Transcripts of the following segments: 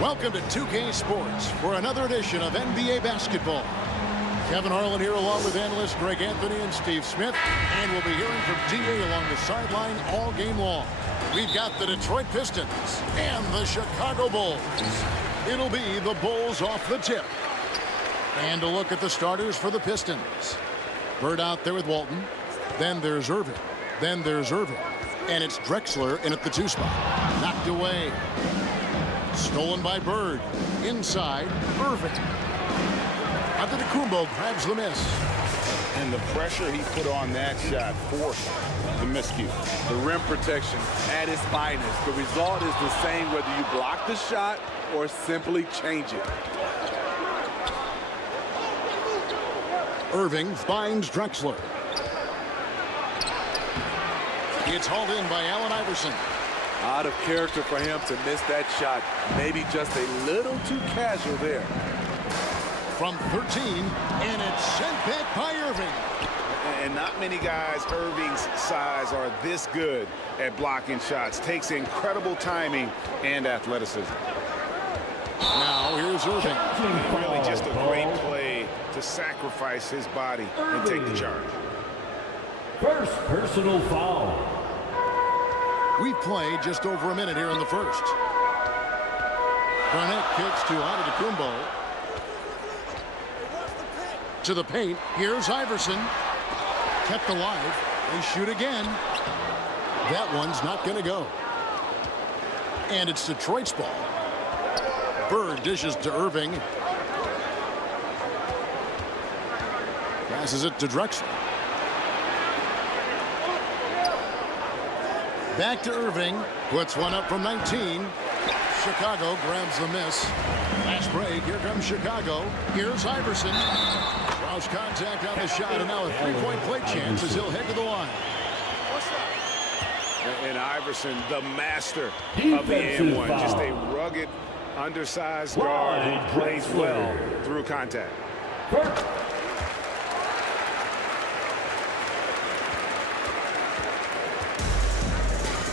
Welcome to 2K Sports for another edition of NBA basketball. Kevin Harlan here along with analysts Greg Anthony and Steve Smith. And we'll be hearing from DA along the sideline all game long. We've got the Detroit Pistons and the Chicago Bulls. It'll be the Bulls off the tip. And a look at the starters for the Pistons. Bird out there with Walton. Then there's Irving. Then there's Irving. And it's Drexler in at the 2 spot. Knocked away. Stolen by Bird. Inside, Irving. Antetokounmpo grabs the miss. And the pressure he put on that shot forced the miscue. The rim protection at its finest. The result is the same whether you block the shot or simply change it. Irving finds Drexler. It's hauled in by Allen Iverson. Out of character for him to miss that shot. Maybe just a little too casual there. From 13, and it's sent back by Irving. And not many guys Irving's size are this good at blocking shots. Takes incredible timing and athleticism. Now here's Irving. Really just a great play to sacrifice his body and take the charge. First personal foul. We've played just over a minute here in the first. Garnett kicks to Antetokounmpo. To the paint. Here's Iverson. Kept alive. They shoot again. That one's not going to go. And it's Detroit's ball. Bird dishes to Irving. Passes it to Drexler. Back to Irving. Puts one up from 19. Chicago grabs the miss. Fast break. Here comes Chicago. Here's Iverson. Draws contact on the shot, and now a three-point play chance as he'll head to the line. And Iverson, the master of the and-one. Just a rugged, undersized guard who plays well through contact.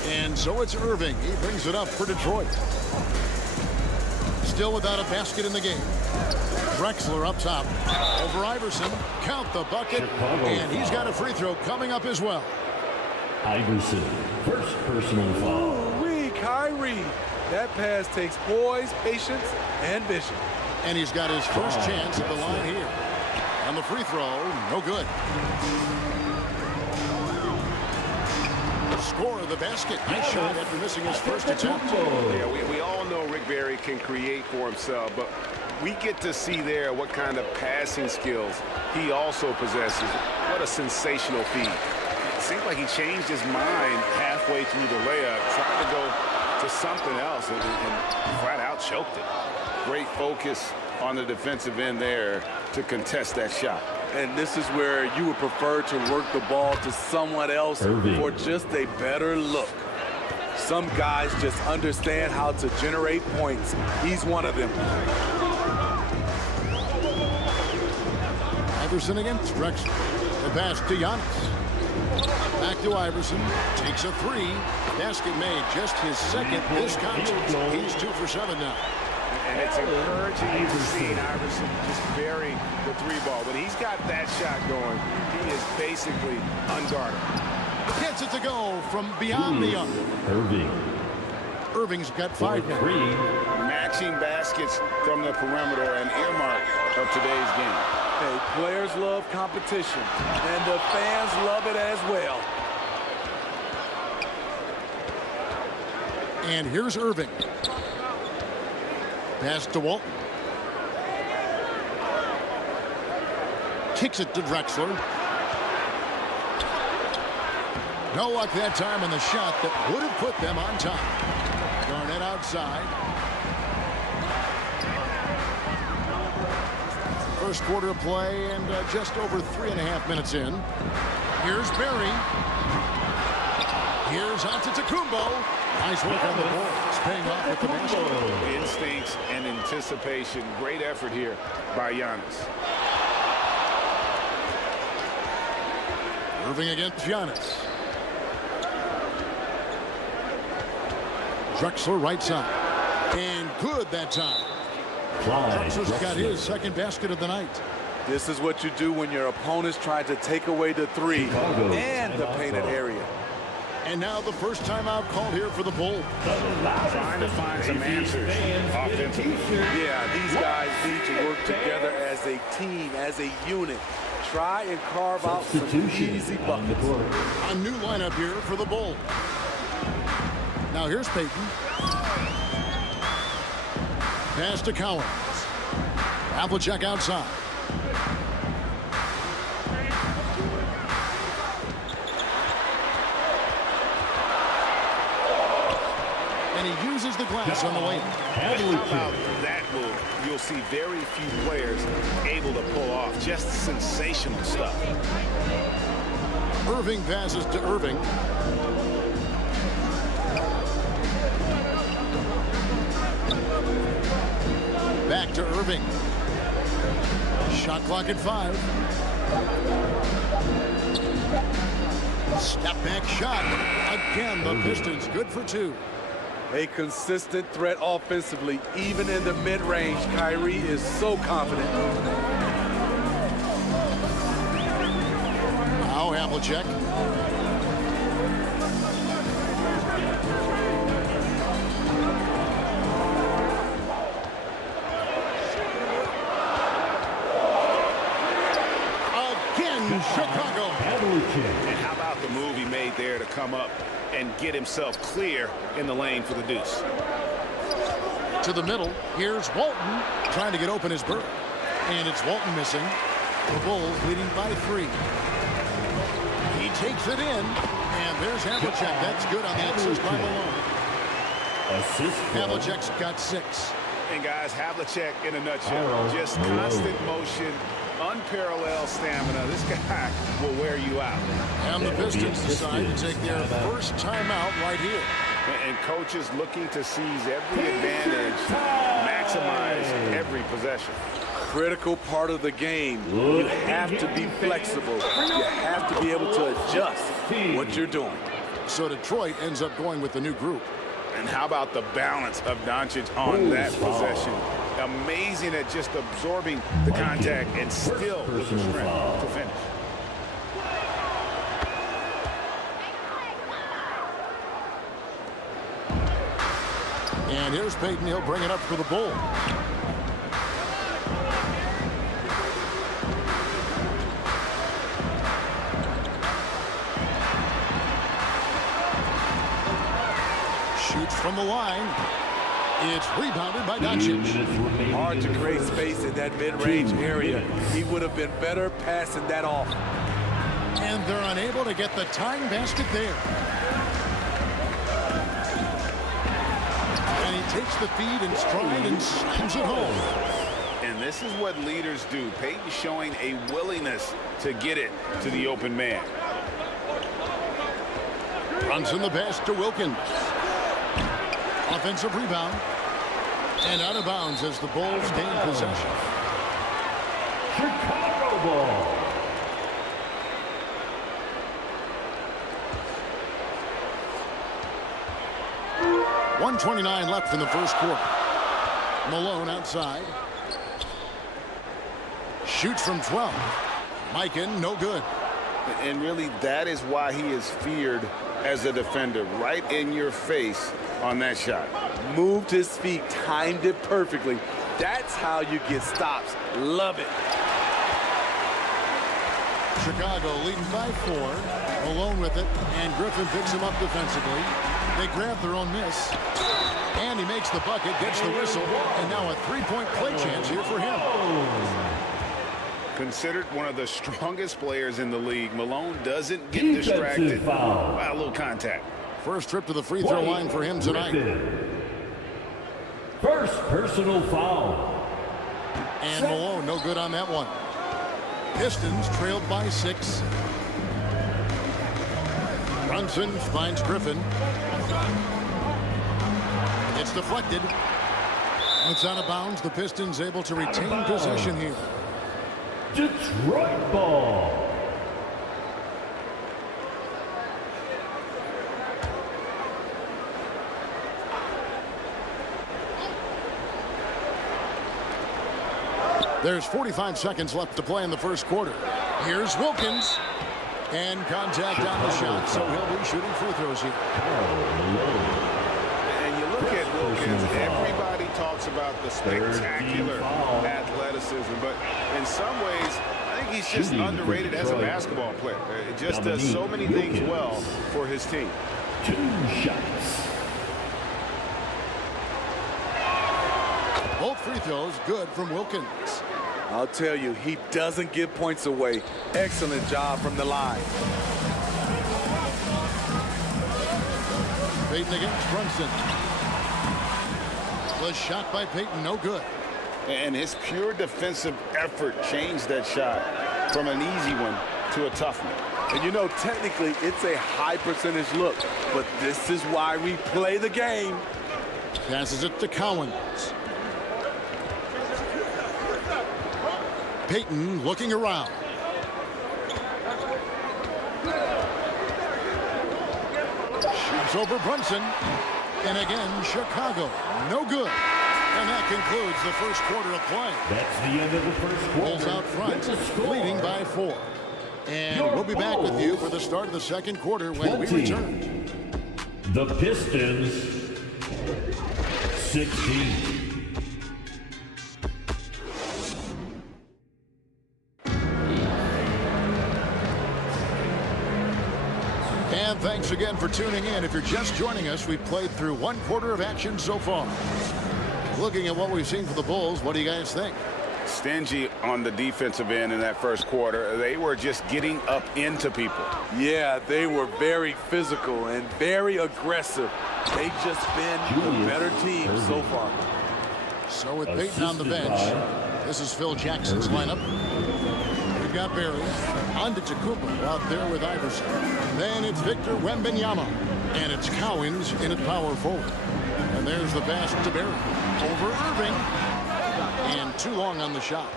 And so it's Irving. He brings it up for Detroit. Still without a basket in the game. Drexler up top. Over Iverson. Count the bucket. And he's got a free throw coming up as well. Iverson, first personal foul. Ooh-wee, Kyrie. That pass takes poise, patience, and vision. And he's got his first chance at the line here. And the free throw, no good. Score of the basket. Nice shot after missing his first attempt. Yeah, we all know Rick Barry can create for himself, but we get to see there what kind of passing skills he also possesses. What a sensational feed. It seemed like he changed his mind halfway through the layup, tried to go to something else and flat out choked it. Great focus on the defensive end there to contest that shot. And this is where you would prefer to work the ball to someone else for just a better look. Some guys just understand how to generate points. He's one of them. Iverson against Drexler. The pass to Giannis. Back to Iverson. Takes a three. Basket made. Just his second this contest. He's 2 for 7 now. And it's encouraging to see Iverson just bury the 3-ball. When he's got that shot going, he is basically unguarded. Gets it to go from beyond the arc. Irving's got 5 now. Matching baskets from the perimeter, an earmark of today's game. Hey, players love competition, and the fans love it as well. And here's Irving. Pass to Walton. Kicks it to Drexler. No luck that time on the shot that would have put them on top. Garnett outside. First quarter of play and just over 3.5 minutes in. Here's Barry. Here's Antetokounmpo. Nice work on the board. It's paying off with the basket. Instincts and anticipation. Great effort here by Giannis. Irving against Giannis. Drexler right side. And good that time. Clyde Drexler's got Drexler. his second basket of the night. This is what you do when your opponent's trying to take away the three Chicago and the timeout painted call. area. And now the first timeout called here for the Bull. Trying to find some answers offensively. Yeah, these guys need to work together as a team, as a unit. Try and carve out some Substitution easy on the buckets. court. A new lineup here for the Bull. Now here's Payton. Pass to Collins. Havlicek outside. And he uses the glass on the way. How about that move? You'll see very few players able to pull off just sensational stuff. Irving passes to Irving. Back to Irving. Shot clock at 5. Step back shot. Again, the Pistons good for 2. A consistent threat offensively, even in the mid-range. Kyrie is so confident. Now Havlicek. Again, Chicago. Havlicek. And how about the move he made there to come up and get himself clear in the lane for the deuce? To the middle. Here's Walton trying to get open his berth. And it's Walton missing. The Bulls leading by 3. He takes it in. And there's Havlicek. That's good on the assist by Malone. Assist for Havlicek's got 6. And guys, Havlicek in a nutshell. Malone. Just Malone. constant motion, unparalleled stamina. This guy will wear you out. And the Pistons decide to take their Timeout. first timeout right here. And coaches looking to seize every advantage, maximize every possession. Critical part of the game. You have to be flexible. You have to be able to adjust what you're doing. So Detroit ends up going with the new group. And how about the balance of Doncic on that Foul. possession? Amazing at just absorbing the contact and still with the Personal strength foul. to finish. And here's Payton. He'll bring it up for the Bull. Shoots from the line. It's rebounded by 2 Doncic. minutes remaining Hard to in the create first. space in that mid-range 2 area. minutes. He would have been better passing that off. And they're unable to get the tying basket there. And he takes the feed in stride and slams it home. And this is what leaders do. Payton showing a willingness to get it to the open man. Runs in the pass to Wilkins. Offensive rebound. And out of bounds as the Bulls gain possession. Chicago ball. .129 left in the first quarter. Malone outside. Shoots from 12. Mikan, no good. And really, that is why he is feared as a defender. Right in your face on that shot. Moved his feet, timed it perfectly. That's how you get stops. Love it. Chicago leading by 4. Malone with it, and Griffin picks him up defensively. They grab their own miss. And he makes the bucket, gets the whistle, and now a three-point play chance here for him. Considered one of the strongest players in the league, Malone doesn't get Defensive distracted foul. by a little contact. First trip to the free throw line for him tonight. Griffin. First personal foul. And Malone, no good on that one. Pistons trailed by 6. Brunson finds Griffin. It's deflected. It's out of bounds. The Pistons able to retain possession here. Detroit ball. There's 45 seconds left to play in the first quarter. Here's Wilkins. And contact on the shot, so he'll be shooting free throws here. And you look at Wilkins, everybody talks about the spectacular athleticism, but in some ways, I think he's just underrated as a basketball player. It just does so many things well for his team. 2 shots. Both free throws good from Wilkins. I'll tell you, he doesn't give points away. Excellent job from the line. Payton against Brunson. The shot by Payton, no good. And his pure defensive effort changed that shot from an easy one to a tough one. And you know, technically, it's a high percentage look, but this is why we play the game. Passes it to Cowens. Payton looking around. Shoots over Brunson. And again, Chicago. No good. And that concludes the first quarter of play. That's the end of the first quarter. Bulls out front, leading by 4. And we'll be back with you for the start of the second quarter when we return. The Pistons, 16. And thanks again for tuning in. If you're just joining us, we've played through 1 quarter of action so far. Looking at what we've seen for the Bulls, what do you guys think? Stingy on the defensive end in that first quarter. They were just getting up into people. Yeah, they were very physical and very aggressive. They've just been the better team so far. So with Payton on the bench, this is Phil Jackson's lineup. We've got Barry, Antetokounmpo out there with Iverson. Then it's Victor Wembanyama, and it's Cowens in at power forward. And there's the pass to Barry over Irving, and too long on the shot.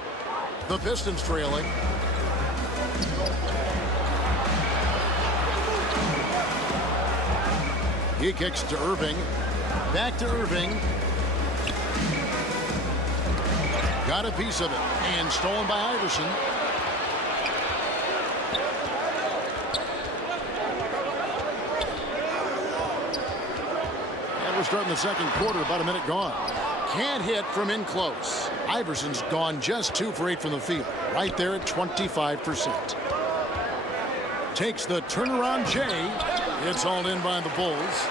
The Pistons trailing. He kicks to Irving. Back to Irving. Got a piece of it, and stolen by Iverson. And we're starting the second quarter, about a minute gone. Can't hit from in close. Iverson's gone just 2 for 8 from the field, right there at 25%. Takes the turnaround J. It's hauled in by the Bulls.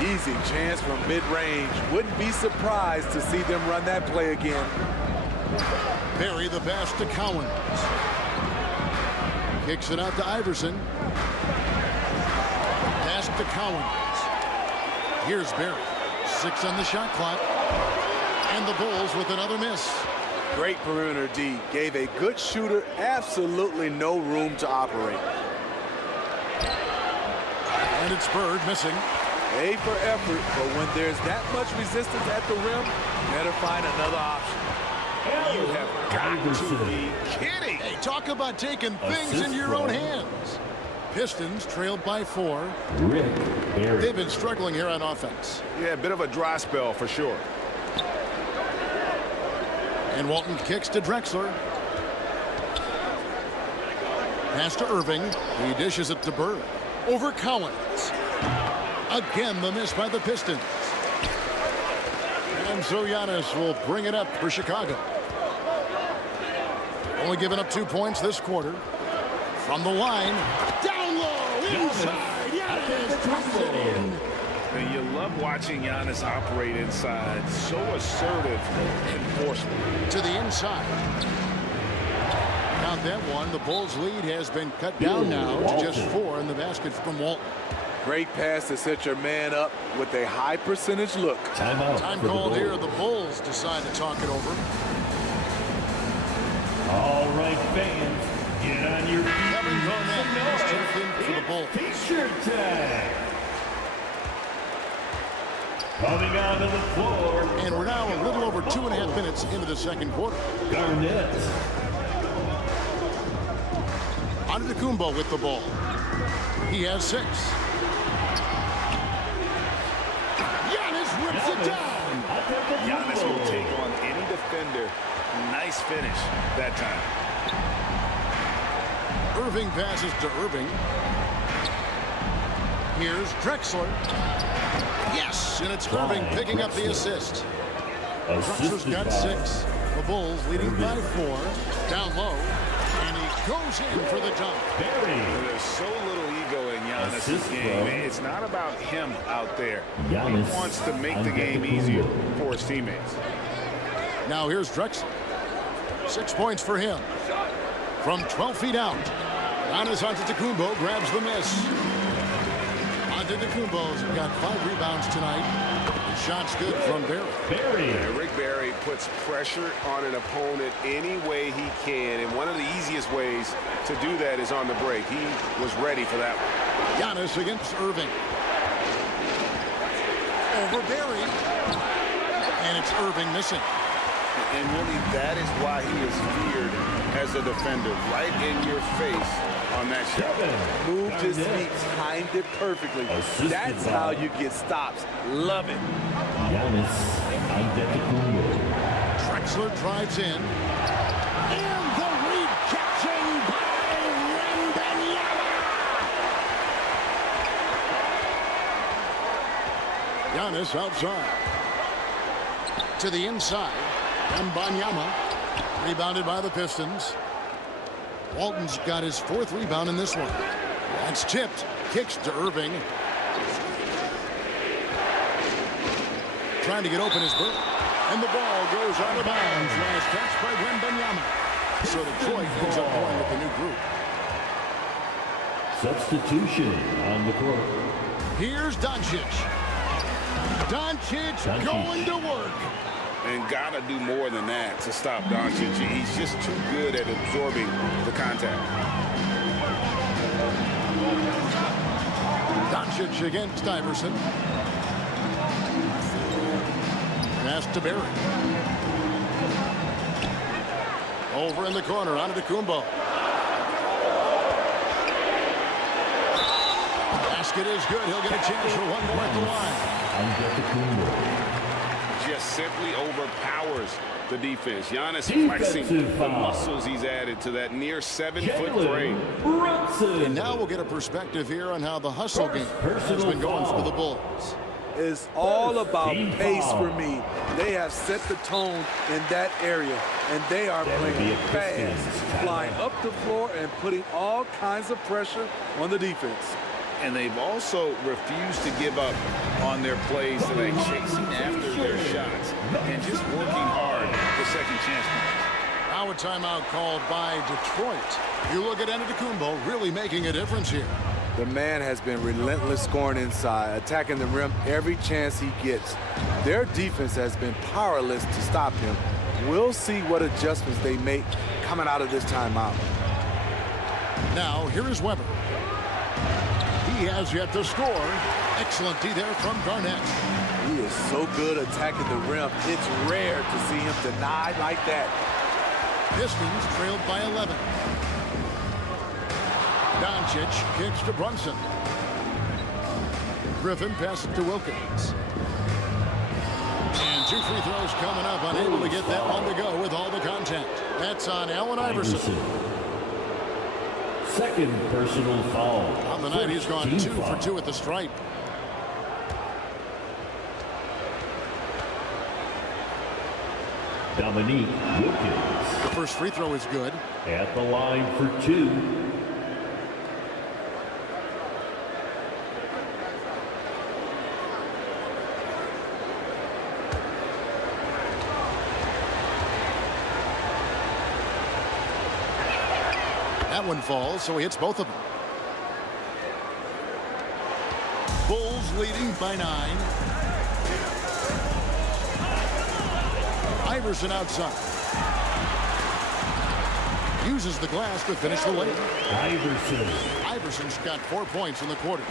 Easy chance from mid-range. Wouldn't be surprised to see them run that play again. Barry the pass to Cowens. Kicks it out to Iverson. Pass to Cowens. Here's Barry. 6 on the shot clock. And the Bulls with another miss. Great perimeter D. Gave a good shooter absolutely no room to operate. And it's Bird missing. A for effort, but when there's that much resistance at the rim, better find another option. You have got to be kidding. Hey, talk about taking things into your own hands. Pistons trailed by 4. Rick Barry. They've been struggling here on offense. Yeah, a bit of a dry spell for sure. And Walton kicks to Drexler. Pass to Irving. He dishes it to Bird. Over Cowens. Again, the miss by the Pistons. And so Giannis will bring it up for Chicago. Only giving up 2 points this quarter. From the line. Down low. Inside. Giannis. And you love watching Giannis operate inside. So assertive and forceful. To the inside. Count that one. The Bulls' lead has been cut down now to just 4 in the basket from Walton. Great pass to set your man up with a high percentage look. Time called here. The Bulls decide to talk it over. All right, fans, get on your feet. Kevin Garnett has checked in for the Bulls. T-shirt time. Coming onto the floor. And we're now a little over 2.5 minutes into the second quarter. Garnett. Antetokounmpo with the ball. He has 6. Giannis rips it down. Giannis will take on any defender. Nice finish that time. Irving passes to Irving. Here's Drexler. Yes, and it's Irving picking up the assist. Drexler's got 6. The Bulls leading by 4. Down low. And he goes in for the dunk. There's so little ego in Giannis' game. It's not about him out there. He wants to make the game easier for his teammates. Now here's Drexler. 6 points for him. From 12 feet out. Giannis Antetokounmpo grabs the miss. Antetokounmpo's got 5 rebounds tonight. The shot's good from Barry. Yeah, Rick Barry puts pressure on an opponent any way he can, and one of the easiest ways to do that is on the break. He was ready for that one. Giannis against Irving. Over Barry. And it's Irving missing. And really, that is why he is feared as a defender. Right in your face on that shot. Moved his feet, timed it perfectly. That's how you get stops. Love it. Drexler drives in. And the rejection by Wembanyama. Giannis outside. To the inside. Wembanyama. Rebounded by the Pistons. Walton's got his 4th rebound in this one. That's tipped. Kicks to Irving. Trying to get open his boot. And the ball goes out of bounds. Last catch by Wembanyama. So Detroit ends up going with the new group. Substitution on the court. Here's Doncic. Doncic going to work. And gotta do more than that to stop Doncic. He's just too good at absorbing the contact. Doncic against Iverson. Pass to Barry. Over in the corner, Antetokounmpo. Basket is good. He'll get a chance for one more at the line. Just simply overpowers the defense. Giannis flexing the muscles he's added to that near 7-foot frame. And now we'll get a perspective here on how the hustle game has been going for the Bulls. It's all about pace for me. They have set the tone in that area, and they are playing fast, flying up the floor and putting all kinds of pressure on the defense. And they've also refused to give up on their plays today, chasing after their shots and just working hard for second chance. Now a timeout called by Detroit. You look at Antetokounmpo really making a difference here. The man has been relentless scoring inside, attacking the rim every chance he gets. Their defense has been powerless to stop him. We'll see what adjustments they make coming out of this timeout. Now here is Weber. He has yet to score. Excellent D there from Garnett. He is so good attacking the rim. It's rare to see him denied like that. Pistons trailed by 11. Doncic kicks to Brunson. Griffin passes to Wilkins. And 2 free throws coming up. Unable to get that one to go with all the contact. That's on Allen Iverson. Second personal foul. On the night, he's gone 2 for 2 at the stripe. Dominique Wilkins. The first free throw is good. At the line for 2. That one falls, so he hits both of them. Bulls leading by 9. Iverson outside. Uses the glass to finish the lane. Iverson's got 4 points in the quarter.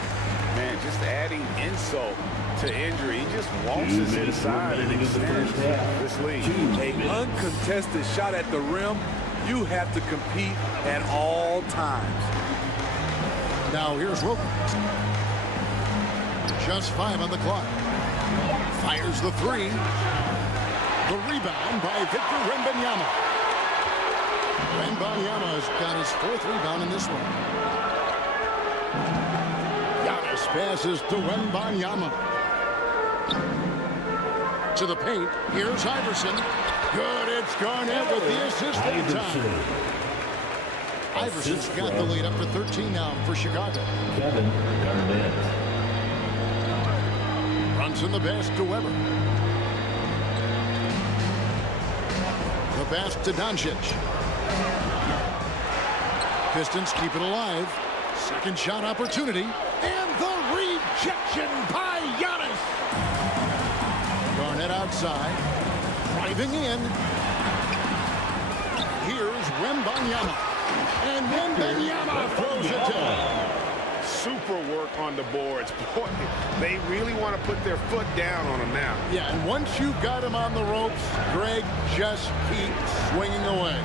Man, just adding insult to injury. He just waltzes inside and extends this lead. An uncontested shot at the rim. You have to compete at all times. Now here's Wilkins. Just 5 on the clock. Fires the three. The rebound by Victor Wembanyama. Wembanyama's got his 4th rebound in this one. Giannis passes to Wembanyama. To the paint. Here's Iverson. Good. It's Garnett with the assist that time. Iverson's got the lead up to 13 now for Chicago. Kevin Garnett. Runs in the pass to Weber. The pass to Doncic. Pistons keep it alive. Second shot opportunity. And the rejection by Giannis. Garnett outside. Driving in. Here's Wembanyama. And Wembanyama throws it down. Super work on the boards. Boy, they really want to put their foot down on him now. Yeah, and once you've got him on the ropes, Greg, just keep swinging away.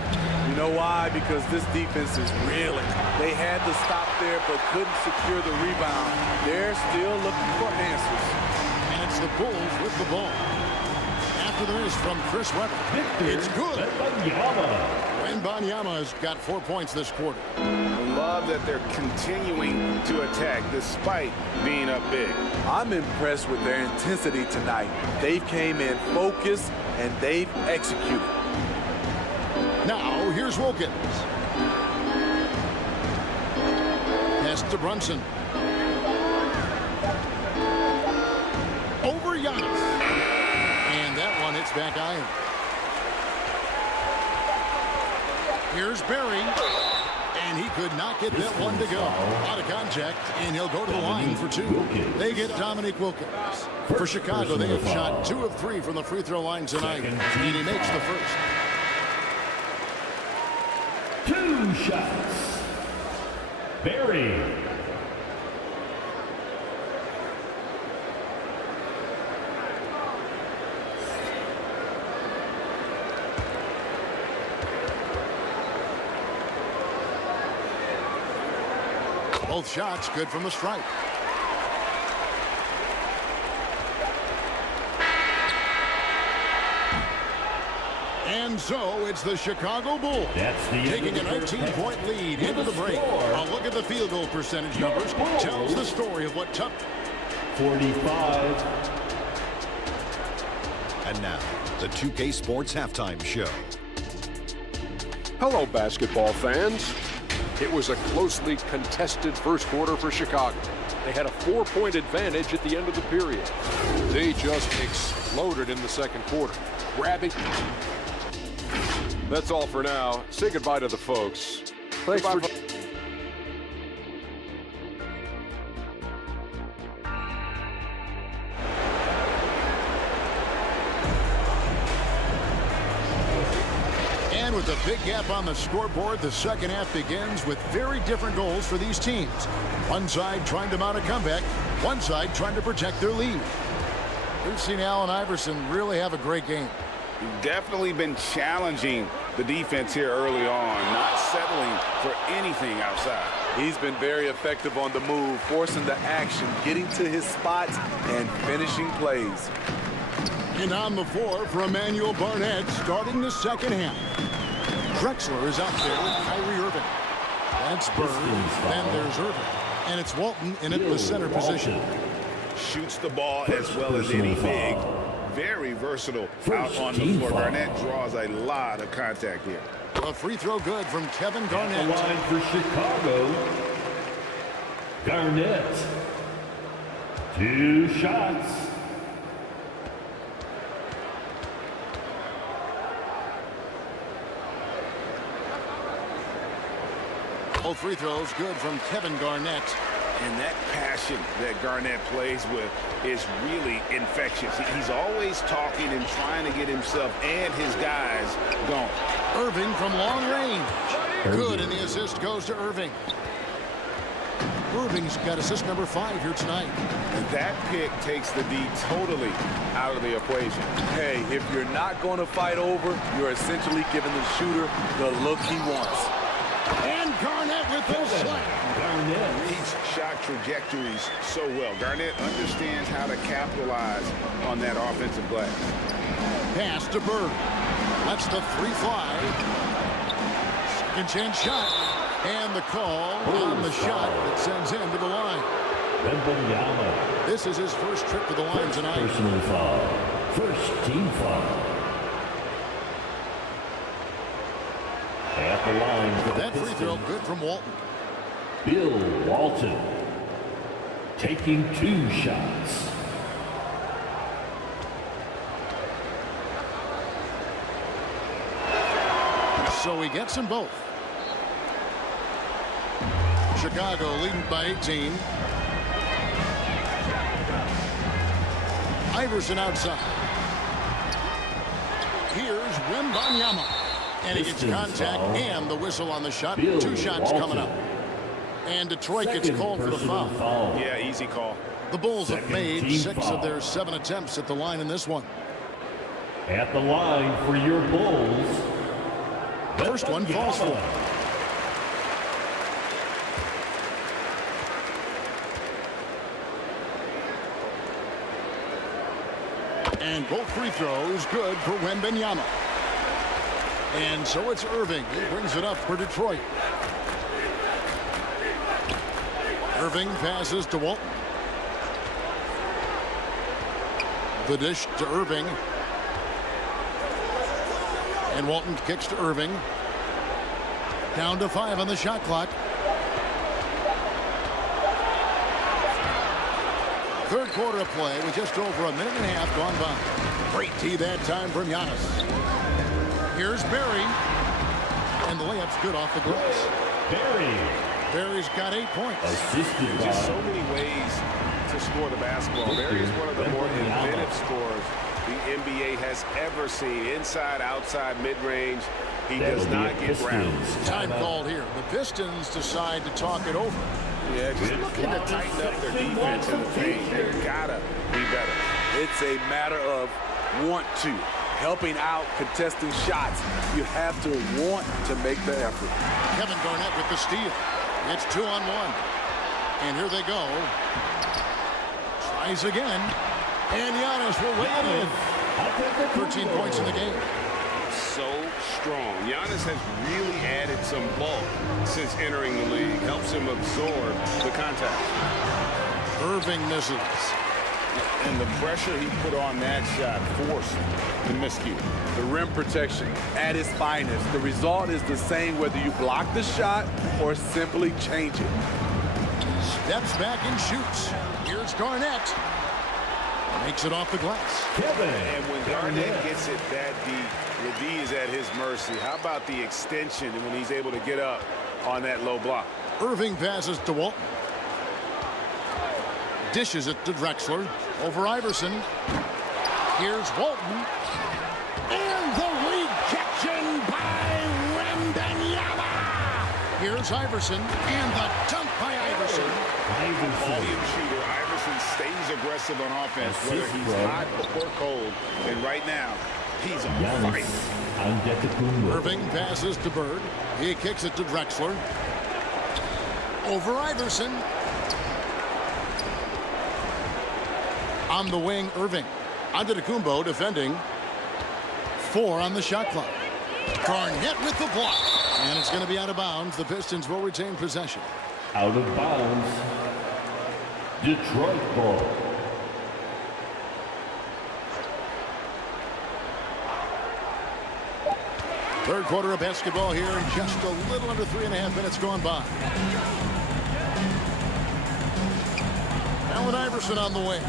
You know why? Because this defense is reeling. They had to stop there but couldn't secure the rebound. They're still looking for answers. And it's the Bulls with the ball. After the miss from Chris Webber. It's good. Wembanyama's got 4 points this quarter. I love that they're continuing to attack despite being up big. I'm impressed with their intensity tonight. They came in focused and they've executed. Now, here's Wilkins. Pass to Brunson. Over Giannis. And that one hits back iron. Here's Barry. And he could not get that one to go. Out of contact, and he'll go to the line for 2. They get Dominique Wilkins. For Chicago, they have shot 2 of 3 from the free throw line tonight. And he makes the first. 2 shots. Barry. Both shots good from the stripe. And so it's the Chicago Bulls taking a 19-point lead into the break. A look at the field goal percentage numbers tells the story of what tough. 45. And now, the 2K Sports Halftime Show. Hello, basketball fans. It was a closely contested first quarter for Chicago. They had a 4-point advantage at the end of the period. They just exploded in the second quarter, grabbing. That's all for now. Say goodbye to the folks. Thanks for... And with a big gap on the scoreboard, the second half begins with very different goals for these teams. One side trying to mount a comeback, one side trying to protect their lead. We've seen Allen Iverson really have a great game. Definitely been challenging the defense here early on, not settling for anything outside. He's been very effective on the move, forcing the action, getting to his spots, and finishing plays. And on the floor for Emmanuel Barnett starting the second half. Drexler is out there with Kyrie Irving. That's Bird. Then there's Irving. And it's Walton in at the center position. Shoots the ball as well as any big. Very versatile out on the floor. Garnett draws a lot of contact here. A free throw good from Kevin Garnett. The line for Chicago. Garnett. 2 shots. Both free throws good from Kevin Garnett. And that passion that Garnett plays with is really infectious. He's always talking and trying to get himself and his guys going. Irving from long range. Good, and the assist goes to Irving. Irving's got assist number 5 here tonight. And that pick takes the D totally out of the equation. Hey, if you're not going to fight over, you're essentially giving the shooter the look he wants. And Garnett with the slam. Reads shot trajectories so well. Garnett understands how to capitalize on that offensive glass. Pass to Bird. Lets the three fly. Second chance shot. And the call on the shot that sends him to the line. This is his first trip to the line tonight. Personal foul. First team foul. At the line for That free throw good from Walton. Bill Walton taking 2 shots. So he gets them both. Chicago leading by 18. Iverson outside. Here's Wembanyama. And he gets contact and the whistle on the shot. 2 shots coming up. And Detroit gets called for the foul. Yeah, easy call. The Bulls have made 6 of their 7 attempts at the line in this one. At the line for your Bulls. First one falls for. And both free throws good for Wembanyama. And so it's Irving. He brings it up for Detroit. Irving passes to Walton. The dish to Irving. And Walton kicks to Irving. Down to 5 on the shot clock. Third quarter of play with just over a minute and a half gone by. Great tee that time from Giannis. Here's Barry. And the layup's good off the glass. Barry's got 8 points. Assisted Just so many ways to score the basketball. Barry is one of the more inventive scorers the NBA has ever seen. Inside, outside, mid-range. He does not get round. Time called here. The Pistons decide to talk it over. Yeah, just looking to tighten up their defense in the paint. They've got to be better. It's a matter of want to. Helping out, contesting shots. You have to want to make the effort. Kevin Garnett with the steal. It's 2-on-1. And here they go. Tries again. And Giannis will lay it in. 13 points in the game. So strong. Giannis has really added some bulk since entering the league. Helps him absorb the contact. Irving misses. And the pressure he put on that shot forced the miscue. The rim protection at its finest. The result is the same whether you block the shot or simply change it. Steps back and shoots. Here's Garnett. Makes it off the glass. And when Garnett gets it that deep, the D is at his mercy. How about the extension when he's able to get up on that low block? Irving passes to Walton. Dishes it to Drexler. Over Iverson. Here's Walton. And the rejection by Wembanyama. Here's Iverson. And the dunk by Iverson. Volume shooter. Iverson stays aggressive on offense, whether he's hot or cold. And right now, he's on fire. Irving passes to Bird. He kicks it to Drexler. Over Iverson. On the wing, Irving. Antetokounmpo defending. 4 on the shot clock. Garnett with the block. And it's going to be out of bounds. The Pistons will retain possession. Out of bounds. Detroit ball. Third quarter of basketball here, and just a little under 3.5 minutes gone by. Allen Iverson on the wing.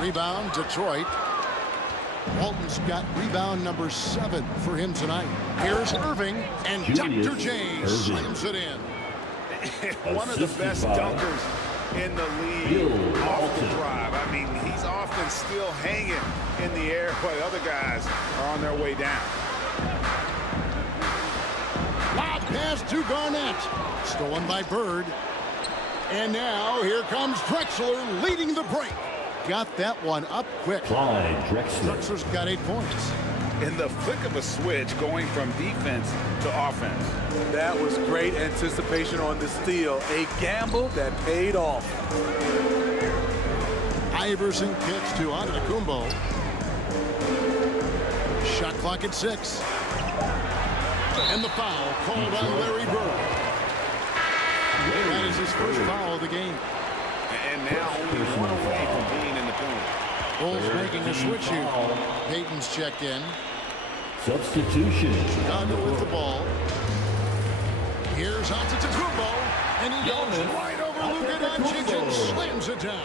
Rebound, Detroit. Walton's got rebound number 7 for him tonight. Here's Irving, and Dr. J slams it in. One of the best dunkers in the league off the drive. I mean, he's often still hanging in the air while other guys are on their way down. Lob pass to Garnett. Stolen by Bird. And now here comes Drexler leading the break. Got that one up quick. Clyde Drexler. Drexler's got 8 points. In the flick of a switch, going from defense to offense. That was great anticipation on the steal. A gamble that paid off. Iverson kicks to Antetokounmpo. Shot clock at 6. And the foul called on Larry Bird. That is his first foul of the game. And now only 1 away from being in the penalty. Bulls making a switch here. Payton's checked in. Substitution. Chicago with the ball. Here's Antetokounmpo, and he goes right over Luka Doncic and slams it down.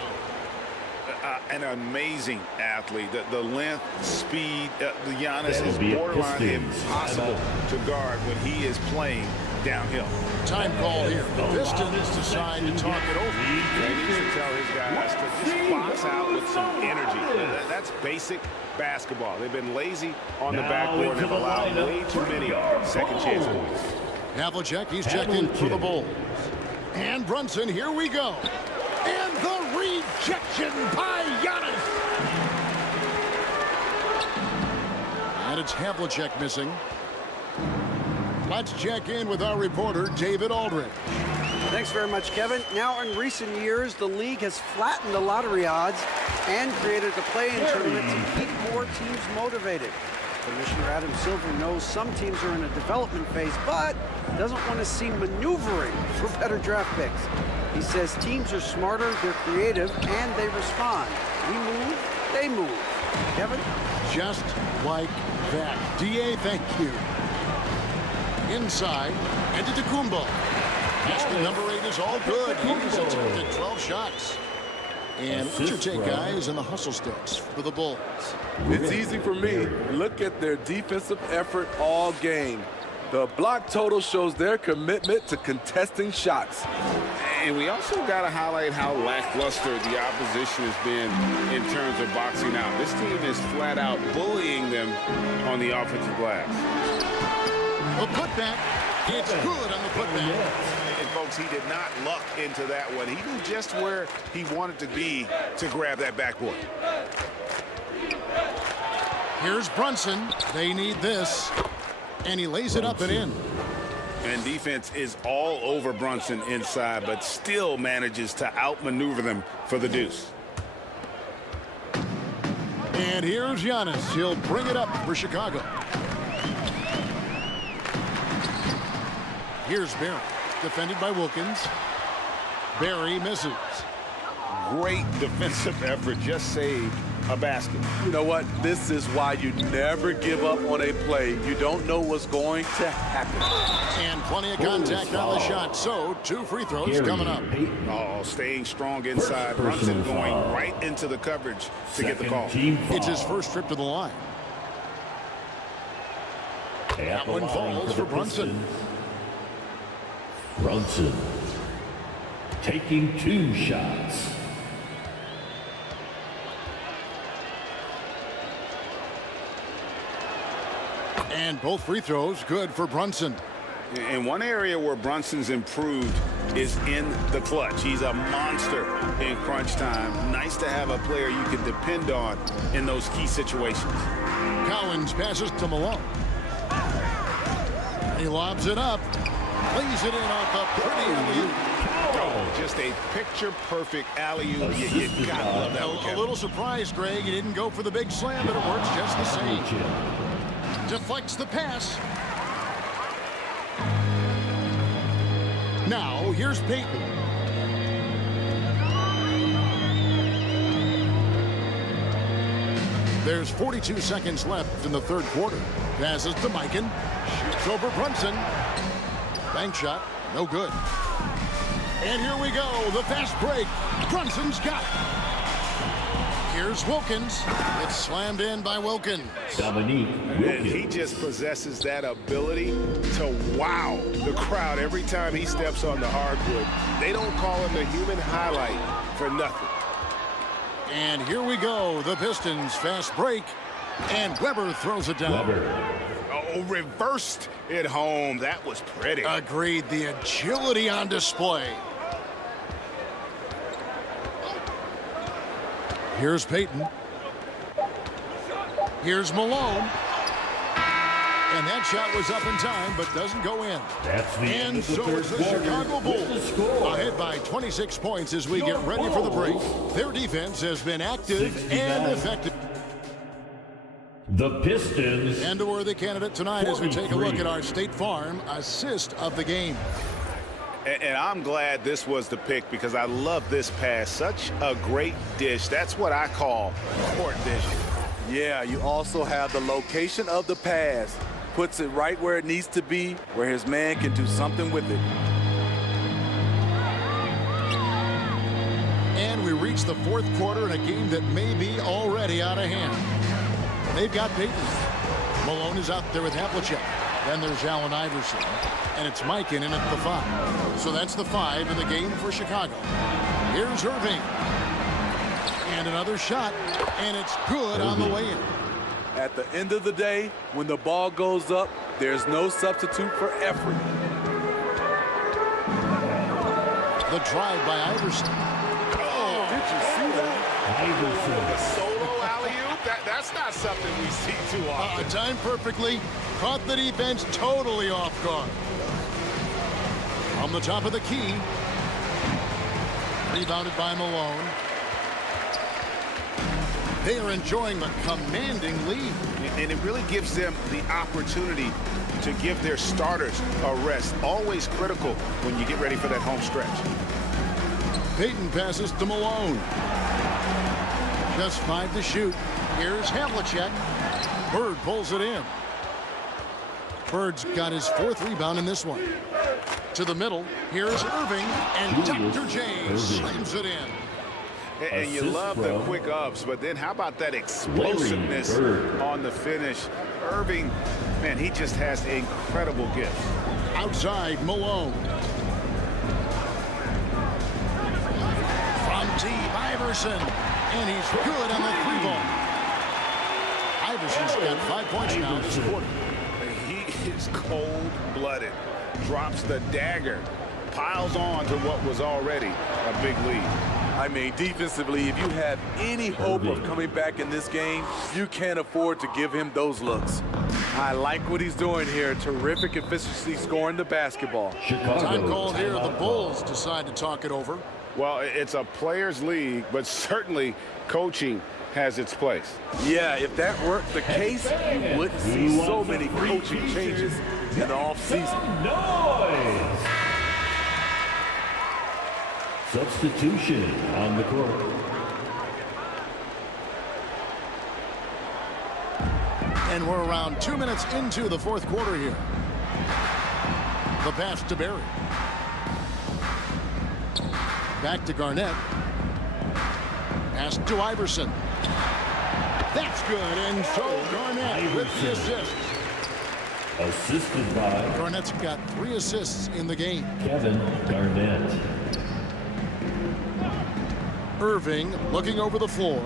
An amazing athlete. The length, speed, the Giannis is That'll be a borderline Pistons. impossible to guard when he is playing downhill. Time call here. The Pistons decide to talk it over. He needs to tell his guys to just box out with some energy. That's basic basketball. They've been lazy on the backboard and have allowed way too many second chance points. Havlicek, he's checked in for the Bulls. And Brunson, here we go. And the rejection by Giannis. And it's Havlicek missing. Let's check in with our reporter, David Aldridge. Thanks very much, Kevin. Now, in recent years, the league has flattened the lottery odds and created a play-in tournament to keep more teams motivated. Commissioner Adam Silver knows some teams are in a development phase, but doesn't want to see maneuvering for better draft picks. He says teams are smarter, they're creative, and they respond. We move, they move. Kevin? Just like that. DA, thank you. Inside, Antetokounmpo. Basket number 8 is all good. He's attempted 12 shots. And what's your take, guys, in the hustle sticks for the Bulls? It's easy for me. Look at their defensive effort all game. The block total shows their commitment to contesting shots. And we also got to highlight how lackluster the opposition has been in terms of boxing out. This team is flat out bullying them on the offensive glass. A putback. It's good on the putback. And folks, he did not luck into that one. He knew just where he wanted to be to grab that backboard. Here's Brunson. They need this. And he lays it up and in. And defense is all over Brunson inside, but still manages to outmaneuver them for the deuce. And here's Giannis. He'll bring it up for Chicago. Here's Barry, defended by Wilkins. Barry misses. Great defensive effort, just saved a basket. You know what? This is why you never give up on a play. You don't know what's going to happen. And plenty of contact on the shot. So 2 free throws coming up. Oh, staying strong inside. Brunson going right into the coverage to get the call. It's his first trip to the line. That one falls for Brunson. Brunson taking 2 shots. And both free throws good for Brunson. And one area where Brunson's improved is in the clutch. He's a monster in crunch time. Nice to have a player you can depend on in those key situations. Collins passes to Malone. He lobs it up. Lays it in off a pretty alley-oop. Oh, just a picture-perfect alley-oop. You gotta love that one, Kevin. A little surprised, Greg. He didn't go for the big slam, but it works just the same. Deflects the pass. Now, here's Payton. There's 42 seconds left in the third quarter. Passes to Mikan. Shoots over Brunson. Bank shot. No good. And here we go. The fast break. Brunson's got it. Here's Wilkins. It's slammed in by Wilkins. Dominique And he just possesses that ability to wow the crowd every time he steps on the hardwood. They don't call him the human highlight for nothing. And here we go. The Pistons fast break. And Weber throws it down. Oh, reversed it home. That was pretty. Agreed. The agility on display. Here's Payton. Here's Malone. And that shot was up in time, but doesn't go in. That's the end And of the so third it's the quarter. Chicago With the Bulls score. ahead by 26 points as we get ready for the break. Their defense has been active 69. and effective. The Pistons. And a worthy candidate tonight as we take a look 43. at our State Farm assist of the game. And I'm glad this was the pick because I love this pass. Such a great dish. That's what I call court vision. Yeah, you also have the location of the pass. Puts it right where it needs to be, where his man can do something with it. And we reach the fourth quarter in a game that may be already out of hand. They've got Payton. Malone is out there with Havlicek. Then there's Allen Iverson. And it's Mikan in at the 5. So that's the 5 in the game for Chicago. Here's Irving. And another shot. And it's good on the way in. At the end of the day, when the ball goes up, there's no substitute for effort. The drive by Iverson. Oh, did you see that? Iverson. The solo alley-oop, that's not something we see too often. Timed perfectly. Caught the defense totally off guard. On the top of the key. Rebounded by Malone. They are enjoying a commanding lead. And it really gives them the opportunity to give their starters a rest. Always critical when you get ready for that home stretch. Payton passes to Malone. Just 5 to shoot. Here's Havlicek. Bird pulls it in. Bird's got his 4th rebound in this one. To the middle. Here's Irving. And Dr. J slams it in. And you Assist love the from quick ups, but then how about that explosiveness on the finish? Irving, man, he just has incredible gifts. Outside, Malone. From deep, Iverson. And he's good on the 3-ball. Iverson's got 5 points now this quarter. He is cold-blooded. Drops the dagger. Piles on to what was already a big lead. I mean, defensively, if you have any hope of coming back in this game, you can't afford to give him those looks. I like what he's doing here. Terrific efficiency scoring the basketball. Chicago. Time called here. The Bulls decide to talk it over. Well, it's a players' league, but certainly coaching has its place. Yeah, if that weren't the case, you wouldn't see so many coaching changes in the offseason. Noise. Substitution on the court. And we're around 2 minutes into the fourth quarter here. The pass to Barry. Back to Garnett. Pass to Iverson. That's good, and so Garnett with the assist. Assisted by Garnett's got 3 assists in the game. Kevin Garnett. Irving looking over the floor.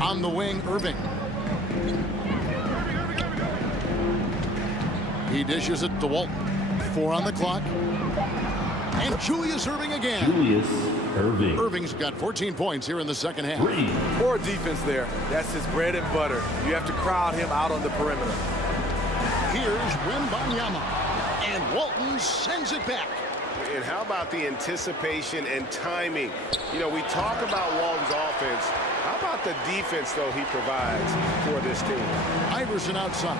On the wing, Irving. He dishes it to Walton. 4 on the clock. And Julius Irving again. Julius Irving. Irving's got 14 points here in the second half. 3. Poor defense there. That's his bread and butter. You have to crowd him out on the perimeter. Here's Wembanyama. And Walton sends it back. And how about the anticipation and timing? You know, we talk about Walton's offense. How about the defense, though, he provides for this team? Iverson outside.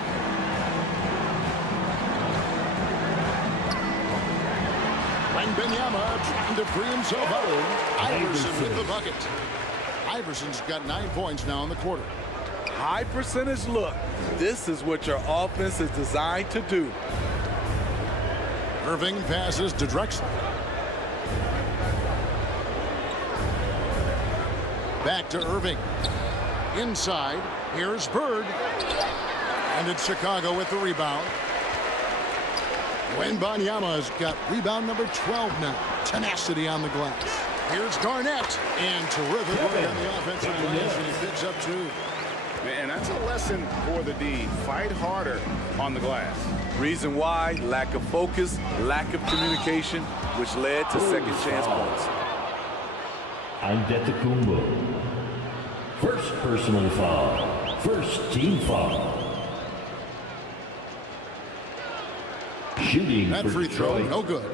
Wembanyama trying to free himself out. Iverson with the bucket. Iverson's got 9 points now in the quarter. High percentage look. This is what your offense is designed to do. Irving passes to Drexler. Back to Irving. Inside. Here's Bird. And it's Chicago with the rebound. Wembanyama's got rebound number 12 now. Tenacity on the glass. Here's Garnett. And terrific work on the offensive glass, and he picks up 2. And that's a lesson for the D. Fight harder on the glass. Reason why? Lack of focus, lack of communication, which led to second chance points. Antetokounmpo. First personal foul. First team foul. Shooting That for free throw, Detroit. no good.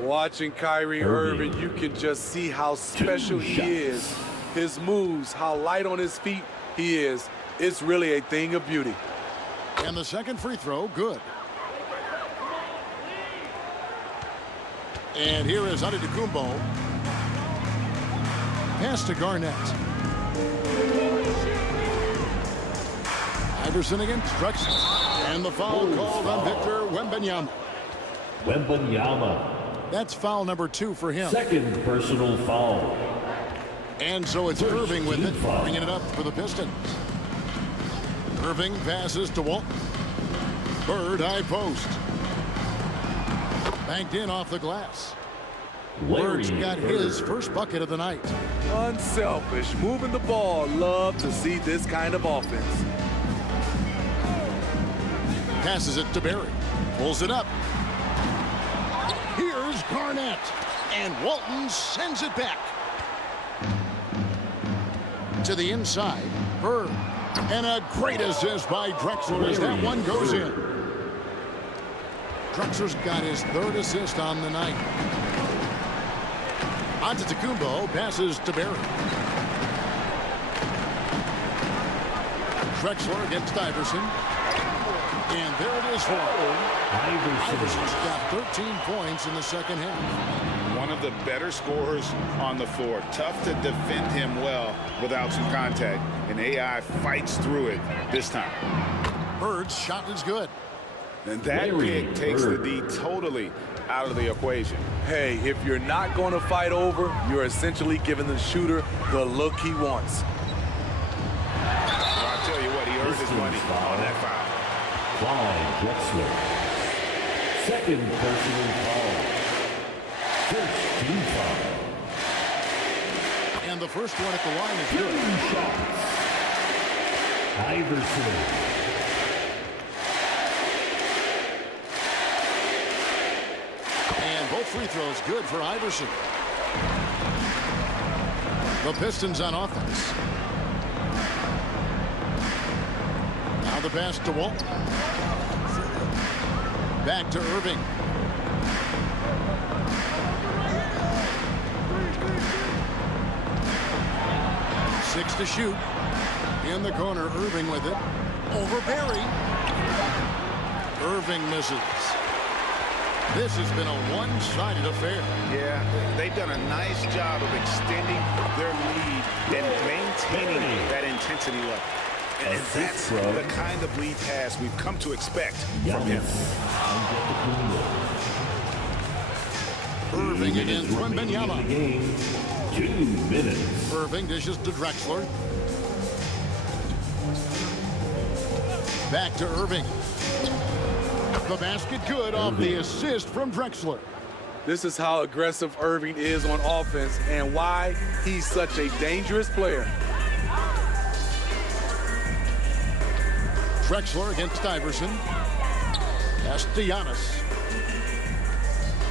Watching Kyrie Irving, you can just see how special he is. His moves, how light on his feet he is. It's really a thing of beauty. And the second free throw, good. And here is Antetokounmpo. Pass to Garnett. Iverson against Drexler. And the foul called on Victor Wembanyama. Wembanyama. That's foul number 2 for him. Second personal foul. And so it's Irving with it, bringing it up for the Pistons. Irving passes to Walton. Bird high post. Banked in off the glass. Bird's got his first bucket of the night. Unselfish, moving the ball. Love to see this kind of offense. Passes it to Barry. Pulls it up. Here's Garnett. And Walton sends it back. To the inside. Bird. And a great assist by Drexler as that one goes in. Drexler's got his 3rd assist on the night. Antetokounmpo passes to Barry. Drexler against Iverson. And there it is for him. Iverson's got 13 points in the second half. One of the better scorers on the floor. Tough to defend him well without some contact. And AI fights through it this time. Bird's shot is good. And that pick takes the D totally out of the equation. Hey, if you're not going to fight over, you're essentially giving the shooter the look he wants. Well, I'll tell you what, he earned his money on that foul. Clyde Drexler. Second personal foul. First team foul. And the first one at the line is good. 2 shots. Iverson. And both free throws good for Iverson. The Pistons on offense. Now the pass to Walton. Back to Irving. Six to shoot. In the corner, Irving with it. Over Barry. Irving misses. This has been a one-sided affair. Yeah, they've done a nice job of extending their lead and maintaining that intensity level. And that's the kind of lead pass we've come to expect from him. Irving against Wembanyama. 2 minutes. Irving dishes to Drexler. Back to Irving. The basket good off the assist from Drexler. This is how aggressive Irving is on offense and why he's such a dangerous player. Drexler against Iverson. Pass to Giannis.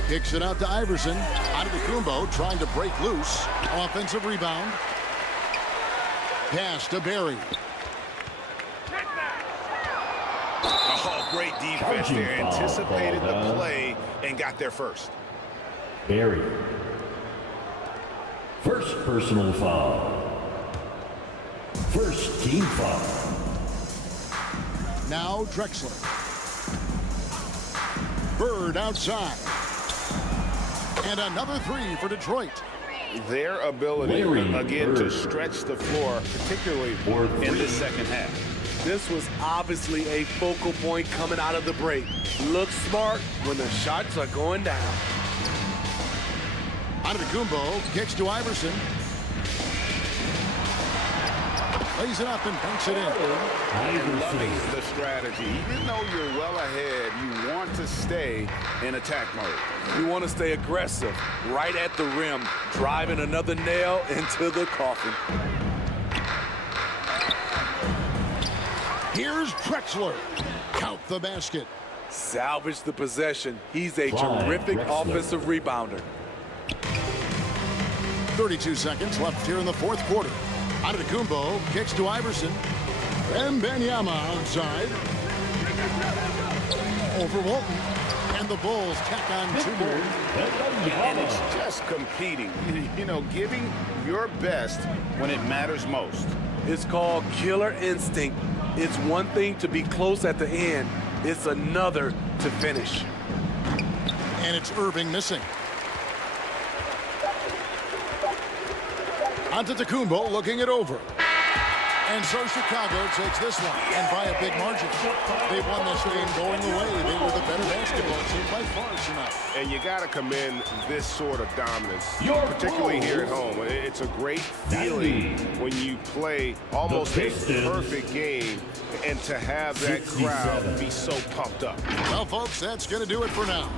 Kicks it out to Iverson. Antetokounmpo trying to break loose. Offensive rebound. Pass to Barry. Oh, great defense there. Anticipated the play and got there first. Barry. First personal foul. First team foul. Now Drexler. Bird outside. And another three for Detroit. Their ability, again, to stretch the floor, particularly in the second half. This was obviously a focal point coming out of the break. Look smart when the shots are going down. Antetokounmpo kicks to Iverson. Lays it up and banks it in. And loving the strategy. Even though you're well ahead, you want to stay in attack mode. You want to stay aggressive, right at the rim, driving another nail into the coffin. Here's Drexler. Count the basket. Salvage the possession. He's a Clyde terrific Drexler. offensive rebounder. 32 seconds left here in the fourth quarter. Antetokounmpo kicks to Iverson. Wembanyama outside. Over Walton. And the Bulls tack on 2 more. And it's just competing, you know, giving your best when it matters most. It's called killer instinct. It's one thing to be close at the end. It's another to finish. And it's Irving missing. Antetokounmpo looking it over. And so Chicago takes this one, and by a big margin. They've won this game going away. They were the better basketball team by far tonight. And you got to commend this sort of dominance, particularly here at home. It's a great feeling when you play almost a perfect game and to have that crowd be so pumped up. Well, folks, that's going to do it for now.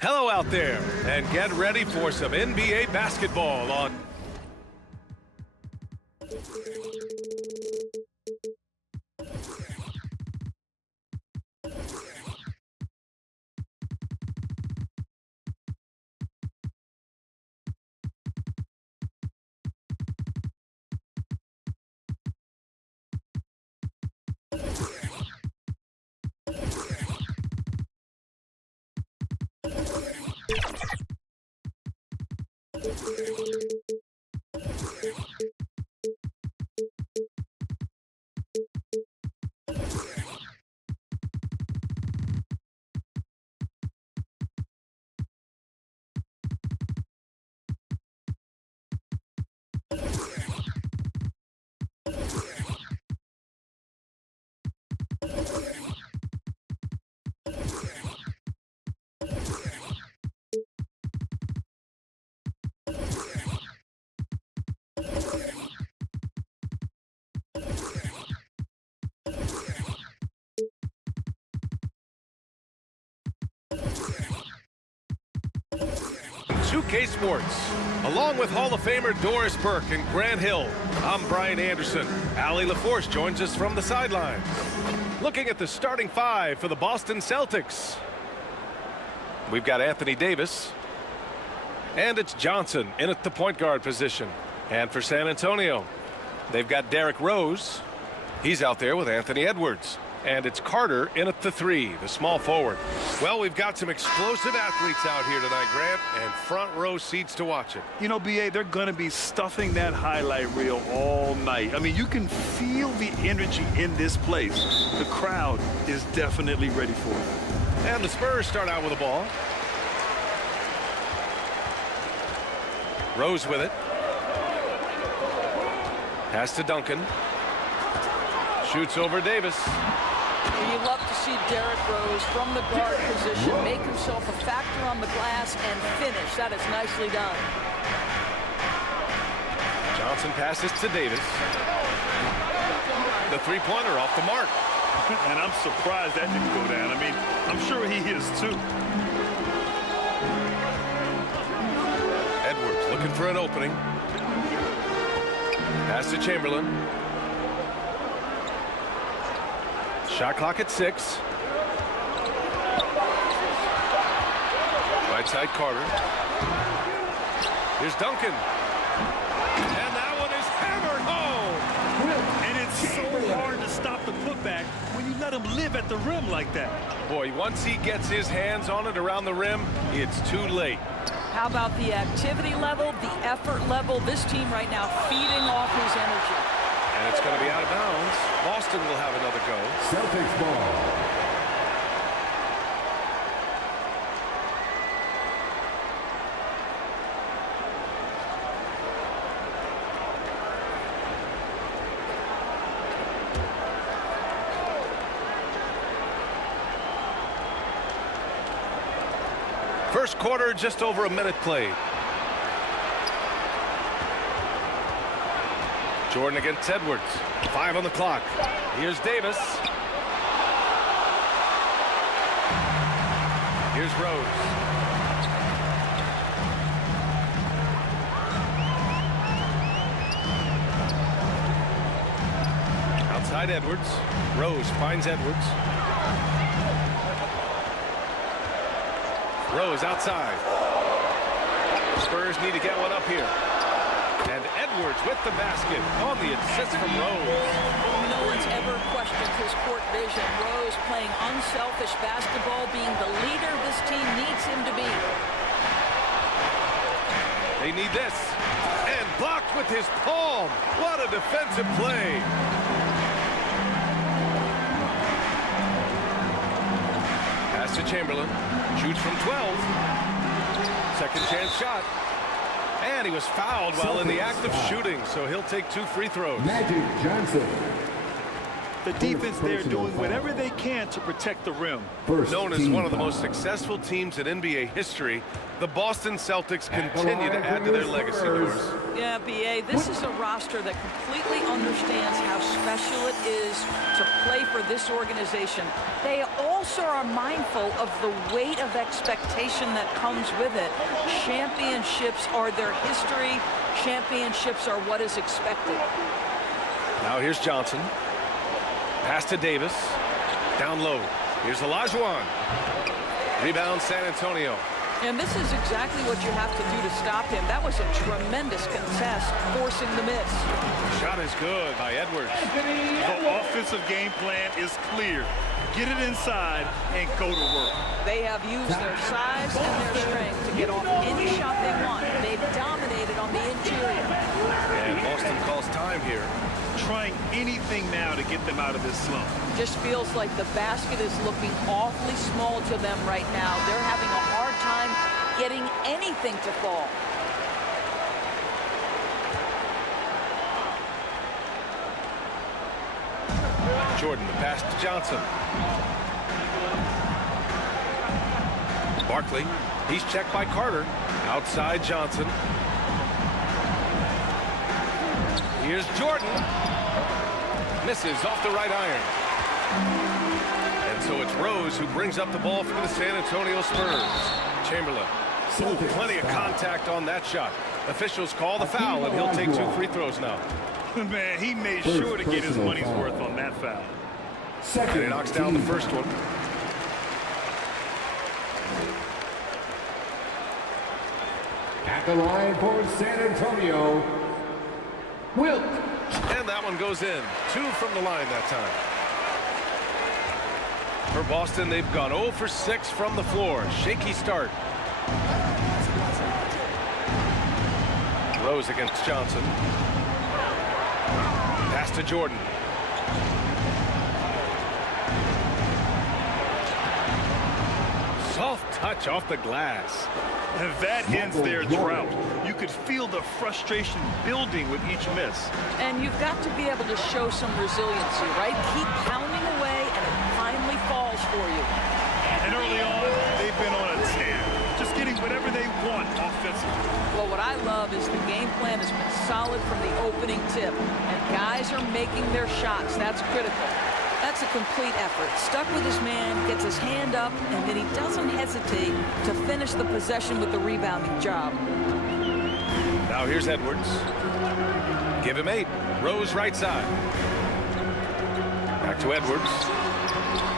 Hello out there, and get ready for some NBA basketball on... K Sports. Along with Hall of Famer Doris Burke and Grant Hill, I'm Brian Anderson. Allie LaForce joins us from the sidelines. Looking at the starting 5 for the Boston Celtics. We've got Anthony Davis. And it's Johnson in at the point guard position. And for San Antonio, they've got Derrick Rose. He's out there with Anthony Edwards. And it's Carter in at the 3, the small forward. Well, we've got some explosive athletes out here tonight, Grant, and front row seats to watch it. You know, B.A., they're going to be stuffing that highlight reel all night. I mean, you can feel the energy in this place. The crowd is definitely ready for it. And the Spurs start out with the ball. Rose with it. Pass to Duncan. Shoots over Davis. You love to see Derrick Rose from the guard position make himself a factor on the glass and finish. That is nicely done. Johnson passes to Davis. The three-pointer off the mark. And I'm surprised that didn't go down. I mean, I'm sure he is too. Edwards looking for an opening. Pass to Chamberlain. Shot clock at 6. Right side Carter. Here's Duncan. And that one is hammered home. And it's so hard to stop the putback when you let him live at the rim like that. Boy, once he gets his hands on it around the rim, it's too late. How about the activity level, the effort level? This team right now feeding off his energy. And it's going to be out of bounds. Boston will have another go. Celtics ball. First quarter, just over a minute played. Jordan against Edwards. 5 on the clock. Here's Davis. Here's Rose. Outside Edwards. Rose finds Edwards. Rose outside. Spurs need to get one up here. And Edwards with the basket on the assist from Rose. No one's ever questioned his court vision. Rose playing unselfish basketball, being the leader this team needs him to be. They need this. And blocked with his palm. What a defensive play. Pass to Chamberlain. Shoots from 12. Second chance shot. And he was fouled while in the act of shooting, so he'll take 2 free throws. Magic Johnson. The defense there doing whatever they can to protect the rim. Known as one of the most successful teams in NBA history, the Boston Celtics continue to add to their legacy, Doris. Yeah, B.A., this is a roster that completely understands how special it is to play for this organization. They also are mindful of the weight of expectation that comes with it. Championships are their history. Championships are what is expected. Now here's Johnson. Pass to Davis. Down low. Here's Olajuwon. Rebound San Antonio. And this is exactly what you have to do to stop him. That was a tremendous contest, forcing the miss. Shot is good by Edwards. The offensive game plan is clear. Get it inside and go to work. They have used their size and their strength to get off any shot they want. They've dominated on the interior. And Boston calls time here. Trying anything now to get them out of this slump. Just feels like the basket is looking awfully small to them right now. They're having a hard time getting anything to fall. Jordan, the pass to Johnson. Barkley, he's checked by Carter. Outside Johnson. Here's Jordan. Misses off the right iron. And so it's Rose who brings up the ball for the San Antonio Spurs. Chamberlain. Ooh, plenty of contact on that shot. Officials call the foul, and he'll take 2 free throws now. Man, he made sure to get his money's worth on that foul. And he knocks down the first one. At the line for San Antonio, WILT. And that one goes in. 2 from the line that time. For Boston, they've gone 0 for 6 from the floor. Shaky start. Rose against Johnson. Pass to Jordan. Soft touch off the glass. And that ends their drought. You could feel the frustration building with each miss. And you've got to be able to show some resiliency, right? Keep pounding away, and it finally falls for you. And early on, they've been on a tear, just getting whatever they want offensively. Well, what I love is the game plan has been solid from the opening tip, and guys are making their shots. That's critical. That's a complete effort. Stuck with his man, gets his hand up, and then he doesn't hesitate to finish the possession with the rebounding job. Now here's Edwards. Give him 8. Rose right side. Back to Edwards.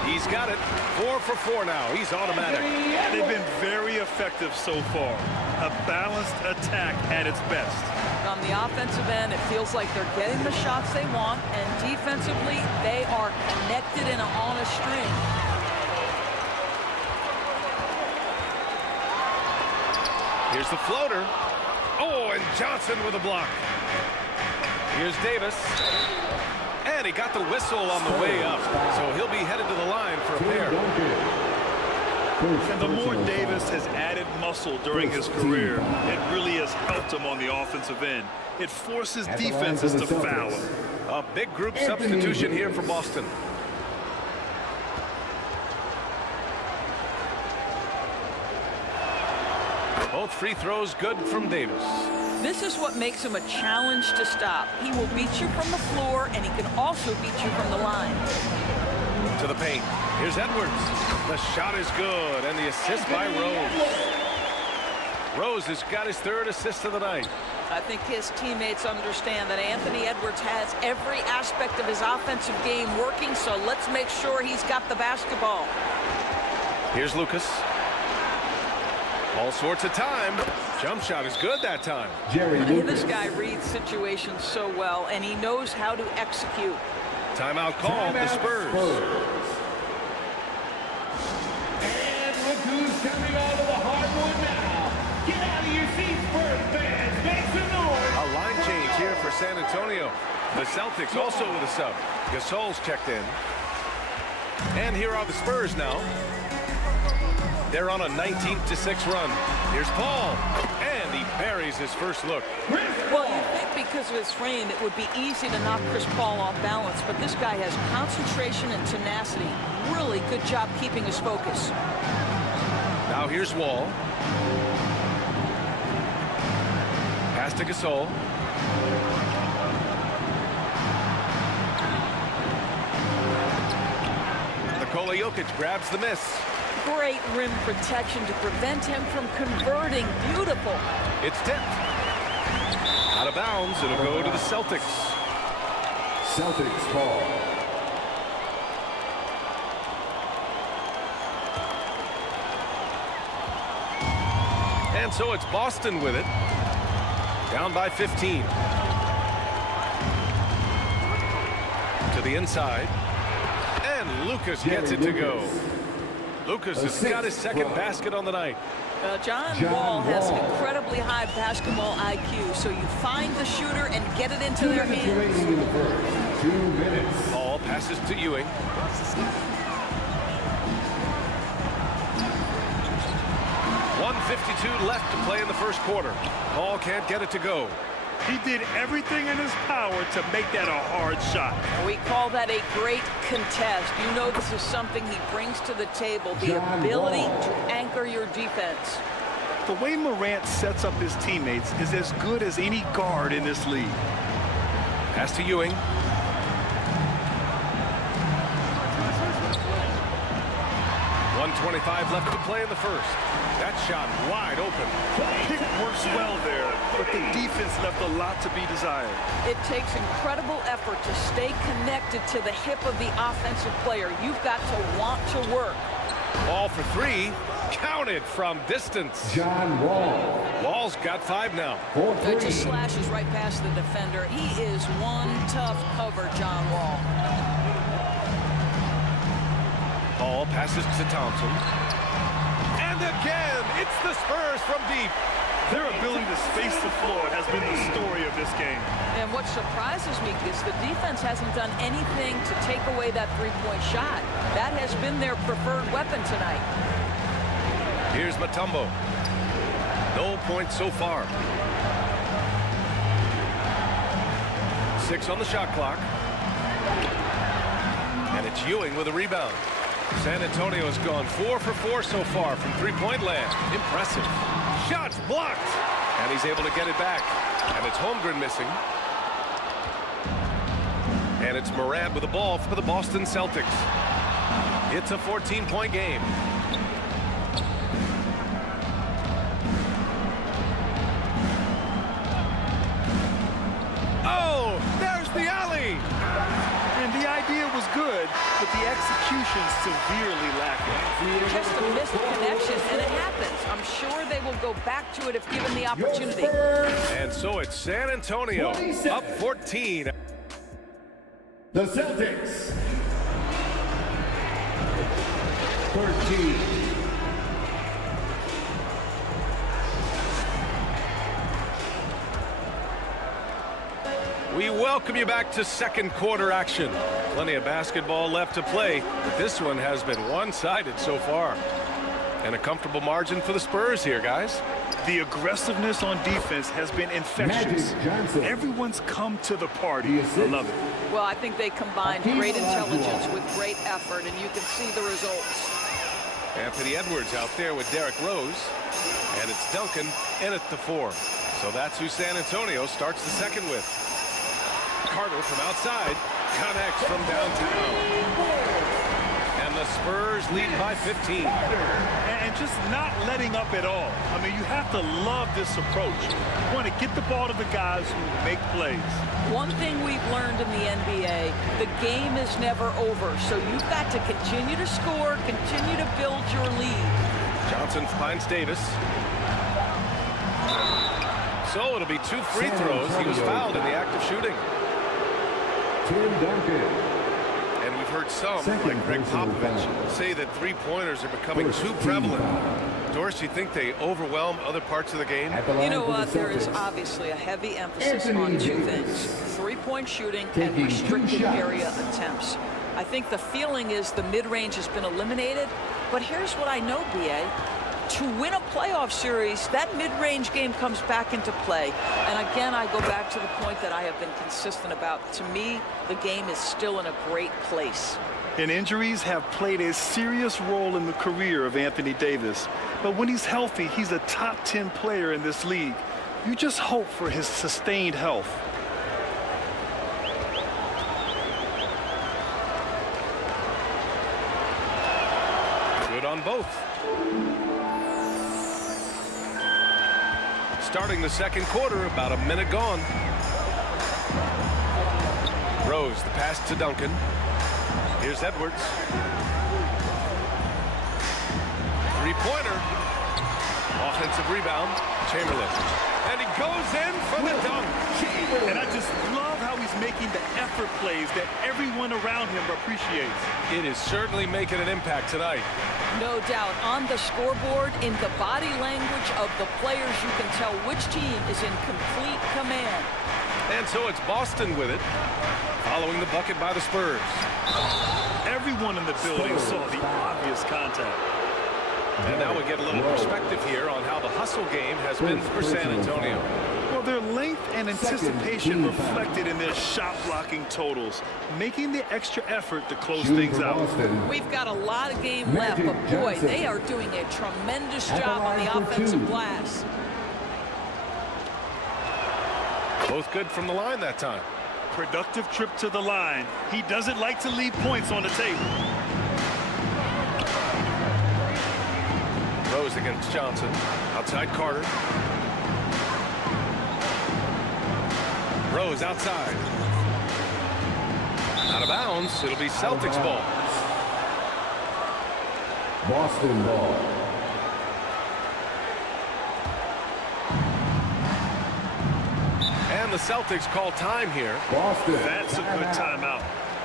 He's got it. 4 for 4 now. He's automatic. They've been very effective so far. A balanced attack at its best. On the offensive end, it feels like they're getting the shots they want, and defensively, they are connected and on a string. Here's the floater. Oh, and Johnson with a block. Here's Davis. And he got the whistle on the way up, so he'll be headed to the line for a pair. And the more Davis has added muscle during his career, it really has helped him on the offensive end. It forces defenses to foul him. A big group substitution here for Boston. Both free throws good from Davis. This is what makes him a challenge to stop. He will beat you from the floor, and he can also beat you from the line. To the paint. Here's Edwards. The shot is good, and the assist by Rose. Rose has got his 3rd assist of the night. I think his teammates understand that Anthony Edwards has every aspect of his offensive game working, so let's make sure he's got the basketball. Here's Lucas. All sorts of time. Jump shot is good that time. This guy reads situations so well, and he knows how to execute. Timeout called, the Spurs. And look who's coming out of the hardwood now. Get out of your seats, Spurs fans. Make some noise. A line change here for San Antonio. The Celtics also with a sub. Gasol's checked in. And here are the Spurs now. They're on a 19-6 run. Here's Paul, and he buries his first look. Well, you think because of his frame, it would be easy to knock Chris Paul off balance, but this guy has concentration and tenacity. Really good job keeping his focus. Now here's Wall. Pass to Gasol. NIKOLA JOKIC grabs the miss. Great rim protection to prevent him from converting. Beautiful. It's tipped. Out of bounds. It'll go to the Celtics. Celtics ball. And so it's Boston with it. Down by 15. To the inside. And Lucas gets it to go. Lucas has got his 2nd basket on the night. John Wall has an incredibly high basketball IQ, so you find the shooter and get it into their hands. 2 minutes. Ball passes to Ewing. .152 left to play in the first quarter. Ball can't get it to go. He did everything in his power to make that a hard shot. We call that a great contest. You know this is something he brings to the table, the ability to anchor your defense. The way Morant sets up his teammates is as good as any guard in this league. Pass to Ewing. .125 left to play in the first. That shot wide open. Kick works well there, but the defense left a lot to be desired. It takes incredible effort to stay connected to the hip of the offensive player. You've got to want to work. Ball for 3. Counted from distance. John Wall. Wall's got 5 now. It just slashes right past the defender. He is one tough cover, John Wall. Ball ball, passes to Thompson. And again, it's the Spurs from deep. Their ability to space the floor has been the story of this game. And what surprises me is the defense hasn't done anything to take away that three-point shot. That has been their preferred weapon tonight. Here's Mutombo. No points so far. 6 on the shot clock. And it's Ewing with a rebound. San Antonio's gone 4 for 4 so far from three-point land. Impressive. Shots blocked. And he's able to get it back. And it's Holmgren missing. And it's Morant with the ball for the Boston Celtics. It's a 14-point game. Oh, there's the alley. And the idea was good, but the execution severely lacking. Just a missed connection, and it happens. I'm sure they will go back to it if given the opportunity. And so it's San Antonio up 14. The Celtics. 13. We welcome you back to second quarter action. Plenty of basketball left to play, but this one has been one-sided so far. And a comfortable margin for the Spurs here, guys. The aggressiveness on defense has been infectious. Everyone's come to the party. I love it. Well, I think they combined great intelligence with great effort, and you can see the results. Anthony Edwards out there with Derrick Rose. And it's Duncan in at the 4. So that's who San Antonio starts the second with. Carter from outside connects from downtown. And the Spurs lead by 15. And just not letting up at all. I mean, you have to love this approach. You want to get the ball to the guys who make plays. One thing we've learned in the NBA, the game is never over. So you've got to continue to score, continue to build your lead. Johnson finds Davis. So it'll be 2 free throws. He was fouled in the act of shooting. And we've heard some, like Greg Popovich, say that three-pointers are becoming too prevalent. Doris, do you think they overwhelm other parts of the game? You know what? There is obviously a heavy emphasis on 2 things. Three-point shooting and restricted area attempts. I think the feeling is the mid-range has been eliminated. But here's what I know, B.A. To win a playoff series, that mid-range game comes back into play. And again, I go back to the point that I have been consistent about. To me, the game is still in a great place. And injuries have played a serious role in the career of Anthony Davis. But when he's healthy, he's a top 10 player in this league. You just hope for his sustained health. Good on both. Starting the second quarter, about a minute gone. Rose, the pass to Duncan. Here's Edwards. Three-pointer. Offensive rebound. Chamberlain. And he goes in for the dunk. And I just love how he's making the effort plays that everyone around him appreciates. It is certainly making an impact tonight. No doubt. On the scoreboard, in the body language of the players, you can tell which team is in complete command. And so it's Boston with it, following the bucket by the Spurs. Everyone in the building saw the obvious contact. And now we get a little perspective here on how the hustle game has been for San Antonio. Well, their length and anticipation reflected in their shot blocking totals, making the extra effort to close things out. We've got a lot of game left, but boy, they are doing a tremendous job on the offensive glass. Both good from the line that time. Productive trip to the line. He doesn't like to leave points on the table. Rose against Johnson. Outside Carter. Rose outside. Out of bounds. It'll be Celtics ball. Boston ball. And the Celtics call time here. Boston. That's a good timeout.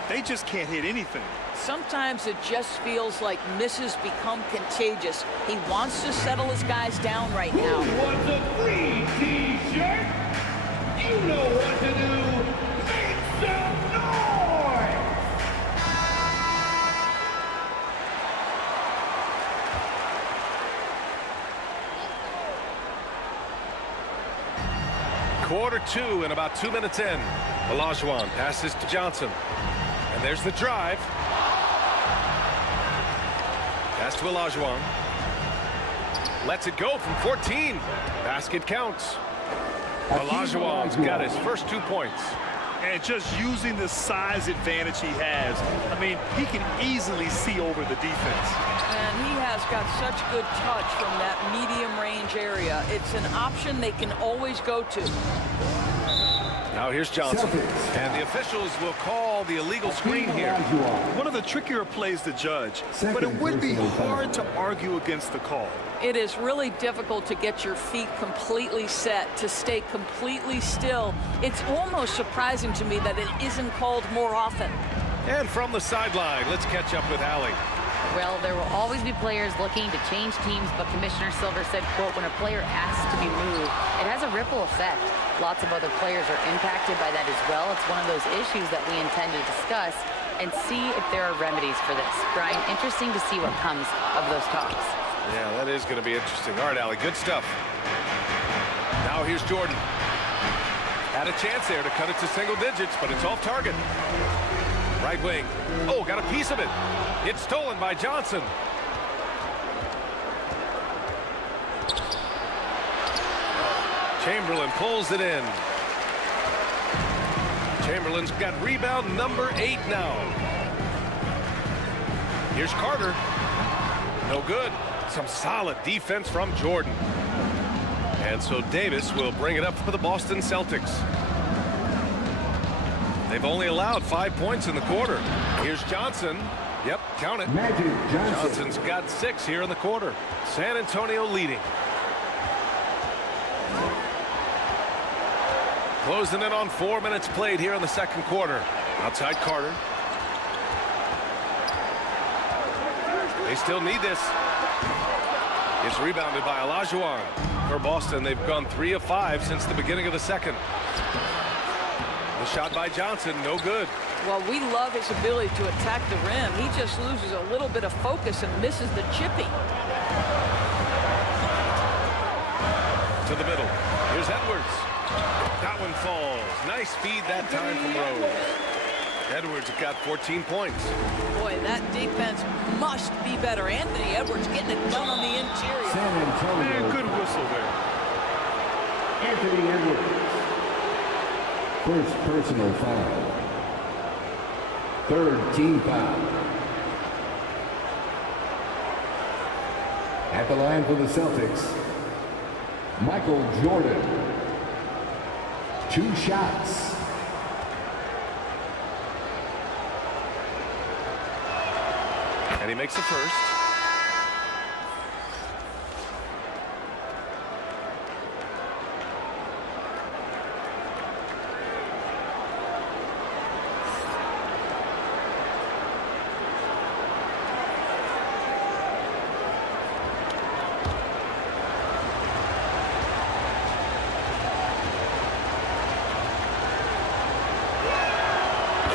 They just can't hit anything. sometimes it just feels like misses become contagious. He wants to settle his guys down right now. Who wants a free T-shirt? You know what to do. Make some noise! Quarter two and about 2 minutes in. Olajuwon passes to Johnson. And there's the drive. Pass to Olajuwon. Lets it go from 14. Basket counts. Olajuwon's got his first 2 points. And just using the size advantage he has, I mean, he can easily see over the defense. And he has got such good touch from that medium range area. It's an option they can always go to. Now here's Johnson. And the officials will call the illegal screen here. One of the trickier plays to judge, but it would be hard to argue against the call. It is really difficult to get your feet completely set, to stay completely still. It's almost surprising to me that it isn't called more often. And from the sideline, let's catch up with Allie. Well, there will always be players looking to change teams, but Commissioner Silver said, quote, when a player asks to be moved, it has a ripple effect. Lots of other players are impacted by that as well. It's one of those issues that we intend to discuss and see if there are remedies for this. Brian, interesting to see what comes of those talks. Yeah, that is going to be interesting. All right, Allie, good stuff. Now here's Jordan. Had a chance there to cut it to single digits, but it's off target. Right wing. Oh, got a piece of it. It's stolen by Johnson. Chamberlain pulls it in. Chamberlain's got rebound number 8 now. Here's Carter. No good. Some solid defense from Jordan. And so Davis will bring it up for the Boston Celtics. They've only allowed 5 points in the quarter. Here's Johnson. Yep, count it. Johnson's got 6 here in the quarter. San Antonio leading. Closing in on 4 minutes played here in the second quarter. Outside Carter. They still need this. It's rebounded by Olajuwon. For Boston, they've gone 3 of 5 since the beginning of the second. The shot by Johnson, no good. Well, we love his ability to attack the rim. He just loses a little bit of focus and misses the chippy. To the middle. Here's Edwards. That one falls. Nice feed that time from Rose. Edwards got 14 points. Boy, that defense must be better. Anthony Edwards getting it done on the interior. San Antonio. Good whistle there. Anthony Edwards. First personal foul. Third team foul. At the line for the Celtics, Michael Jordan. 2 shots. And he makes the first.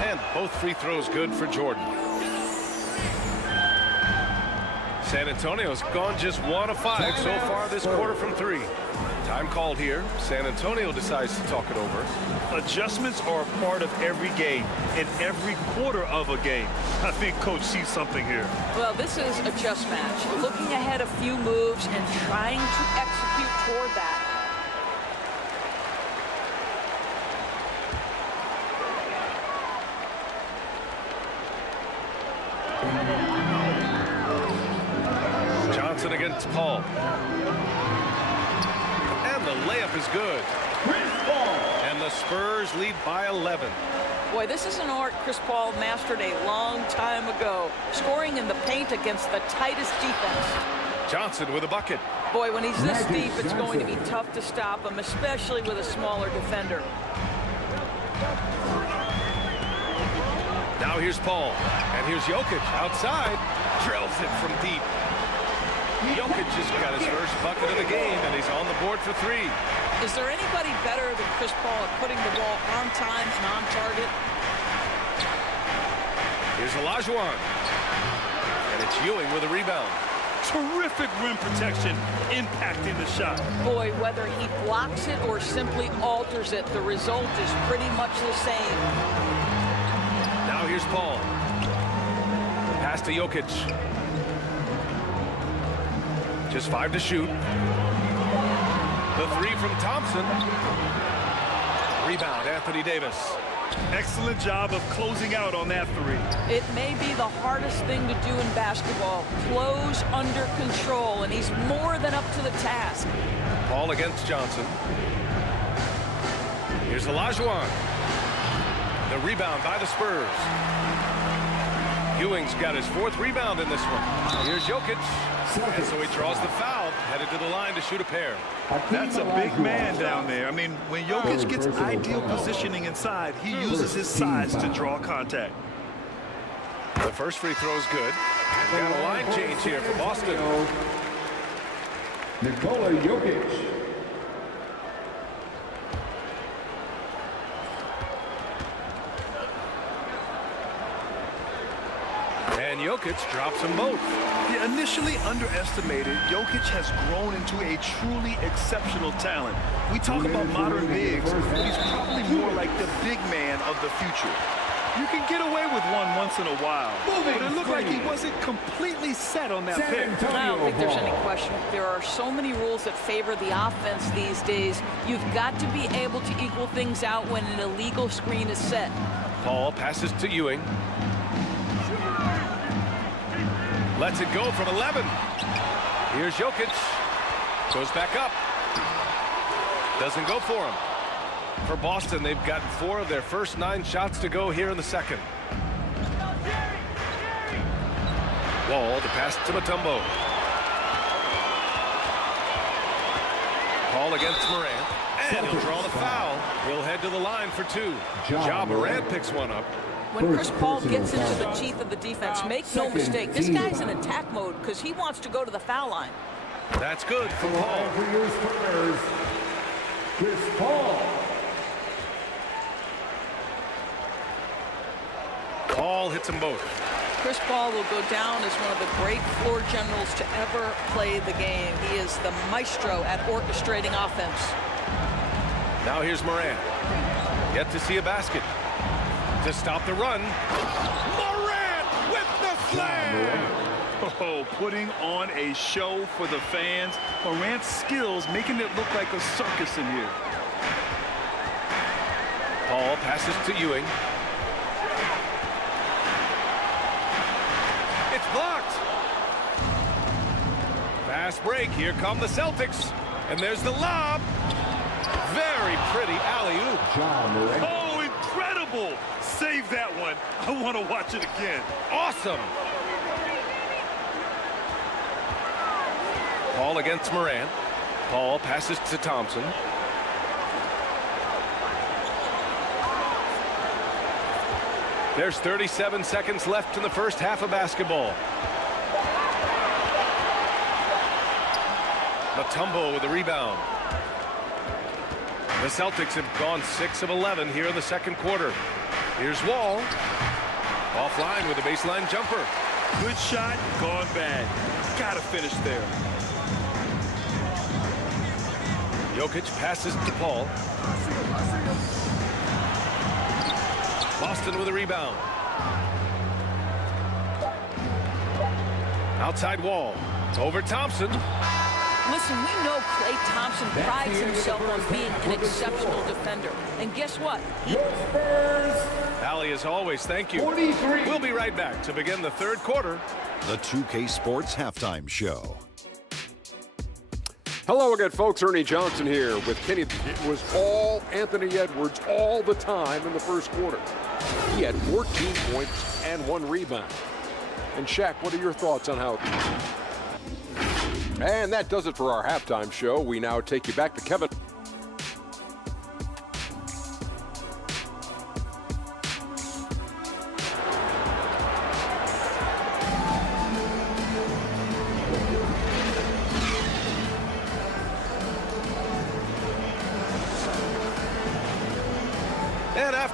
And both free throws good for Jordan. San Antonio's gone just 1 of 5 so far this quarter from 3. Time called here. San Antonio decides to talk it over. Adjustments are a part of every game and every quarter of a game. I think Coach sees something here. Well, this is a chess match. Looking ahead a few moves and trying to execute toward that. Johnson against Paul. And the layup is good. And the Spurs lead by 11. Boy, this is an art Chris Paul mastered a long time ago. Scoring in the paint against the tightest defense. Johnson with a bucket. Boy, when he's this deep, it's going to be tough to stop him, especially with a smaller defender. Now here's Paul. And here's Jokic outside. Drills it from deep. Jokic just got his first bucket of the game, and he's on the board for 3. Is there anybody better than Chris Paul at putting the ball on time and on target? Here's Olajuwon. And it's Ewing with a rebound. Terrific rim protection, impacting the shot. Boy, whether he blocks it or simply alters it, the result is pretty much the same. Now here's Paul. Pass to Jokic. Just 5 to shoot. The 3 from Thompson. Rebound, Anthony Davis. Excellent job of closing out on that 3. It may be the hardest thing to do in basketball. Close under control, and he's more than up to the task. Paul against Johnson. Here's Olajuwon. The rebound by the Spurs. Ewing's got his 4th rebound in this one. Here's Jokic. And so he draws the foul, headed to the line to shoot a pair. That's a big man down there. I mean, when Jokic gets ideal positioning inside, he uses his size to draw contact. The first free throw is good. Got a line change here for Boston. Nikola Jokic. And Jokic drops them both. Yeah, initially underestimated, Jokic has grown into a truly exceptional talent. We talk about modern bigs, but he's probably more like the big man of the future. You can get away with one once in a while, but it looked like he wasn't completely set on that pick. I don't think there's any question. There are so many rules that favor the offense these days. You've got to be able to equal things out when an illegal screen is set. Paul passes to Ewing. Lets it go from 11. Here's Jokic. Goes back up. Doesn't go for him. For Boston, they've gotten 4 of their first 9 shots to go here in the second. Wall to pass to Mutombo. Paul against Morant. And he'll draw the foul. He'll head to the line for 2. Ja Morant picks one up. When Chris Paul gets into the teeth of the defense, make no mistake, this guy's in attack mode because he wants to go to the foul line. That's good for Paul. For your Spurs, Chris Paul. Paul hits them both. Chris Paul will go down as one of the great floor generals to ever play the game. He is the maestro at orchestrating offense. Now here's Morant. Yet to see a basket. To stop the run. Morant with the slam! Oh, putting on a show for the fans. Morant's skills making it look like a circus in here. Paul passes to Ewing. It's blocked. Fast break. Here come the Celtics. And there's the lob. Very pretty alley-oop. Oh, incredible. Save that one. I want to watch it again. Awesome. Paul against Morant. Paul passes to Thompson. There's 37 seconds left in the first half of basketball. Mutombo with the rebound. The Celtics have gone 6 of 11 here in the second quarter. Here's Wall. Offline with a baseline jumper. Good shot, gone bad. Gotta finish there. Jokic passes to Paul. Boston with a rebound. Outside Wall. Over Thompson. Listen, we know Klay Thompson prides himself on being an exceptional defender. And guess what? Allie, as always, thank you. 43. We'll be right back to begin the third quarter. The 2K Sports Halftime Show. Hello again, folks. Ernie Johnson here with Kenny. It was all Anthony Edwards all the time in the first quarter. He had 14 points and 1 rebound. And Shaq, what are your thoughts on how? And that does it for our halftime show. We now take you back to Kevin.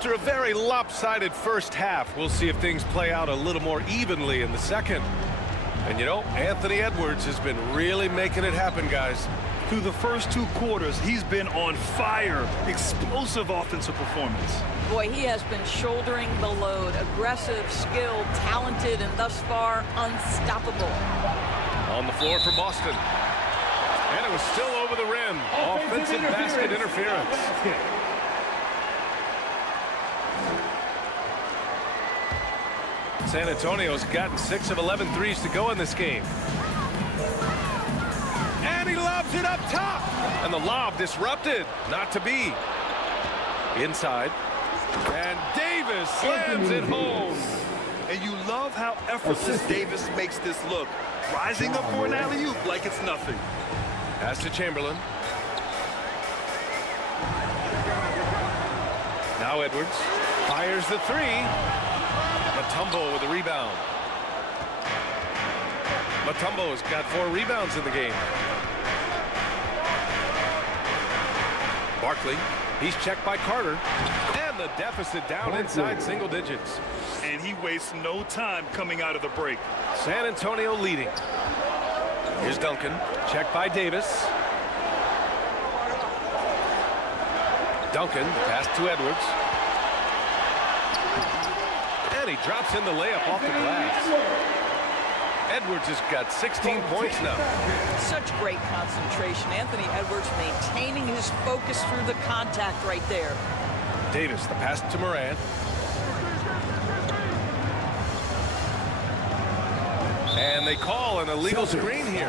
After a very lopsided first half, we'll see if things play out a little more evenly in the second. And you know, Anthony Edwards has been really making it happen, guys. Through the first 2 quarters, he's been on fire. Explosive offensive performance. Boy, he has been shouldering the load. Aggressive, skilled, talented, and thus far, unstoppable. On the floor for Boston. And it was still over the rim. Offensive basket interference. San Antonio's gotten 6 of 11 threes to go in this game. And he lobs it up top. And the lob disrupted. Not to be. Inside. And Davis slams it home. And you love how effortless Davis makes this look. Rising up for an alley-oop like it's nothing. Pass to Chamberlain. Now Edwards fires the 3. Mutombo with a rebound. Mutombo's got 4 rebounds in the game. Barkley, he's checked by Carter. And the deficit down inside single digits. And he wastes no time coming out of the break. San Antonio leading. Here's Duncan, checked by Davis. Duncan, pass to Edwards. And he drops in the layup off the glass. Edwards has got 16 points now. Such great concentration. Anthony Edwards maintaining his focus through the contact right there. Davis, the pass to Moran. And they call an illegal screen here.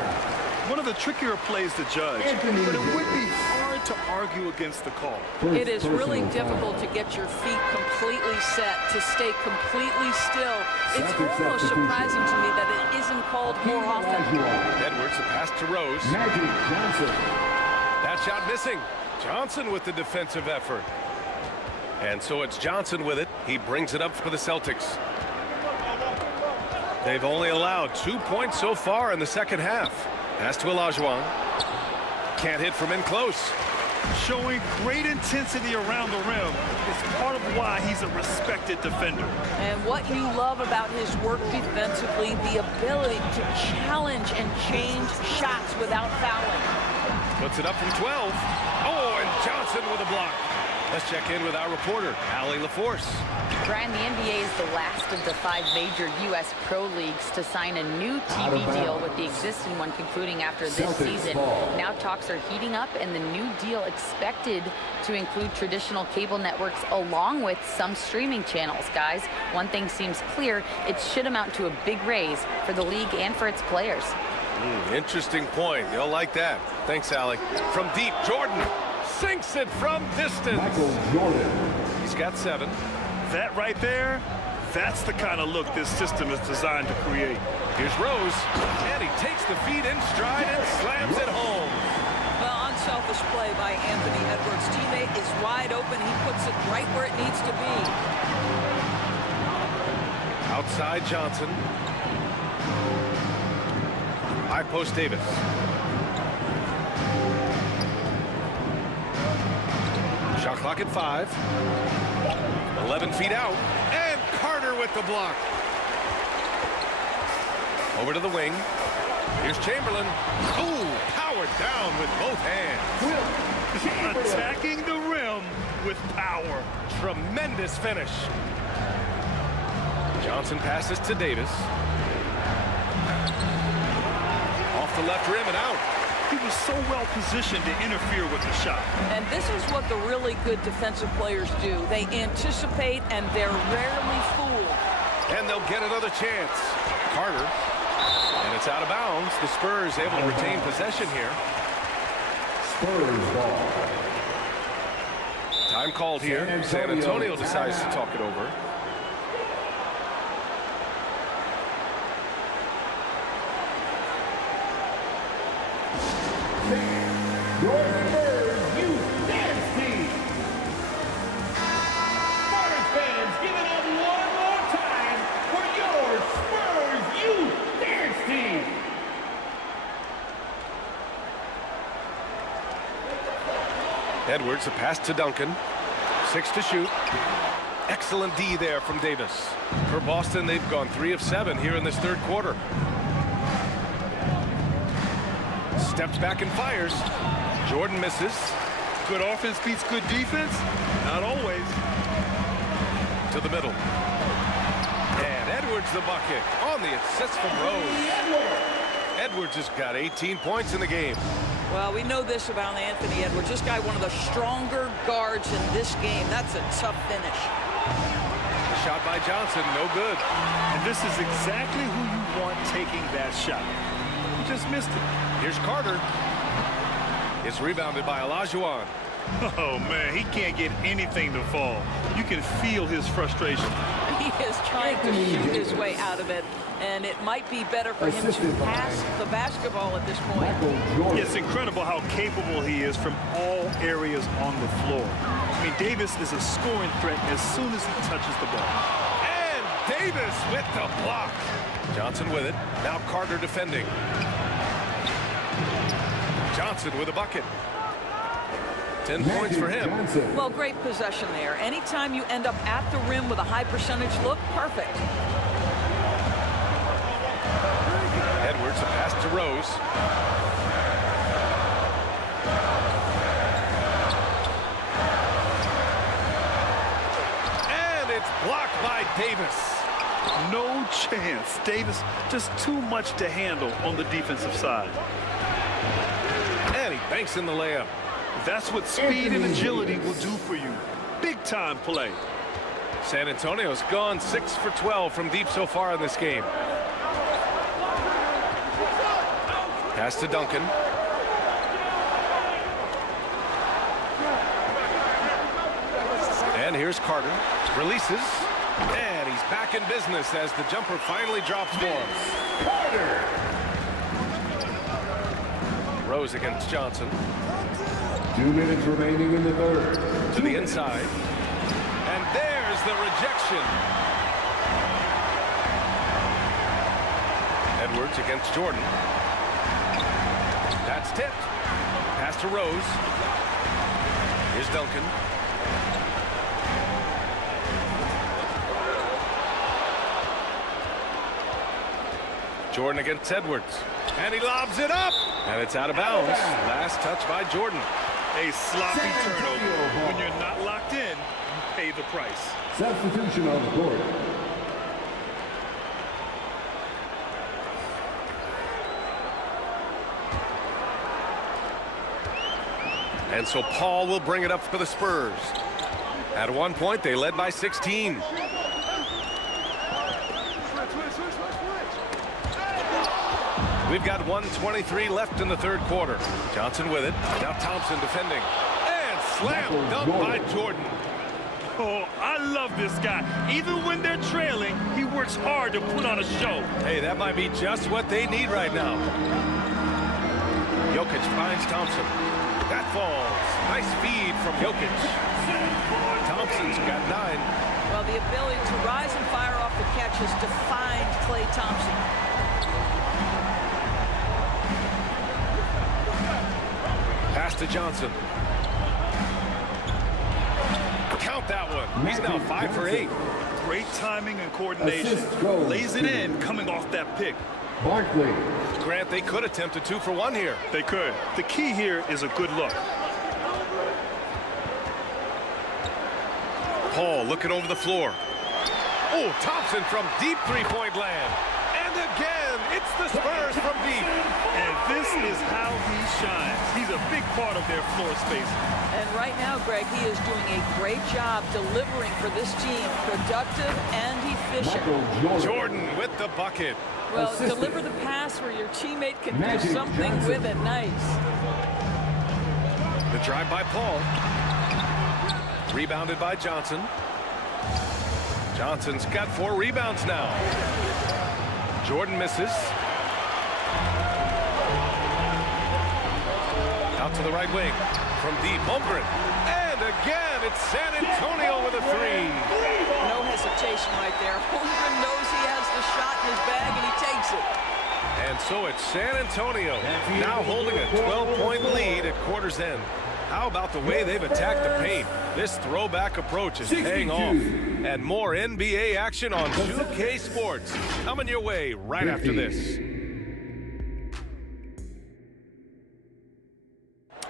One of the trickier plays to judge, but it would be hard to argue against the call. It is really difficult to get your feet completely set, to stay completely still. It's almost surprising to me that it isn't called more often. Edwards, a pass to Rose. Magic Johnson. That shot missing. Johnson with the defensive effort. And so it's Johnson with it. He brings it up for the Celtics. They've only allowed 2 points so far in the second half. Pass to Olajuwon. Can't hit from in close. Showing great intensity around the rim is part of why he's a respected defender. And what you love about his work defensively, the ability to challenge and change shots without fouling. Puts it up from 12. Oh, and Johnson with a block. Let's check in with our reporter, Allie LaForce. Brian, the NBA is the last of the 5 major U.S. pro leagues to sign a new TV deal, with the existing one concluding after this season. Now talks are heating up, and the new deal expected to include traditional cable networks along with some streaming channels. Guys, one thing seems clear: it should amount to a big raise for the league and for its players. Interesting point. You'll like that. Thanks, Allie. From deep, Jordan sinks it from distance. Michael Jordan. He's got 7. That right there, that's the kind of look this system is designed to create. Here's Rose, and he takes the feet in stride and slams it home. The unselfish play by Anthony Edwards' teammate is wide open. He puts it right where it needs to be. Outside Johnson. High post Davis. Shot clock at 5. 11 feet out, and Carter with the block. Over to the wing. Here's Chamberlain. Ooh, powered down with both hands. Attacking the rim with power. Tremendous finish. Johnson passes to Davis. Off the left rim and out. He was so well positioned to interfere with the shot. And this is what the really good defensive players do. They anticipate, and they're rarely fooled. And they'll get another chance. Carter. And it's out of bounds. The Spurs able to retain possession here. Spurs ball. Time called here. San Antonio decides to talk it over. Your Spurs Youth Dance Team. Spurs fans, give it up one more time for your Spurs Youth Dance Team. Edwards, a pass to Duncan. 6 to shoot. Excellent D there from Davis. For Boston, they've gone 3 of 7 here in this third quarter. Steps back and fires. Jordan misses. Good offense beats good defense? Not always. To the middle. And Edwards the bucket on the assist from Rose. Edwards has got 18 points in the game. Well, we know this about Anthony Edwards. This guy, one of the stronger guards in this game. That's a tough finish. The shot by Johnson, no good. And this is exactly who you want taking that shot. You just missed it. Here's Carter. It's rebounded by Olajuwon. Oh, man, he can't get anything to fall. You can feel his frustration. He is trying to shoot his way out of it, and it might be better for him to pass the basketball at this point. It's incredible how capable he is from all areas on the floor. I mean, Davis is a scoring threat as soon as he touches the ball. And Davis with the block. Johnson with it. Now Carter defending. Johnson with a bucket. 10 points for him. Well, great possession there. Anytime you end up at the rim with a high percentage look, perfect. Edwards, a pass to Rose. And it's blocked by Davis. No chance. Davis just too much to handle on the defensive side. And he banks in the layup. That's what speed and agility will do for you. Big time play. San Antonio's gone 6 for 12 from deep so far in this game. Pass to Duncan. And here's Carter. Releases. And he's back in business as the jumper finally drops for him. Carter. Rose against Johnson. 2 minutes remaining in the third. To the inside. And there's the rejection. Edwards against Jordan. That's tipped. Pass to Rose. Here's Duncan. Jordan against Edwards. And he lobs it up. And it's out of bounds. Last touch by Jordan. A sloppy turnover. When you're not locked in, you pay the price. Substitution on the court. And so Paul will bring it up for the Spurs. At one point, they led by 16. We've got 1:23 left in the third quarter. Johnson with it. Now Thompson defending. And slam dunk by Jordan. Oh, I love this guy. Even when they're trailing, he works hard to put on a show. Hey, that might be just what they need right now. Jokic finds Thompson. That falls. Nice feed from Jokic. Thompson's got 9. Well, the ability to rise and fire off the catch has defined Klay Thompson. Pass to Johnson. Count that one. He's now 5 for 8. Great timing and coordination. Lays it in coming off that pick. Barkley. Grant, they could attempt a 2 for 1 here. They could. The key here is a good look. Paul looking over the floor. Oh, Thompson from deep three-point land. And again, it's the Spurs from deep. And this is how he shines. He's a big part of their floor space. And right now, Greg, he is doing a great job delivering for this team. Productive and efficient. Jordan with the bucket. Well, deliver the pass where your teammate can do something with it. Nice. The drive by Paul. Rebounded by Johnson. Johnson's got 4 rebounds now. Jordan misses. Out to the right wing. From deep, Holmgren. And again, it's San Antonio with a 3. No hesitation right there. Holmgren knows he has the shot in his bag, and he takes it. And so it's San Antonio now holding a 12-point lead at quarter's end. How about the way they've attacked the paint? This throwback approach is paying off. And more NBA action on 2K Sports coming your way right after this.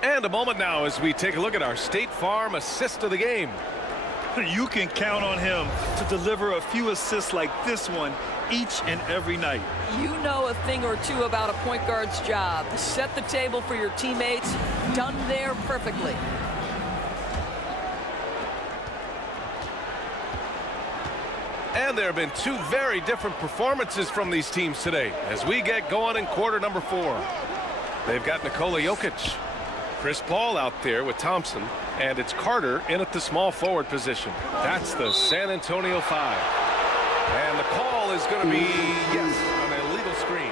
And a moment now as we take a look at our State Farm assist of the game. You can count on him to deliver a few assists like this one each and every night. You know a thing or two about a point guard's job. Set the table for your teammates. Done there perfectly. And there have been two very different performances from these teams today as we get going in quarter number 4. They've got NIKOLA Jokic, Chris Paul out there with Thompson, and it's Carter in at the small forward position. That's the San Antonio 5. And the call is going to be, yes, an illegal screen.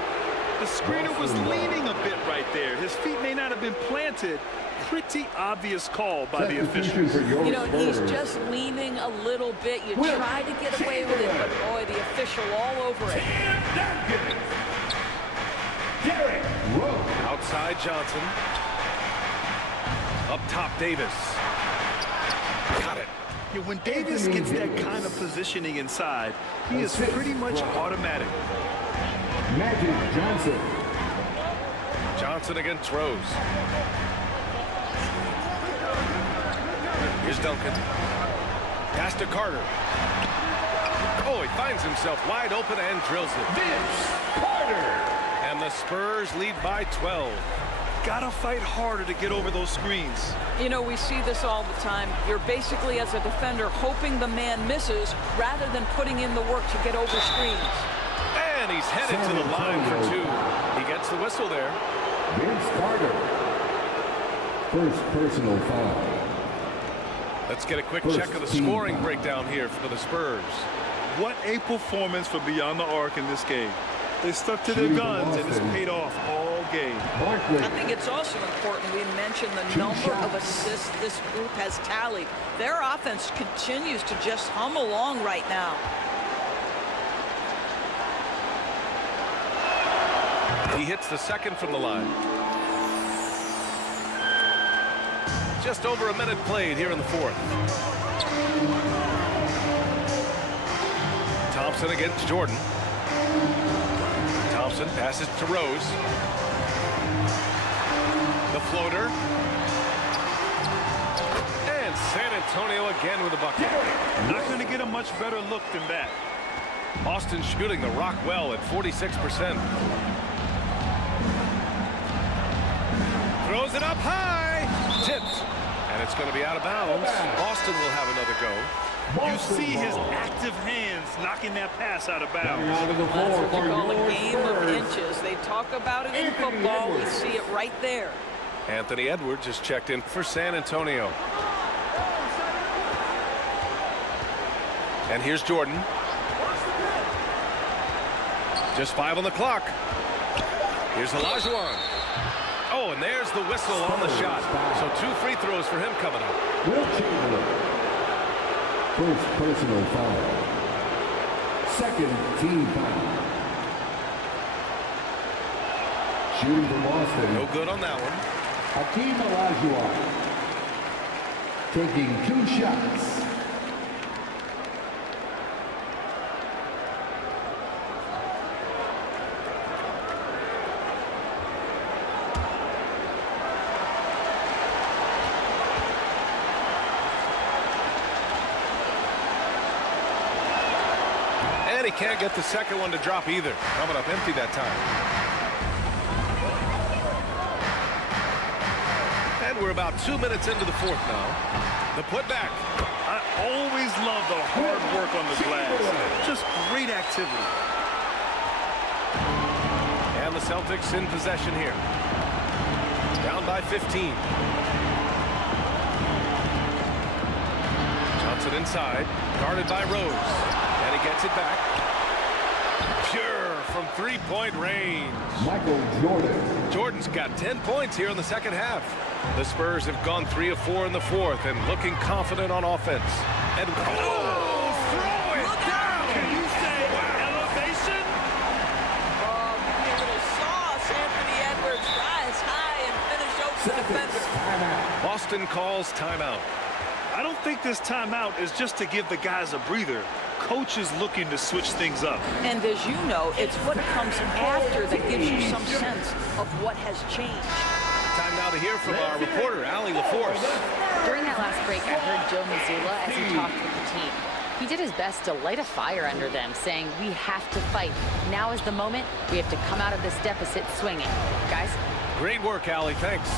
The screener was leaning a bit right there. His feet may not have been planted. Pretty obvious call by the officials. You know, he's just leaning a little bit. You try to get away with it, but boy, the official all over it. Outside Johnson. Up top Davis. Got it. Yeah, when Davis gets that kind of positioning inside, he is pretty much automatic. Magic Johnson. Johnson against Rose. Here's Duncan. Pass to Carter. Oh, he finds himself wide open and drills it. Carter. And the Spurs lead by 12. Gotta fight harder to get over those screens. You know, we see this all the time. You're basically, as a defender, hoping the man misses rather than putting in the work to get over screens. And he's headed to the line for 2. He gets the whistle there. Vince Carter. First personal foul. Let's get a quick check of the scoring breakdown here for the Spurs. What a performance for Beyond the Arc in this game. They stuck to their guns, and it's paid off all game. I think it's also important we mention the number of assists this group has tallied. Their offense continues to just hum along right now. He hits the second from the line. Just over a minute played here in the 4th. Thompson against Jordan. Thompson passes to Rose. The floater. And San Antonio again with a bucket. Not going to get a much better look than that. Boston shooting the rock well at 46%. Throws it up high. Tipped. And it's going to be out of bounds. Boston will have another go. You see his active hands knocking that pass out of bounds. That's what you call a game of inches. They talk about it in football. We see it right there. Anthony Edwards just checked in for San Antonio. And here's Jordan. Just 5 on the clock. Here's Olajuwon. Oh, and there's the whistle on the shot. So 2 free throws for him coming up. Wilt Chamberlain. First personal foul. Second team foul. Shooting for Boston. No good on that one. Hakeem Olajuwon. Taking 2 shots. And he can't get the second one to drop either. Coming up empty that time. And we're about 2 minutes into the 4th now. The putback. I always love the hard work on the glass. Just great activity. And the Celtics in possession here. Down by 15. Johnson inside. Guarded by Rose. And he gets it back. Pure from 3-point range. Michael Jordan. Jordan's got 10 points here in the second half. The Spurs have gone 3 of 4 in the 4th and looking confident on offense. And oh, throw it down! Can you say elevation? Give me a little sauce. Anthony Edwards rise high and finish over the defender. Timeout. Boston calls timeout. I don't think this timeout is just to give the guys a breather. Coach is looking to switch things up. And as you know, it's what comes after that gives you some sense of what has changed. Time now to hear from our reporter, Allie LaForce. During that last break, I heard Joe Mazzulla as he talked with the team. He did his best to light a fire under them, saying, we have to fight. Now is the moment. We have to come out of this deficit swinging. Guys? Great work, Allie. Thanks.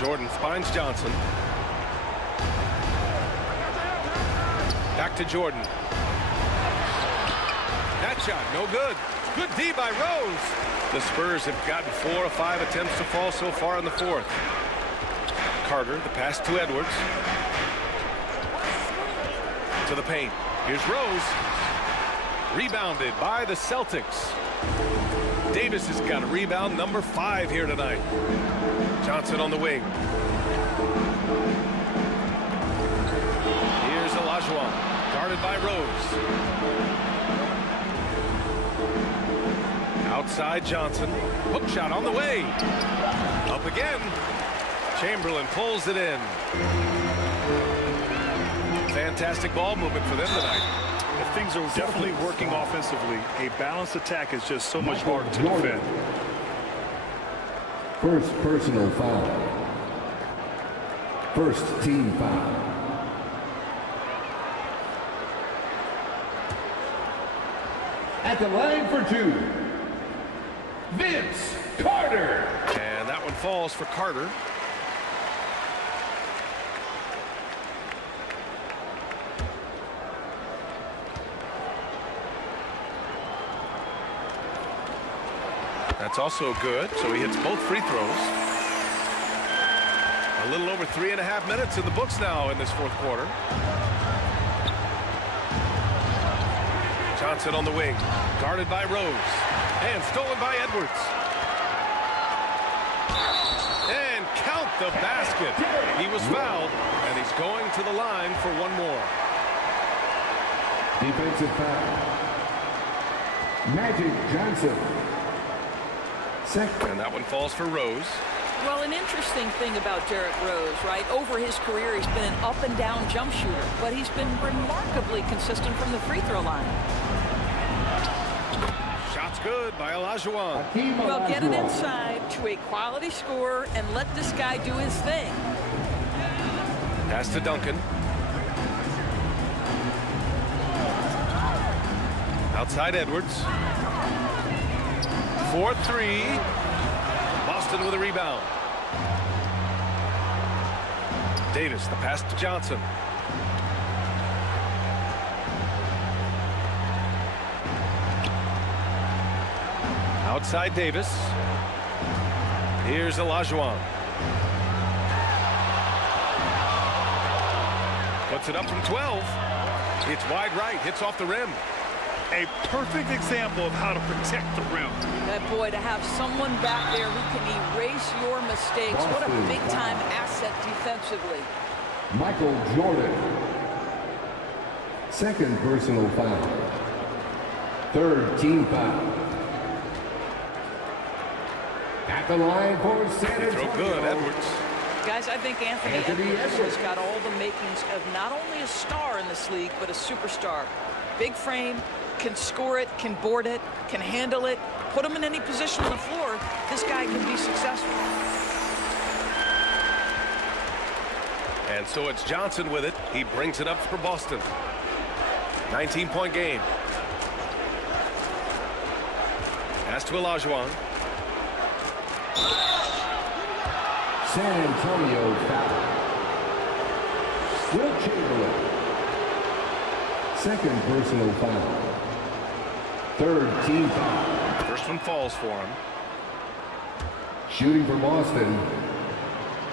Jordan finds Johnson. Back to Jordan. That shot, no good. Good D by Rose. The Spurs have gotten 4 of 5 attempts to fall so far in the fourth. Carter, the pass to Edwards. To the paint. Here's Rose. Rebounded by the Celtics. Davis has got a rebound, number 5 here tonight. Johnson on the wing. Here's Olajuwon, guarded by Rose. Outside Johnson. Hook shot on the way. Up again. Chamberlain pulls it in. Fantastic ball movement for them tonight. If things are definitely working offensively, a balanced attack is just so much harder to defend. First personal foul. First team foul. At the line for 2, Vince Carter. And that one falls for Carter. That's also good, so he hits both free throws. A little over 3.5 minutes in the books now in this fourth quarter. Johnson on the wing, guarded by Rose, and stolen by Edwards. And count the basket. He was fouled, and he's going to the line for one more. Defensive foul. Magic Johnson. Second. And that one falls for Rose. Well, an interesting thing about Derrick Rose, right? Over his career, he's been an up-and-down jump shooter, but he's been remarkably consistent from the free throw line. Shots good by Olajuwon. Well, get it inside to a quality scorer and let this guy do his thing. Pass to Duncan. Outside Edwards. 4-3. Boston with a rebound. Davis, the pass to Johnson. Outside Davis. Here's Olajuwon. Puts it up from 12. It's wide right, hits off the rim. A perfect example of how to protect the rim. That boy, to have someone back there who can erase your mistakes. What a big-time asset defensively. Michael Jordan. Second personal foul. Third team foul. At the line for San Antonio. Throw good, Edwards. Guys, I think Anthony Edwards has got all the makings of not only a star in this league, but a superstar. Big frame, can score it, can board it, can handle it, put him in any position on the floor. This guy can be successful. And so it's Johnson with it. He brings it up for Boston. 19-point game. Pass to Olajuwon. San Antonio foul. Wilt Chamberlain. Second personal foul. Third team foul. First one falls for him. Shooting for Boston,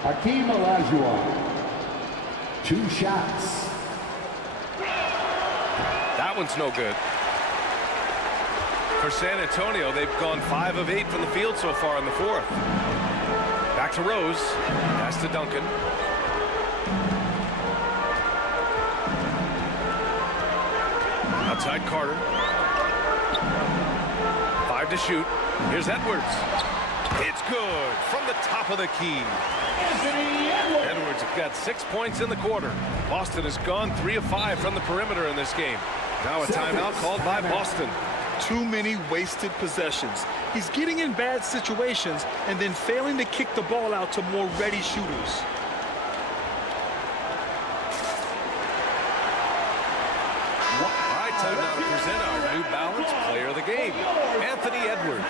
Hakeem Olajuwon. 2 shots. That one's no good. For San Antonio, they've gone 5 of 8 from the field so far in the fourth. Back to Rose. Pass to Duncan. Outside Carter. 5 to shoot. Here's Edwards. It's good from the top of the key. Edwards got 6 points in the quarter. Boston has gone 3 of 5 from the perimeter in this game. Now a timeout called by Boston. Too many wasted possessions. He's getting in bad situations and then failing to kick the ball out to more ready shooters. All right, time now to present our New Balance Player of the Game, Anthony Edwards.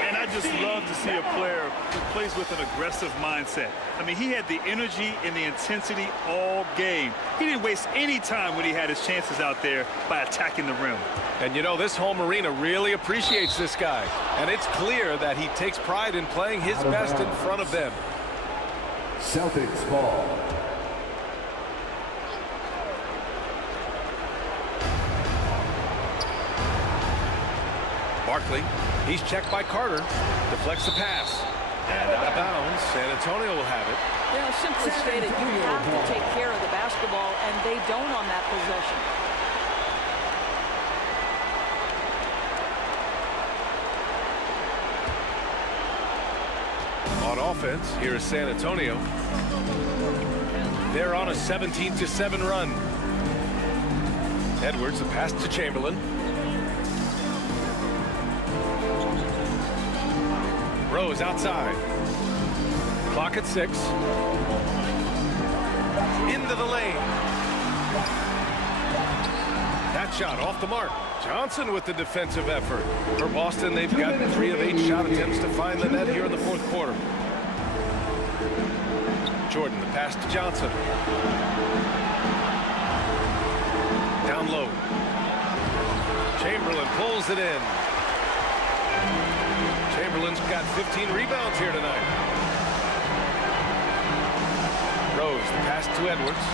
And I just love to see a player who plays with an aggressive mindset. I mean, he had the energy and the intensity all game. He didn't waste any time when he had his chances out there by attacking the rim. And you know, this home arena really appreciates this guy. And it's clear that he takes pride in playing his best in front of them. Celtics ball. Barkley, he's checked by Carter, deflects the pass, and out of bounds. San Antonio will have it. You know, simply stated, you have to take care of the basketball, and they don't on that possession. On offense, here is San Antonio. They're on a 17-7 run. Edwards, the pass to Chamberlain. Rose outside. Clock at 6. Into the lane. That shot off the mark. Johnson with the defensive effort. For Boston, they've gotten 3 of 8 shot attempts to find the net here in the fourth quarter. Jordan, the pass to Johnson. Down low. Chamberlain pulls it in. Chamberlain's got 15 rebounds here tonight. Rose, the pass to Edwards.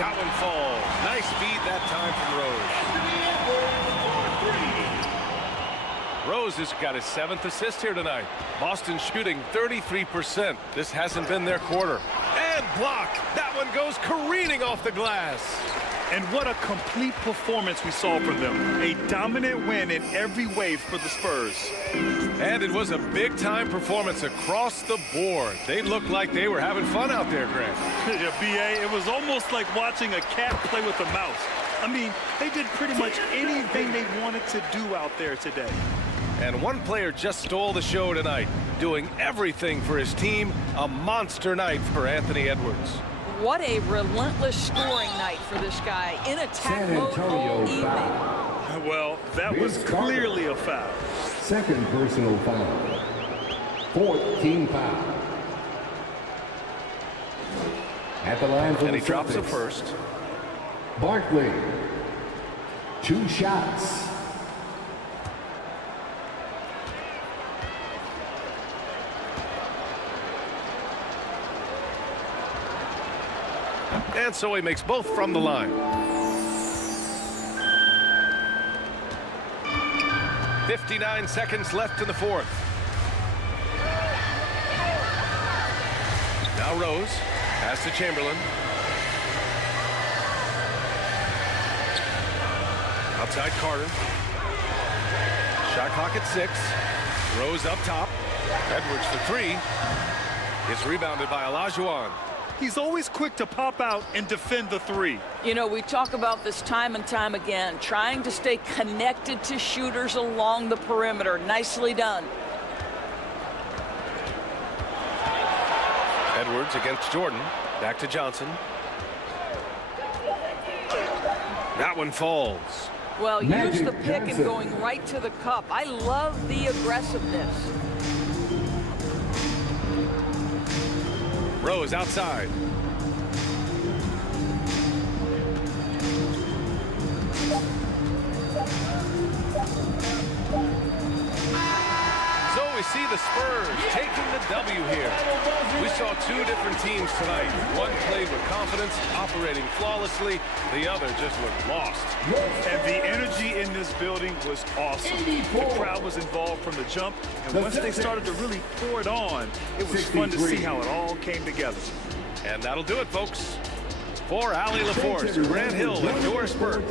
That one falls. Nice feed that time from Rose. Rose has got his 7th assist here tonight. Boston shooting 33%. This hasn't been their quarter. And blocked. That one goes careening off the glass. And what a complete performance we saw from them. A dominant win in every way for the Spurs. And it was a big-time performance across the board. They looked like they were having fun out there, Grant. Yeah, B.A., it was almost like watching a cat play with a mouse. I mean, they did pretty much anything they wanted to do out there today. And one player just stole the show tonight, doing everything for his team. A monster night for Anthony Edwards. What a relentless scoring night for this guy. In attack mode all evening. Foul. Well, that was clearly a foul. Second personal foul. 4th team foul. At the line for and the he drops the Celtics. first. Barkley. 2 shots. And so he makes both from the line. 59 seconds left in the fourth. Now Rose, pass to Chamberlain. Outside Carter. Shot clock at 6. Rose up top. Edwards for 3. It's rebounded by Olajuwon. He's always quick to pop out and defend the 3. You know, we talk about this time and time again, trying to stay connected to shooters along the perimeter. Nicely done. Edwards against Jordan. Back to Johnson. That one falls. Well, use the pick and going right to the cup. I love the aggressiveness. Rose outside. So we see the Spurs taking the W here. We saw 2 different teams tonight. One played with confidence, operating flawlessly. The other just looked lost. And the energy in this building was awesome. The crowd was involved from the jump, and once they started to really pour it on, it was fun to see how it all came together. And that'll do it, folks. For Allie LaForce, Grant Hill, and Doris Burke.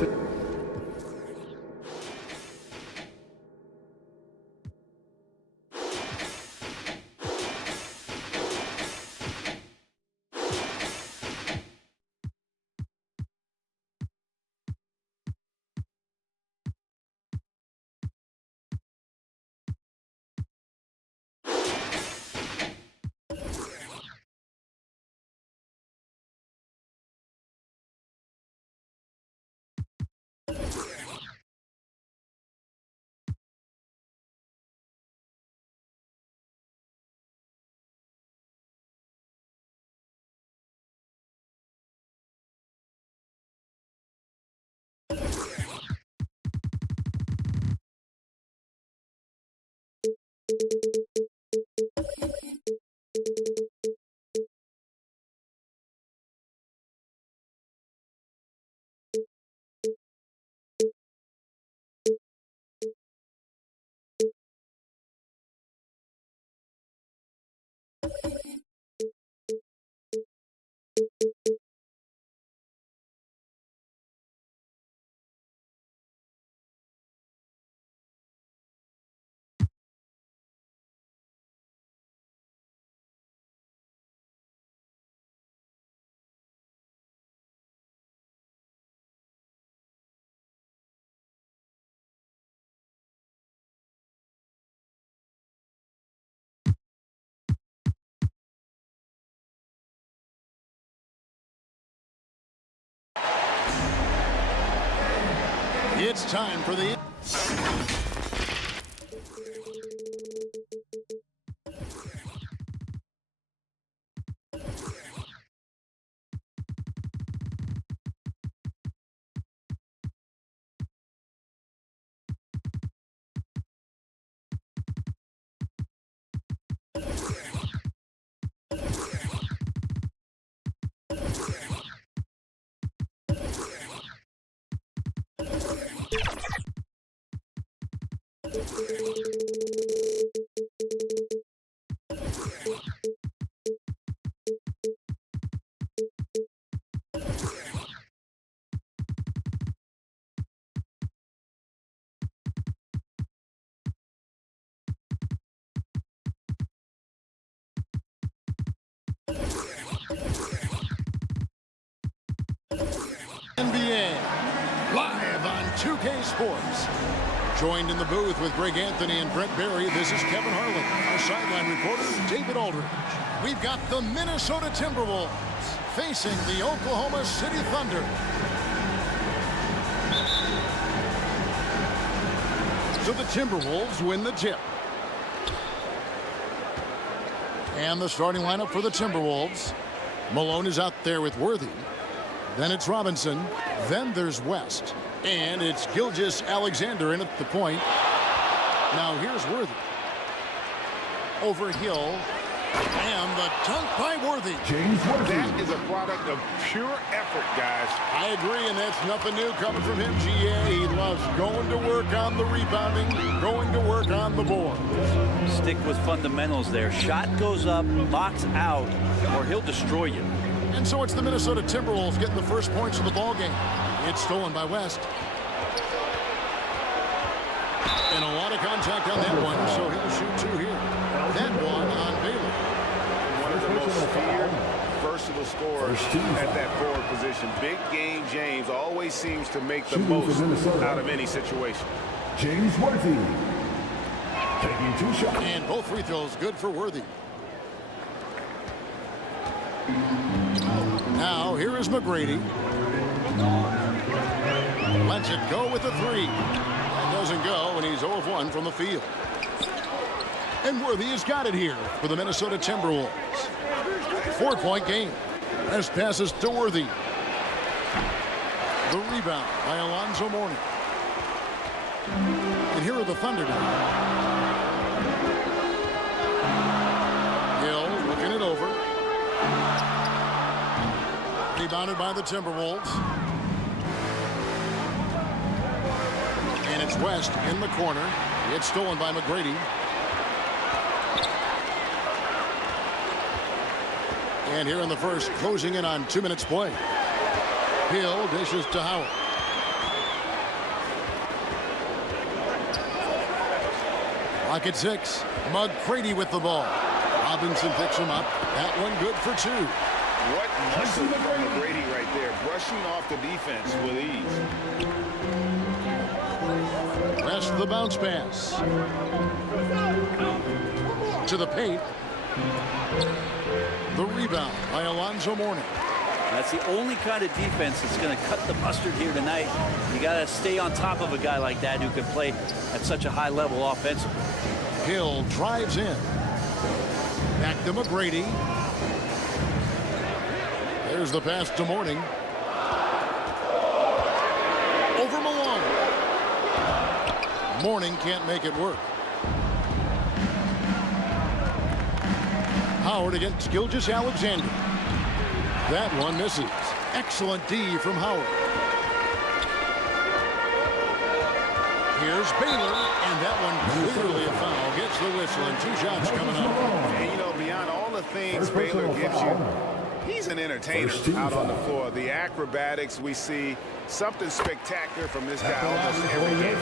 It's time for the... NBA, live on 2K Sports. Joined in the booth with Greg Anthony and Brett Barry, this is Kevin Harlan. Our sideline reporter, David Aldridge. We've got the Minnesota Timberwolves facing the Oklahoma City Thunder. So the Timberwolves win the tip. And the starting lineup for the Timberwolves. Malone is out there with Worthy. Then it's Robinson. Then there's West. And it's Gilgeous-Alexander in at the point. Now here's Worthy. Over Hill. And the dunk by Worthy. That is a product of pure effort, guys. I agree, and that's nothing new coming from him, GA. He loves going to work on the rebounding, going to work on the board. Stick with fundamentals there. Shot goes up, box out, or he'll destroy you. And so it's the Minnesota Timberwolves getting the first points of the ball game. It's stolen by West. And a lot of contact on that one, so he'll shoot two here. Then one on Baylor. One of the most feared, versatile scorers at that forward position. Big game James always seems to make the most out of any situation. James Worthy taking two shots. And both free throws good for Worthy. Now here is McGrady. Lets it go with the three. That doesn't go, and he's 0 of 1 from the field. And Worthy has got it here for the Minnesota Timberwolves. 4-point game. Best passes to Worthy. The rebound by Alonzo Mourning. And here are the Thunder now. Hill looking it over. Rebounded by the Timberwolves. And it's West in the corner. It's stolen by McGrady. And here in the first, closing in on 2 minutes play. Hill dishes to Howard. Clock at 6. McGrady with the ball. Robinson picks him up. That one good for 2. What muscle from McGrady right there, brushing off the defense with ease. West the bounce pass. To the paint. The rebound by Alonzo Mourning. That's the only kind of defense that's going to cut the mustard here tonight. You got to stay on top of a guy like that who can play at such a high level offensively. Hill drives in. Back to McGrady. There's the pass to Mourning. Over Malone. Mourning can't make it work. Howard against Gilgeous-Alexander. That one misses. Excellent D from Howard. Here's Baylor, and that one clearly a foul. Gets the whistle, and 2 shots coming up. And, you know, beyond all the things Baylor gives you, he's an entertainer out on the floor. The acrobatics we see, something spectacular from this guy almost every game.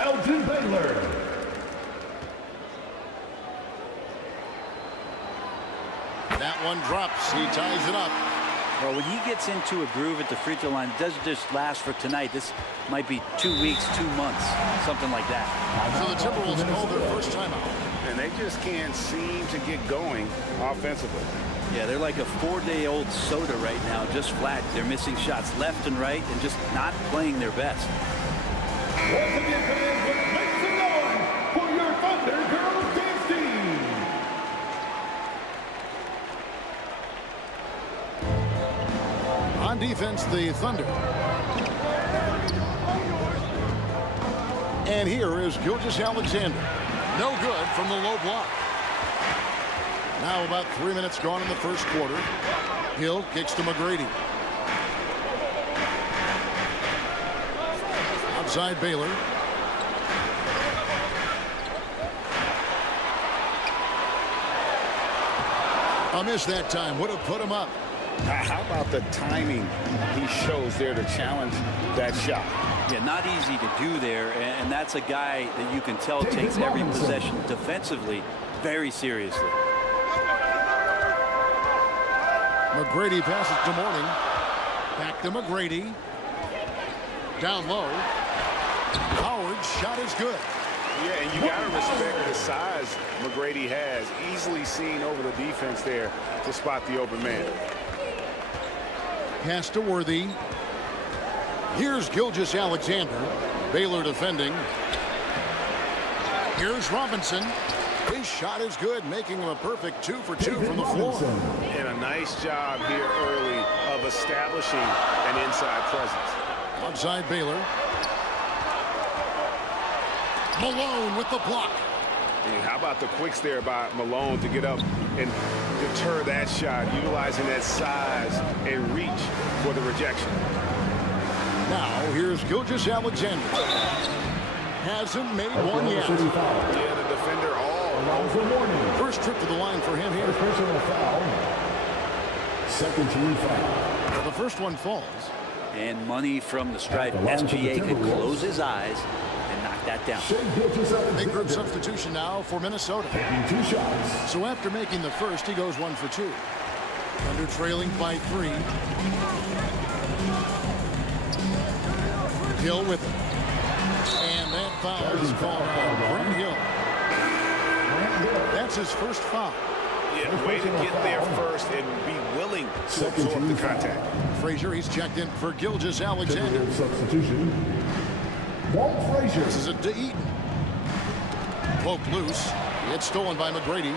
Elton Baylor. That one drops. He ties it up. Well, when he gets into a groove at the free throw line, it doesn't just last for tonight. This might be 2 weeks, 2 months, something like that. So the Timberwolves call their first timeout. And they just can't seem to get going offensively. Yeah, they're like a 4-day-old soda right now, just flat. They're missing shots left and right and just not playing their best. Once again, fans, make some noise for your Thunder Girls dance team. On defense, the Thunder. And here is Gilgeous-Alexander. No good from the low block. Now about 3 minutes gone in the first quarter. Hill kicks to McGrady. Outside Baylor. A miss that time. Would have put him up. How about the timing he shows there to challenge that shot? Yeah, not easy to do there, and that's a guy that you can tell takes every possession defensively very seriously. McGrady passes to Mourning. Back to McGrady. Down low. Howard's shot is good. Yeah, and you got to respect the size McGrady has. Easily seen over the defense there to spot the open man. Pass to Worthy. Here's Gilgeous-Alexander. Baylor defending. Here's Robinson. His shot is good, making him a perfect 2 for 2 from the floor. And a nice job here early of establishing an inside presence. Outside Baylor. Malone with the block. And how about the quicks there by Malone to get up and deter that shot, utilizing that size and reach for the rejection. Now here's Gilgeous-Alexander. Hasn't made one yet. Yeah, the defender First trip to the line for him here. Personal foul. Second team foul. The first one falls. And money from the stripe. SGA could close his eyes and knock that down. Big group substitution now for Minnesota. Taking 2 shots. So after making the first, he goes 1 for 2. Under trailing by 3. Hill with it. And that foul is called on Grant Hill. That's his first foul. Yeah, way to get there first and be willing to absorb the contact. Frazier, he's checked in for Gilgeous-Alexander. Substitution. Walt Frazier. This is a to Eaton. Poke loose. It's stolen by McGrady.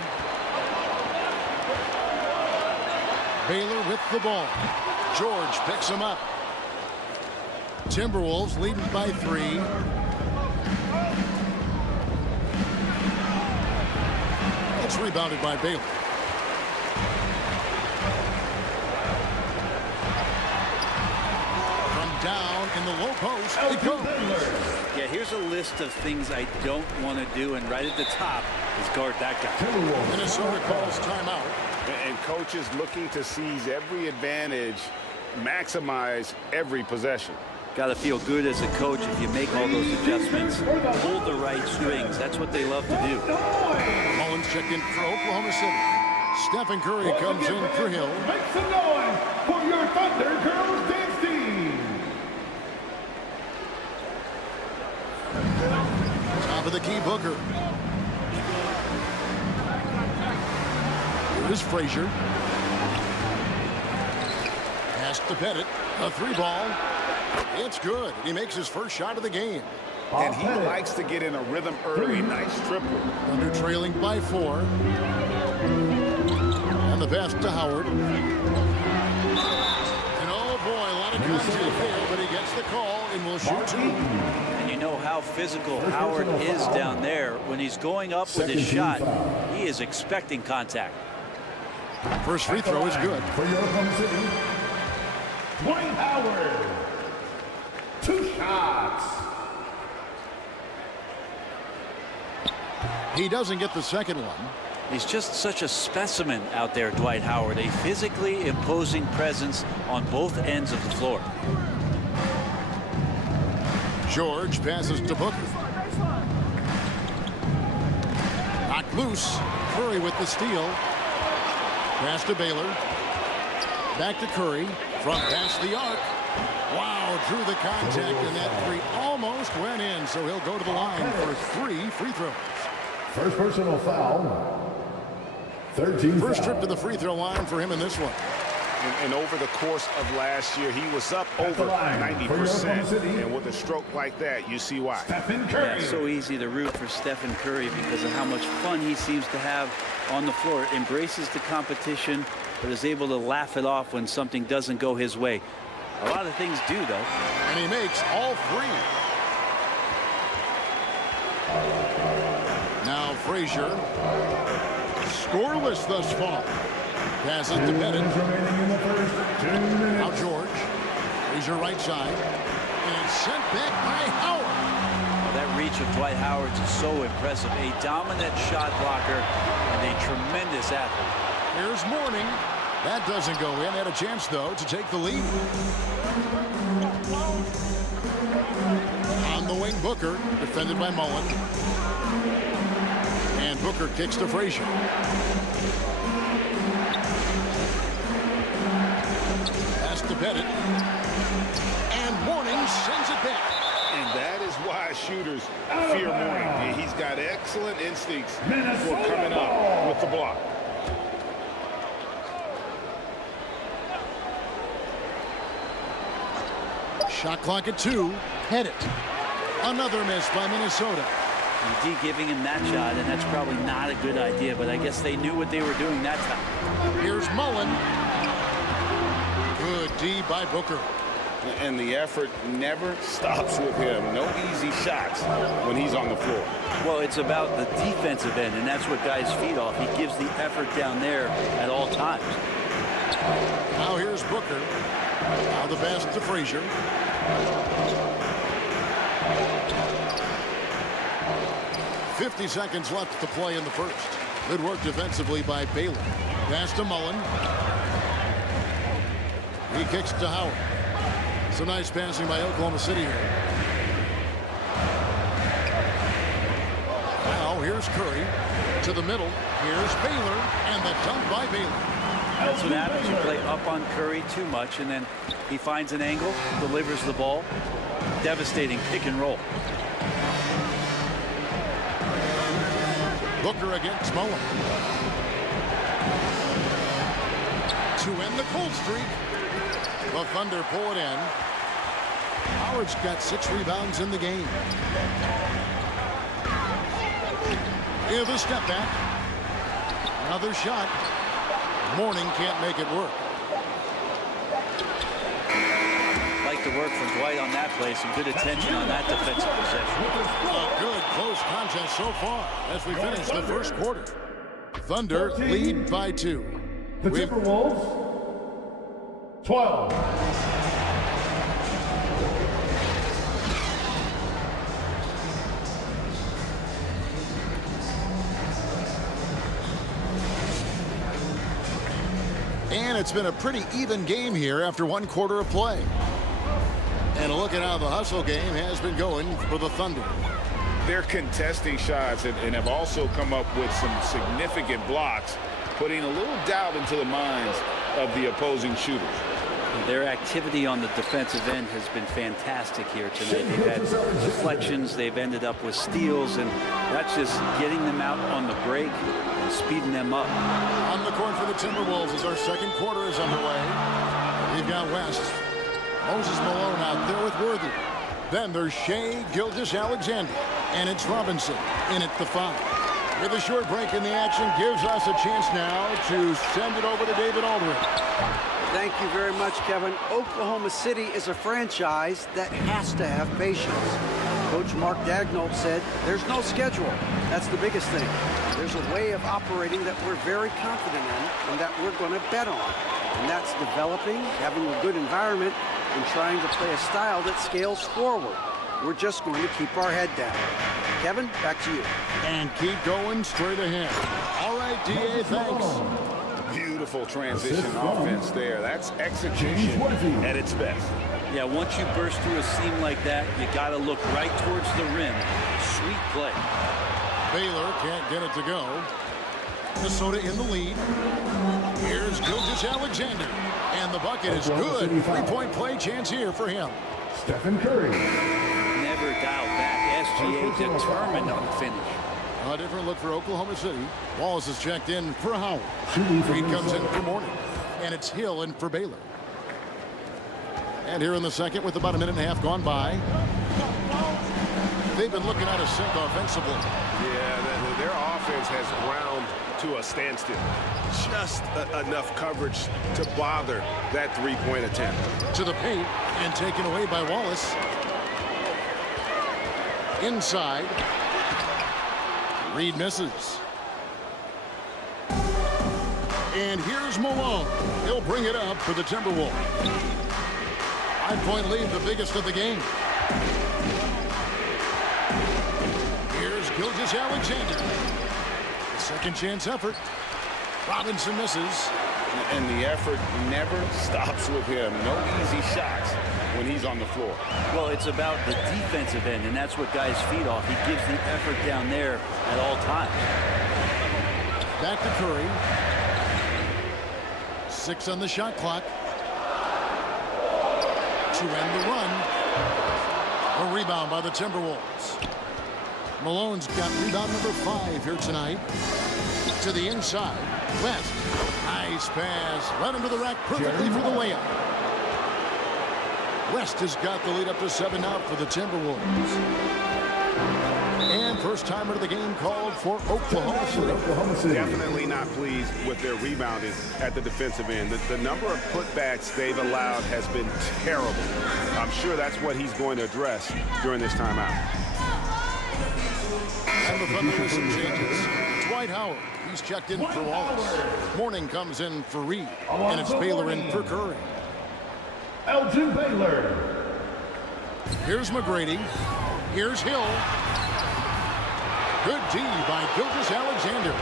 Baylor with the ball. George picks him up. Timberwolves leading by 3. It's rebounded by Baylor. From down in the low post, it goes. Yeah, here's a list of things I don't want to do, and right at the top is guard that guy. Minnesota calls timeout. And coaches looking to seize every advantage, maximize every possession. Got to feel good as a coach if you make all those adjustments. Pull the right strings. That's what they love to do. Mullins checked in for Oklahoma City. Stephen Curry comes in for Hill. Make some noise for your Thunder Girls dance team. Top of the key, Booker. Here is Frazier. Pass to Pettit. A 3-ball. It's good. He makes his first shot of the game. And he likes to get in a rhythm early. Nice triple. Under trailing by 4. And the pass to Howard. And oh boy, a lot of failed, but he gets the call and will shoot 2. And you know how physical Howard is down there. When he's going up with his shot, he is expecting contact. First free throw is good. For your Oklahoma City, Dwight Howard. 2 shots. He doesn't get the second one. He's just such a specimen out there, Dwight Howard. A physically imposing presence on both ends of the floor. George passes to Booker. Knocked loose. Curry with the steal. Pass to Baylor. Back to Curry. From past the arc. Wow, drew the contact, and that 3 almost went in, so he'll go to the line for 3 free throws. First personal foul. 13 First foul. trip to the free throw line for him in this one. And over the course of last year, he was up over 90%. And with a stroke like that, you see why. Yeah, it's so easy to root for Stephen Curry because of how much fun he seems to have on the floor. Embraces the competition, but is able to laugh it off when something doesn't go his way. A lot of things do, though. And he makes all 3. Now Frazier. Scoreless thus far. Passes to Pettit. Now George. Frazier right side. And sent back by Howard. Well, that reach of Dwight Howard is so impressive. A dominant shot blocker and a tremendous athlete. Here's Mourning. That doesn't go in. Had a chance, though, to take the lead. On the wing, Booker, defended by Mullen. And Booker kicks to Frazier. Pass to Pettit. And Mourning sends it back. And that is why shooters fear Mourning. He's got excellent instincts for coming up with the block. Shot clock at 2. Pettit. Another miss by Minnesota. D giving him that shot, and that's probably not a good idea, but I guess they knew what they were doing that time. Here's Mullen. Good D by Booker. And the effort never stops with him. No easy shots when he's on the floor. Well, it's about the defensive end, and that's what guys feed off. He gives the effort down there at all times. Now here's Booker. Now the pass to Frazier. .50 seconds left to play in the first. Good work defensively by Baylor. Pass to Mullen. He kicks to Howard. Some nice passing by Oklahoma City here. Now here's Curry to the middle. Here's Baylor, and the dunk by Baylor. That's what happens. You play up on Curry too much, and then he finds an angle, delivers the ball. Devastating pick and roll. Booker against Mullen. To end the cold streak. The Thunder pull it in. Howard's got 6 rebounds in the game. Give a step back. Another shot. Mourning can't make it work. Like the work from Dwight on that play. Some good attention on that defensive possession. A good close contest so far as we finish the first quarter. Thunder lead by 2. The Timberwolves, 12. And it's been a pretty even game here after 1 quarter of play. And a look at how the hustle game has been going for the Thunder. They're contesting shots and have also come up with some significant blocks, putting a little doubt into the minds of the opposing shooters. Their activity on the defensive end has been fantastic here tonight. They've had deflections, they've ended up with steals, and that's just getting them out on the break and speeding them up. On the court for the Timberwolves as our second quarter is underway. We've got West. Moses Malone out there with Worthy. Then there's SHAI, Gilgeous-Alexander, and it's Robinson in at the 5. With a short break in the action gives us a chance now to send it over to David Aldridge. Thank you very much, Kevin. Oklahoma City is a franchise that has to have patience. Coach Mark Daigneault said, there's no schedule. That's the biggest thing. There's a way of operating that we're very confident in and that we're going to bet on. And that's developing, having a good environment, and trying to play a style that scales forward. We're just going to keep our head down. Kevin, back to you. And keep going straight ahead. All right, D.A., thanks. Beautiful transition offense there. That's execution at its best. Yeah, once you burst through a seam like that, you got to look right towards the rim. Sweet play. Baylor can't get it to go. Minnesota in the lead. Here's Gilgeous-Alexander. And the bucket is good. Three-point play chance here for him. Stephen Curry. Never dialed back. SGA determined on the finish. A different look for Oklahoma City. Wallace is checked in for Howard. Reed comes in for Morning. And it's Hill in for Baylor. And here in the second with about a minute and a half gone by. They've been looking out of sync offensively. Yeah, their offense has ground to a standstill. Just enough coverage to bother that three-point attempt. To the paint and taken away by Wallace. Inside. Reed misses. And here's Malone. He'll bring it up for the Timberwolves. 5-point lead, the biggest of the game. Here's Gilgeous-Alexander. The second chance effort. Robinson misses. And the effort never stops with him. No easy shots when he's on the floor. Well, it's about the defensive end, and that's what guys feed off. He gives the effort down there at all times. Back to Curry. 6 on the shot clock. To end the run. A rebound by the Timberwolves. Malone's got rebound number 5 here tonight. To the inside. West. Nice pass. Right into the rack perfectly for the layup. West has got the lead up to 7 now for the Timberwolves. And first timer of the game called for Oklahoma City. Definitely not pleased with their rebounding at the defensive end. The number of putbacks they've allowed has been terrible. I'm sure that's what he's going to address during this timeout. And the Thunder with some changes. Dwight Howard, he's checked in for Wallace. Morning comes in for Reed. And it's Baylor in for Curry. Elgin Baylor. Here's McGrady. Here's Hill. Good D by Gilgeous-Alexander.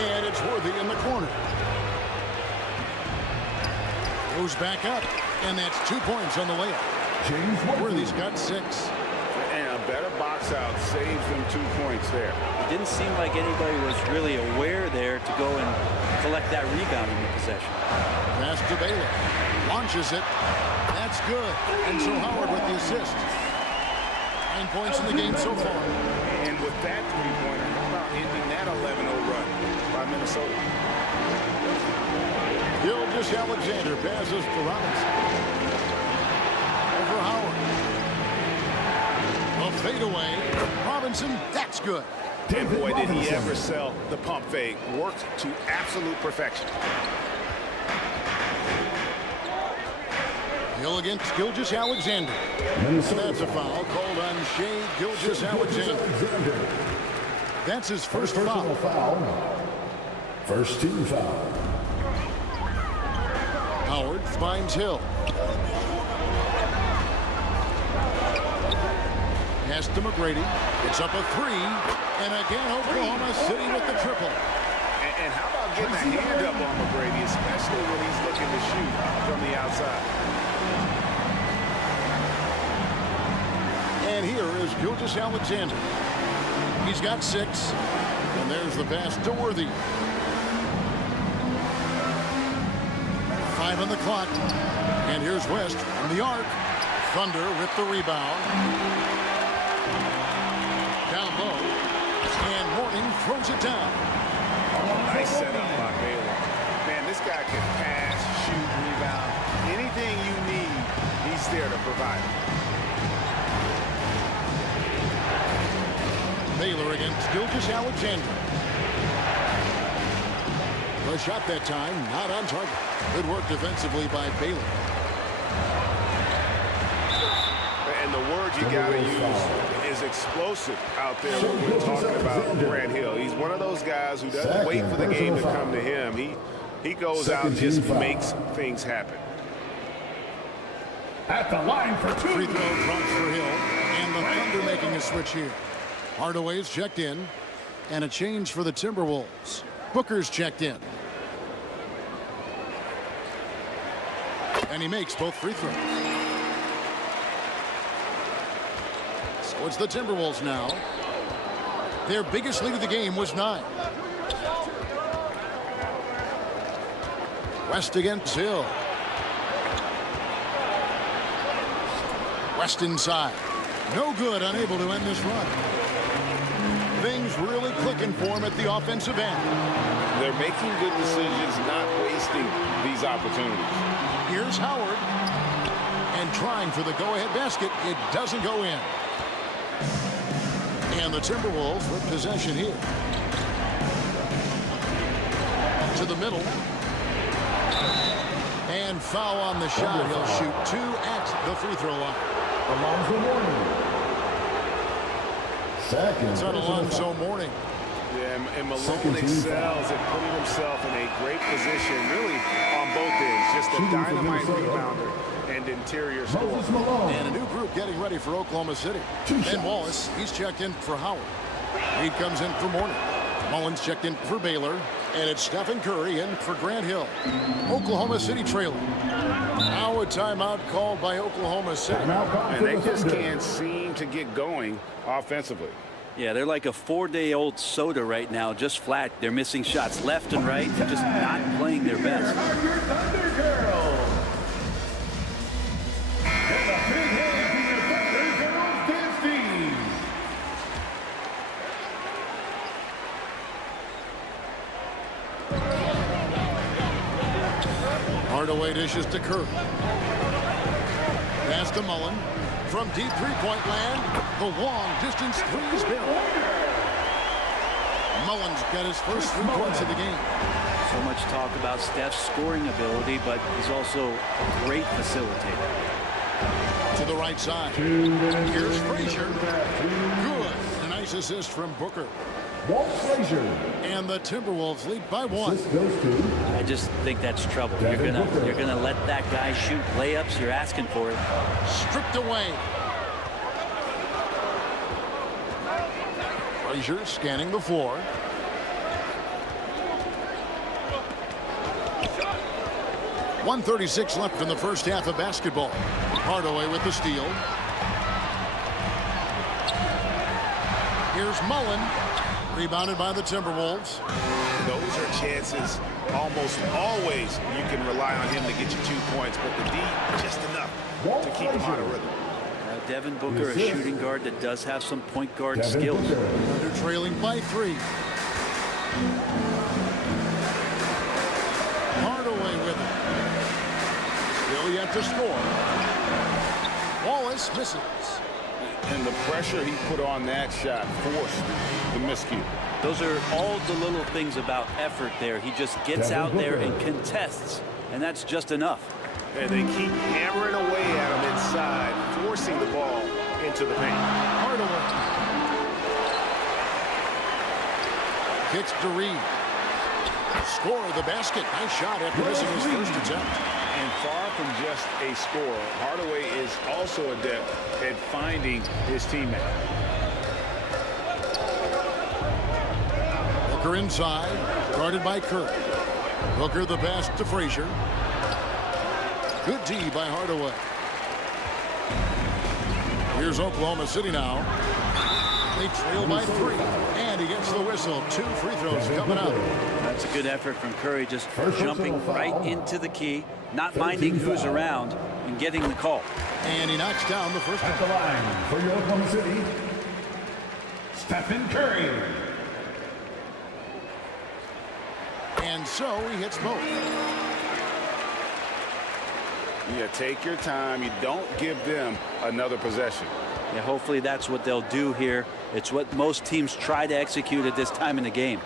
And it's Worthy in the corner. Goes back up. And that's 2 points on the layup. Worthy's got 6. And a better box out saves them 2 points there. It didn't seem like anybody was really aware there to go and collect that rebound in the possession. Pass to Baylor. Launches it. That's good. And so Howard with the assist. 9 points in the game so far. And with that three-pointer, how about ending that 11-0 run by Minnesota? Gilgeous-Alexander passes to Robinson. Over Howard. A fadeaway. Robinson, that's good. And boy, did he ever sell the pump fake. Worked to absolute perfection. Hill against Gilgeous-Alexander. And that's a foul called on SHAI Gilgeous-Alexander. That's his first foul. First team foul. Howard finds Hill. Pass to McGrady. It's up a 3. And again, Oklahoma City with the triple. And how about getting a hand up on McGrady, especially when he's looking to shoot from the outside. And here is Gilgeous-Alexander. He's got 6. And there's the pass to Worthy. 5 on the clock. And here's West from the arc. Thunder with the rebound. Down low. And Morning throws it down. Nice setup by Baylor. Man, this guy can pass, shoot, rebound. Anything you need, he's there to provide. Baylor against Gilgeous-Alexander. The shot that time, not on target. Good work defensively by Baylor. And the word you got to use is explosive out there when we're talking about Grant Hill. He's one of those guys who doesn't wait for the game to come to him. He goes out and just makes things happen. At the line for 2. Free throw drops for Hill. And the Thunder making a switch here. Hardaway's checked in. And a change for the Timberwolves. Booker's checked in. And he makes both free throws. So it's the Timberwolves now. Their biggest lead of the game was 9. West against Hill. West inside. No good, unable to end this run. Things really clicking for him at the offensive end. They're making good decisions, not wasting these opportunities. Here's Howard. And trying for the go-ahead basket. It doesn't go in. And the Timberwolves with possession here. To the middle. And foul on the shot. He'll shoot 2 at the free throw line. Alonzo Mourning. It's on Alonzo Mourning. Yeah, and Malone excels at putting himself in a great position, really on both ends. Just a dynamite rebounder and interior scorer. And a new group getting ready for Oklahoma City. Ben Wallace, he's checked in for Howard. Reed comes in for Mourning. Mullins checked in for Baylor. And it's Stephen Curry in for Grant Hill. Oklahoma City trailing. Now a timeout called by Oklahoma City. And they just can't seem to get going offensively. Yeah, they're like a 4-day-old soda right now, just flat. They're missing shots left and right. They're just not playing their best. Here are your Thunder Girls. And a big hand to your Thunder Girls dance team. Hardaway dishes to Curry. Pass to Mullen. From deep three-point land, the long-distance three is built. Mullen's got his first 3 points of the game. So much talk about Steph's scoring ability, but he's also a great facilitator. To the right side. Here's Frazier. Good. A nice assist from Booker. And the Timberwolves lead by 1. I just think that's trouble. You're gonna let that guy shoot layups. You're asking for it. Stripped away. Frazier scanning the floor. .136 left in the first half of basketball. Hardaway with the steal. Here's Mullen. Rebounded by the Timberwolves. Those are chances almost always you can rely on him to get you 2 points, but the D just enough to keep him out of rhythm. Devin Booker, a shooting guard that does have some point guard skills. They're trailing by 3. Hardaway with it. Still yet to score. Wallace misses. And the pressure he put on that shot forced the miscue. Those are all the little things about effort there. He just gets out there and contests, and that's just enough. And they keep hammering away at him inside, forcing the ball into the paint. Hardaway. Kicks to Reed. Score the basket. Nice shot after missing his first attempt. And far from just a scorer, Hardaway is also adept at finding his teammate. Booker inside, guarded by Curry. Booker the pass to Frazier. Good D by Hardaway. Here's Oklahoma City now. They trail by 3, and he gets the whistle. 2 free throws coming up. That's a good effort from Curry, just jumping right into the key, not minding who's around, and getting the call. And he knocks down the first one. At the line for your Oklahoma City, Stephen Curry. And so he hits both. Yeah, take your time. You don't give them another possession. Yeah, hopefully that's what they'll do here. It's what most teams try to execute at this time in the game.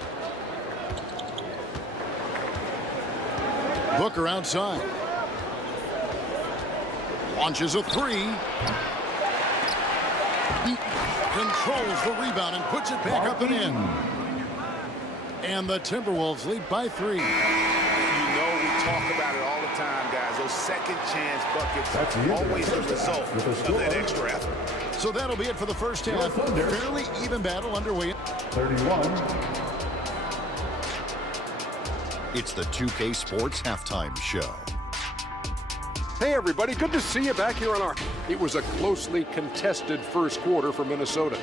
Booker outside. Launches a three. Controls the rebound and puts it back up and in. And the Timberwolves lead by 3. You know, we talk about it all the time, guys. Those second chance buckets are always the result of that extra effort. So that'll be it for the first half. Fairly even battle underway. 31. It's the 2K Sports Halftime Show. Hey everybody, good to see you back here on our... It was a closely contested first quarter for Minnesota.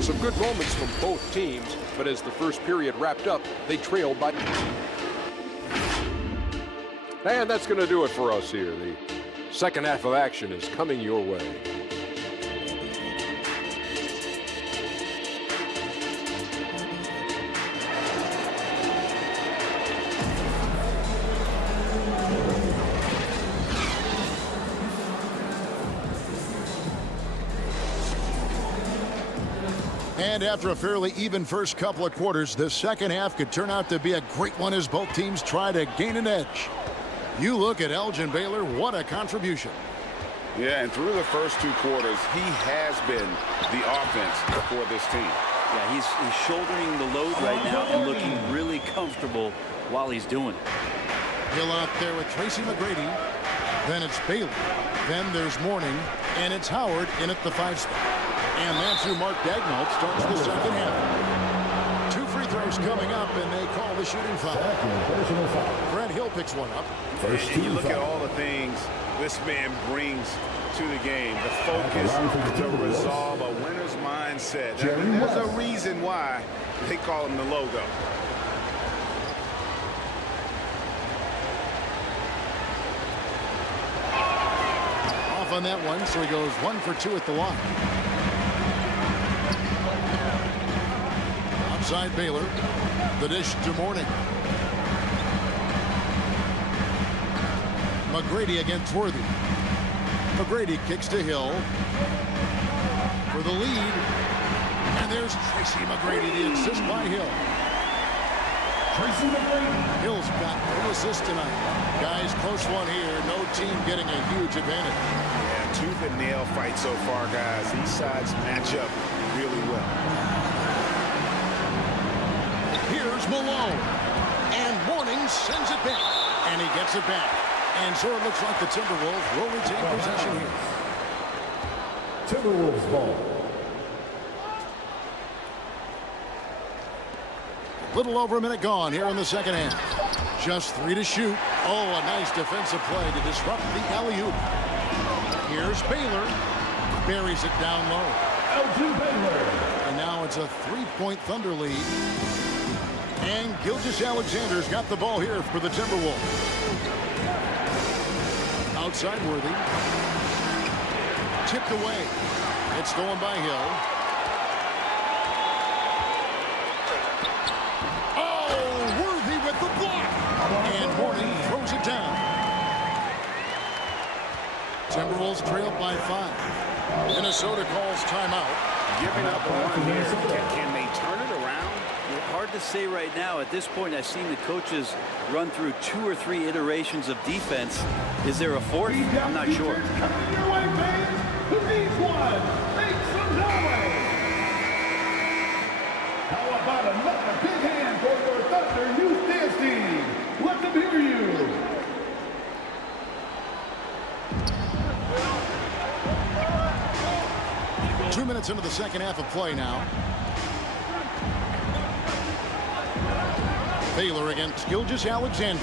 Some good moments from both teams, but as the first period wrapped up, they trailed by... And that's going to do it for us here. The second half of action is coming your way. And after a fairly even first couple of quarters, the second half could turn out to be a great one as both teams try to gain an edge. You look at Elgin Baylor, what a contribution. Yeah, and through the first 2 quarters, he has been the offense for this team. Yeah, he's shouldering the load right now and looking really comfortable while he's doing it. Hill out there with Tracy McGrady. Then it's Baylor. Then there's Mourning. And it's Howard in at the 5 spot. And that's who Mark Dagnall starts the second half. 2 free throws coming up, and they call the shooting foul. Brent Hill picks one up. And you look at all the things this man brings to the game. The focus, the resolve, a winner's mindset. I mean, there's a reason why they call him the logo. Off on that one, so he goes 1 for 2 at the line. Outside Baylor. The dish to Mourning. McGrady against Worthy. McGrady kicks to Hill for the lead. And there's Tracy McGrady, the assist by Hill. Tracy McGrady. Hill's got 3 assists tonight. Guys, close one here. No team getting a huge advantage. Yeah, tooth and nail fight so far, guys. These sides match up really well. Here's Malone. And Mourning sends it back. And he gets it back. And so it looks like the Timberwolves will retain possession here. Timberwolves ball. Little over a minute gone here in the second half. Just 3 to shoot. Oh, a nice defensive play to disrupt the alley-oop. Here's Baylor. Buries it down low. Elgin Baylor. And now it's a 3-point Thunder lead. And Gilgeous-Alexander's got the ball here for the Timberwolves. Outside Worthy. Tipped away. It's stolen by Hill. Oh, Worthy with the block. And Mourning throws it down. Timberwolves trailed by 5. Minnesota calls timeout. Giving up a one here. Can they turn it around? Hard to say right now. At this point, I've seen the coaches run through 2 or 3 iterations of defense. Is there a 4th? I'm not sure. Coming your way, fans. Who needs one? Make some noise. How about another big hand for your Thunder Youth Dance Team? Let them hear you. Two minutes into the second half of play now. Baylor against Gilgeous-Alexander.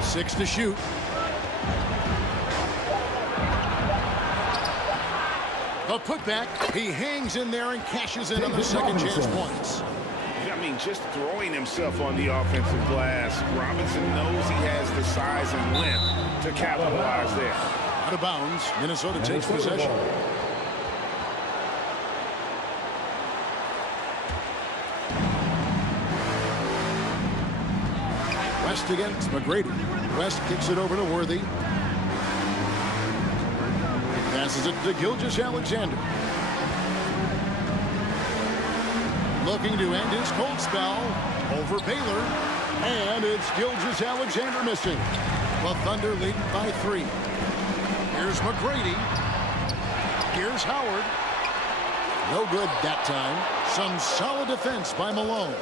6 to shoot. The putback. He hangs in there and cashes in on the second chance points. I mean, just throwing himself on the offensive glass. Robinson knows he has the size and length to capitalize there. Out of bounds. Minnesota takes possession. West against McGrady. West kicks it over to Worthy. Passes it to Gilgeous-Alexander. Looking to end his cold spell over Baylor. And it's Gilgeous-Alexander missing. The Thunder leading by 3. Here's McGrady. Here's Howard. No good that time. Some solid defense by Malone.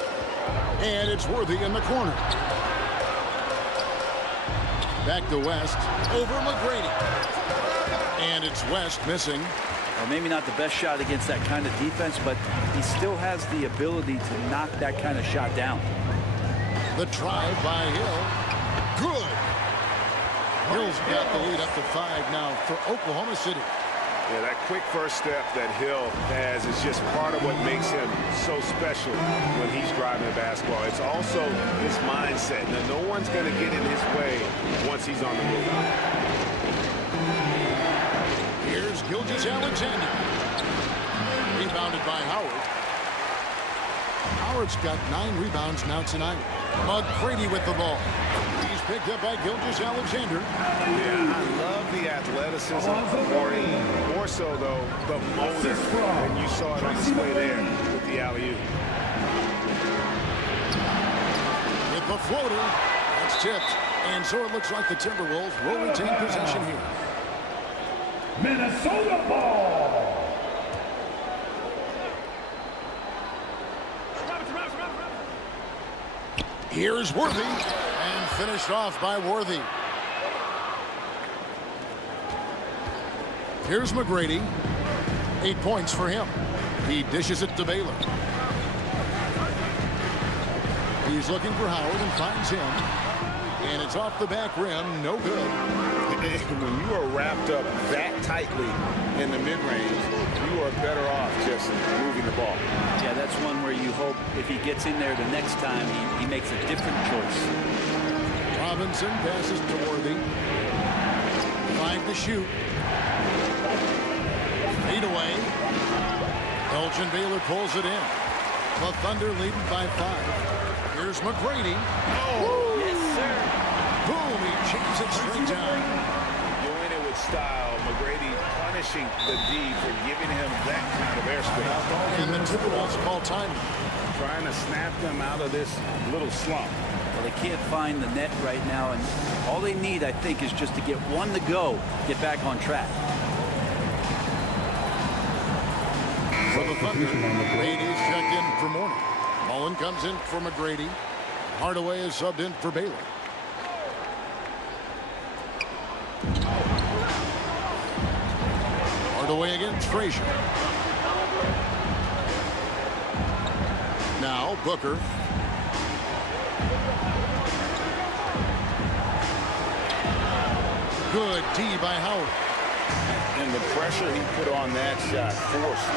And it's Worthy in the corner. Back to West. Over McGrady. And it's West missing. Well, maybe not the best shot against that kind of defense, but he still has the ability to knock that kind of shot down. The try by Hill. Good. Hill's got the lead up to 5 now for Oklahoma City. Yeah, that quick first step that Hill has is just part of what makes him so special when he's driving the basketball. It's also his mindset. Now, no one's going to get in his way once he's on the move. Here's Gilgeous-Alexander. Rebounded by Howard. Howard's got 9 rebounds now tonight. McGrady with the ball. He's picked up by Gilgeous-Alexander. Yeah, I love the athleticism, or more so, though, the motor. And you saw it on display there with the alley-oop. With the floater, that's tipped. And so it looks like the Timberwolves will retain possession here. Minnesota ball. Here's Worthy, and finished off by Worthy. Here's McGrady. 8 points for him. He dishes it to Baylor. He's looking for Howard and finds him. And it's off the back rim, no good. When you are wrapped up that tightly in the mid-range, you are better off just moving the ball. Yeah, that's one where you hope if he gets in there the next time, he makes a different choice. Robinson passes to Worthy. 5 to shoot. Fade away. Elgin Baylor pulls it in. The Thunder leading by 5. Here's McGrady. Oh, yes, sir. Boom, he chains it straight down. Doing it with style. McGrady punishing the D for giving him that kind of airspace. And the Timberwolves call time. Trying to snap them out of this little slump. Well, they can't find the net right now, and all they need, I think, is just to get one to go, get back on track. For the Thunder, McGrady's checked in for Mourning. Mullen comes in for McGrady. Hardaway is subbed in for Baylor. Hardaway against Frazier. Now Booker. Good D by Howard. And the pressure he put on that shot forced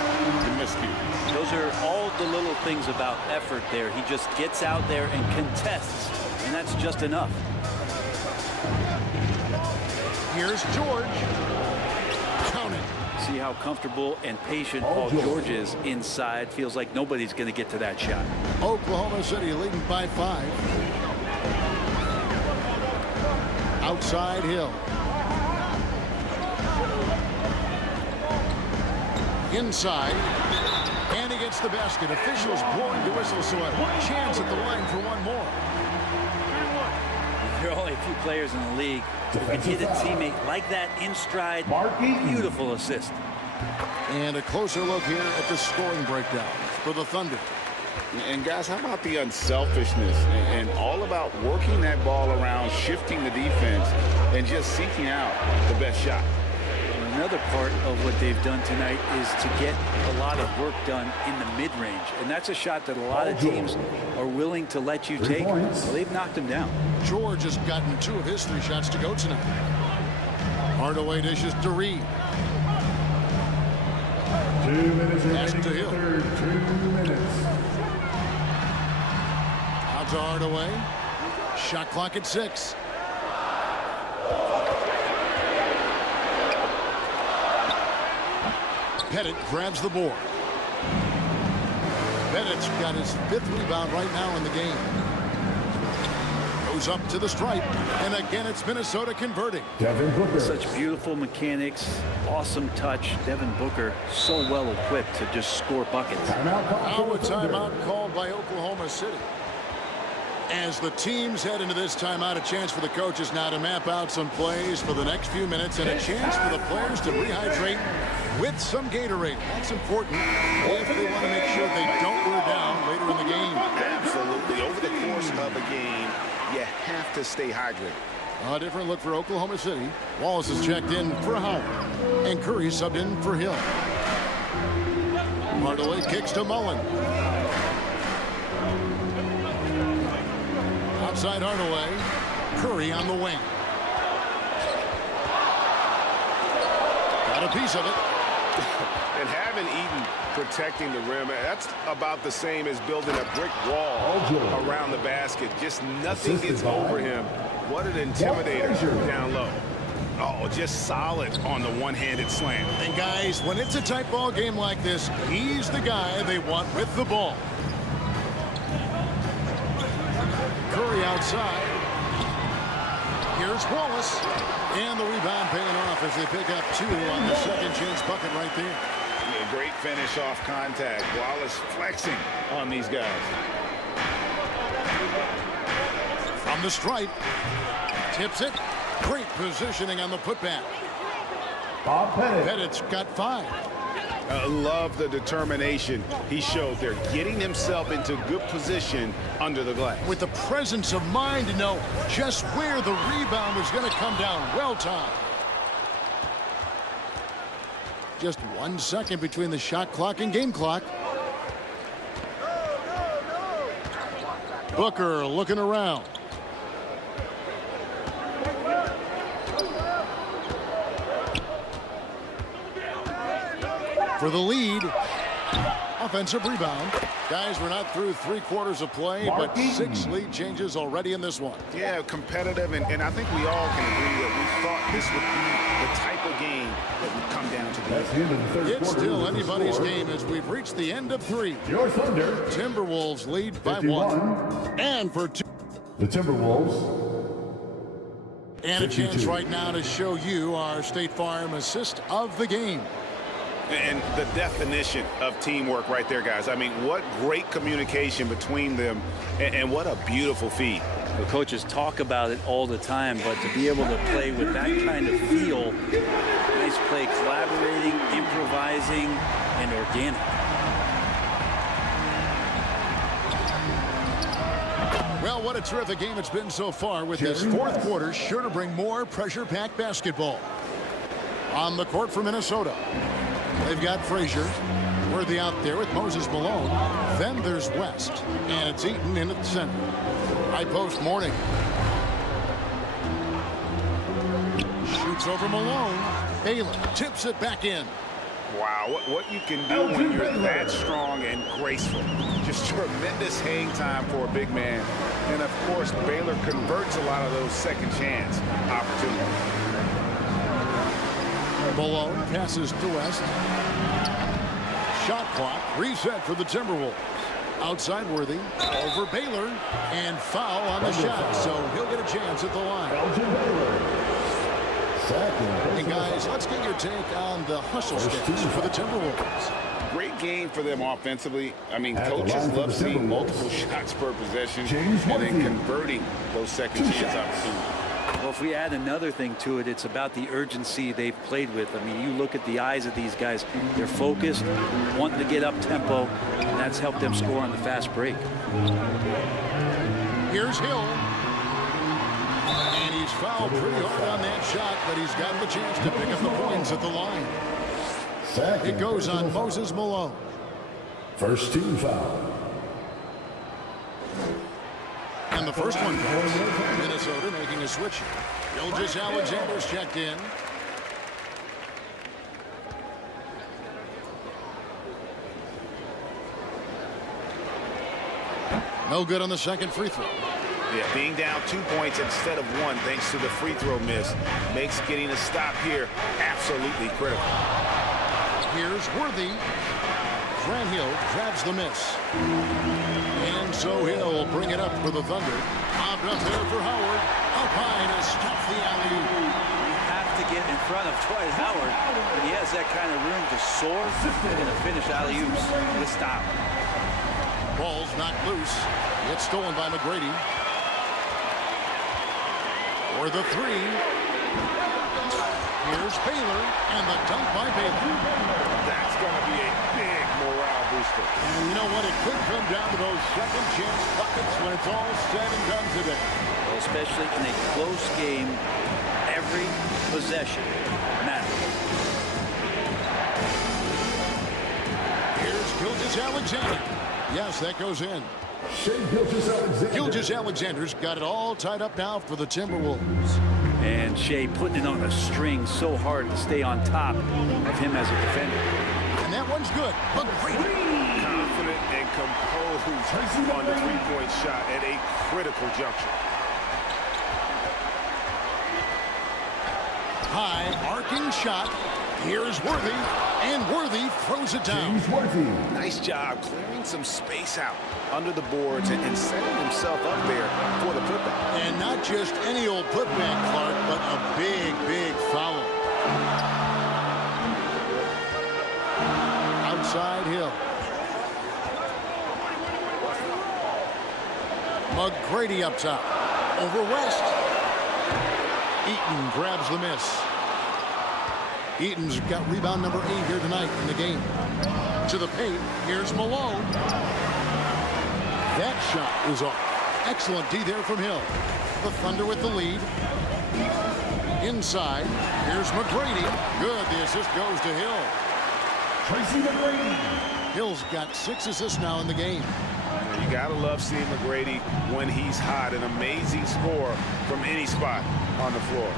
the miscue. Those are all the little things about effort there. He just gets out there and contests, and that's just enough. Here's George. Count it. See how comfortable and patient Paul George is inside. Feels like nobody's going to get to that shot. Oklahoma City leading by 5. Outside Hill. Inside. And he gets the basket. Officials blowing the whistle, so a chance at the line for one more. There are only a few players in the league who can hit a teammate like that in stride. Beautiful assist. And a closer look here at the scoring breakdown for the Thunder. And guys, how about the unselfishness and all about working that ball around, shifting the defense, and just seeking out the best shot. Another part of what they've done tonight is to get a lot of work done in the mid-range. And that's a shot that a lot of teams are willing to let you take. Well, they've knocked him down. George has gotten 2 of his 3 shots to go tonight. Hardaway dishes to Reed. 2 minutes remaining to Hill. 2 minutes. Out to Hardaway. Shot clock at 6. Pettit grabs the board. Pettit's got his 5th rebound right now in the game. Goes up to the stripe, and again it's Minnesota converting. Devin Booker. Such beautiful mechanics, awesome touch. Devin Booker so well equipped to just score buckets. Now a timeout called by Oklahoma City. As the teams head into this timeout, a chance for the coaches now to map out some plays for the next few minutes and a chance for the players to rehydrate with some Gatorade. That's important if they want to make sure they don't wear down later in the game. Absolutely. Over the course of a game, you have to stay hydrated. A different look for Oklahoma City. Wallace is checked in for Howard, and Curry subbed in for Hill. Hardaway kicks to Mullen. Outside Hardaway. Curry on the wing. Got a piece of it. And having Eaton protecting the rim, that's about the same as building a brick wall around the basket. Just nothing gets over him. What an intimidator down low. Oh, just solid on the one-handed slam. And guys, when it's a tight ball game like this, he's the guy they want with the ball. Curry outside. Here's Wallace. And the rebound paying off as they pick up 2 on the second chance bucket right there. Yeah, great finish off contact. Wallace flexing on these guys. From the stripe. Tips it. Great positioning on the putback. Pettit's got 5. Love the determination he showed there, getting himself into good position under the glass. With the presence of mind to know just where the rebound was going to come down. Well timed. Just 1 second between the shot clock and game clock. Booker looking around. For the lead. Offensive rebound. Guys, we're not through 3 quarters of play, but 6 lead changes already in this one. Yeah, competitive, and I think we all can agree that we thought this would be the type of game that would come down to the end. It's still anybody's game as we've reached the end of 3. Your Thunder. Timberwolves lead by 1. And for 2. The Timberwolves. And a chance right now to show you our State Farm assist of the game. And the definition of teamwork right there, guys. I mean, what great communication between them, and what a beautiful feed. The coaches talk about it all the time, but to be able to play with that kind of feel, nice play, collaborating, improvising, and organic. Well, what a terrific game it's been so far, with this 4th quarter sure to bring more pressure-packed basketball. On the court for Minnesota, they've got Frazier. Worthy out there with Moses Malone. Then there's West, and it's Eaton in at the center. High post Morning. Shoots over Malone. Baylor tips it back in. Wow, what you can do when you're that strong and graceful. Just tremendous hang time for a big man. And, of course, Baylor converts a lot of those second chance opportunities. Malone passes to West. Shot clock reset for the Timberwolves. Outside Worthy over Baylor, and foul on the shot, so he'll get a chance at the line. And guys, let's get your take on the hustle sticks for the Timberwolves. Great game for them offensively. I mean, coaches love seeing multiple shots per possession and then converting those second chance opportunities. Well, if we add another thing to it, it's about the urgency they've played with. I mean, you look at the eyes of these guys. They're focused, wanting to get up tempo, and that's helped them score on the fast break. Here's Hill. And he's fouled pretty hard on that shot, but he's got the chance to pick up the points at the line. It goes on Moses Malone. First team foul. And the first one goes. Minnesota making a switch. GILGEOUS-Alexander's checked in. No good on the second free throw. Yeah, being down 2 points instead of 1 thanks to the free throw miss makes getting a stop here absolutely critical. Here's Worthy. Grant Hill grabs the miss. And so Hill bring it up for the Thunder. Bobbed up there for Howard. Up high to stuff the alley-oop. You have to get in front of Dwight Howard. When he has that kind of room to soar, and to finish alley-oops with style. Ball's knocked loose. It's stolen by McGrady. For the three. Here's Baylor, and the dunk by Baylor. That's going to be a big morale booster. And you know what? It could come down to those second chance buckets when it's all said and done today. Well, especially in a close game, every possession matters. Here's Gilgeous-Alexander. Yes, that goes in. Gilgeous-Alexander's got it all tied up now for the Timberwolves. And Shai putting it on a string so hard to stay on top of him as a defender. And that one's good. Confident and composed on the three-point shot at a critical juncture. High arcing shot. Here's Worthy, and Worthy throws it down. Nice job clearing some space out under the boards and setting himself up there for the putback. And not just any old putback, Clark, but a big, big foul. Outside Hill. McGrady up top. Over West. Eaton grabs the miss. Eaton's got rebound number 8 here tonight in the game. To the paint, here's Malone. That shot is off. Excellent D there from Hill. The Thunder with the lead. Inside, here's McGrady. Good, the assist goes to Hill. Hill's got 6 assists now in the game. You gotta love seeing McGrady when he's hot. An amazing score from any spot on the floor.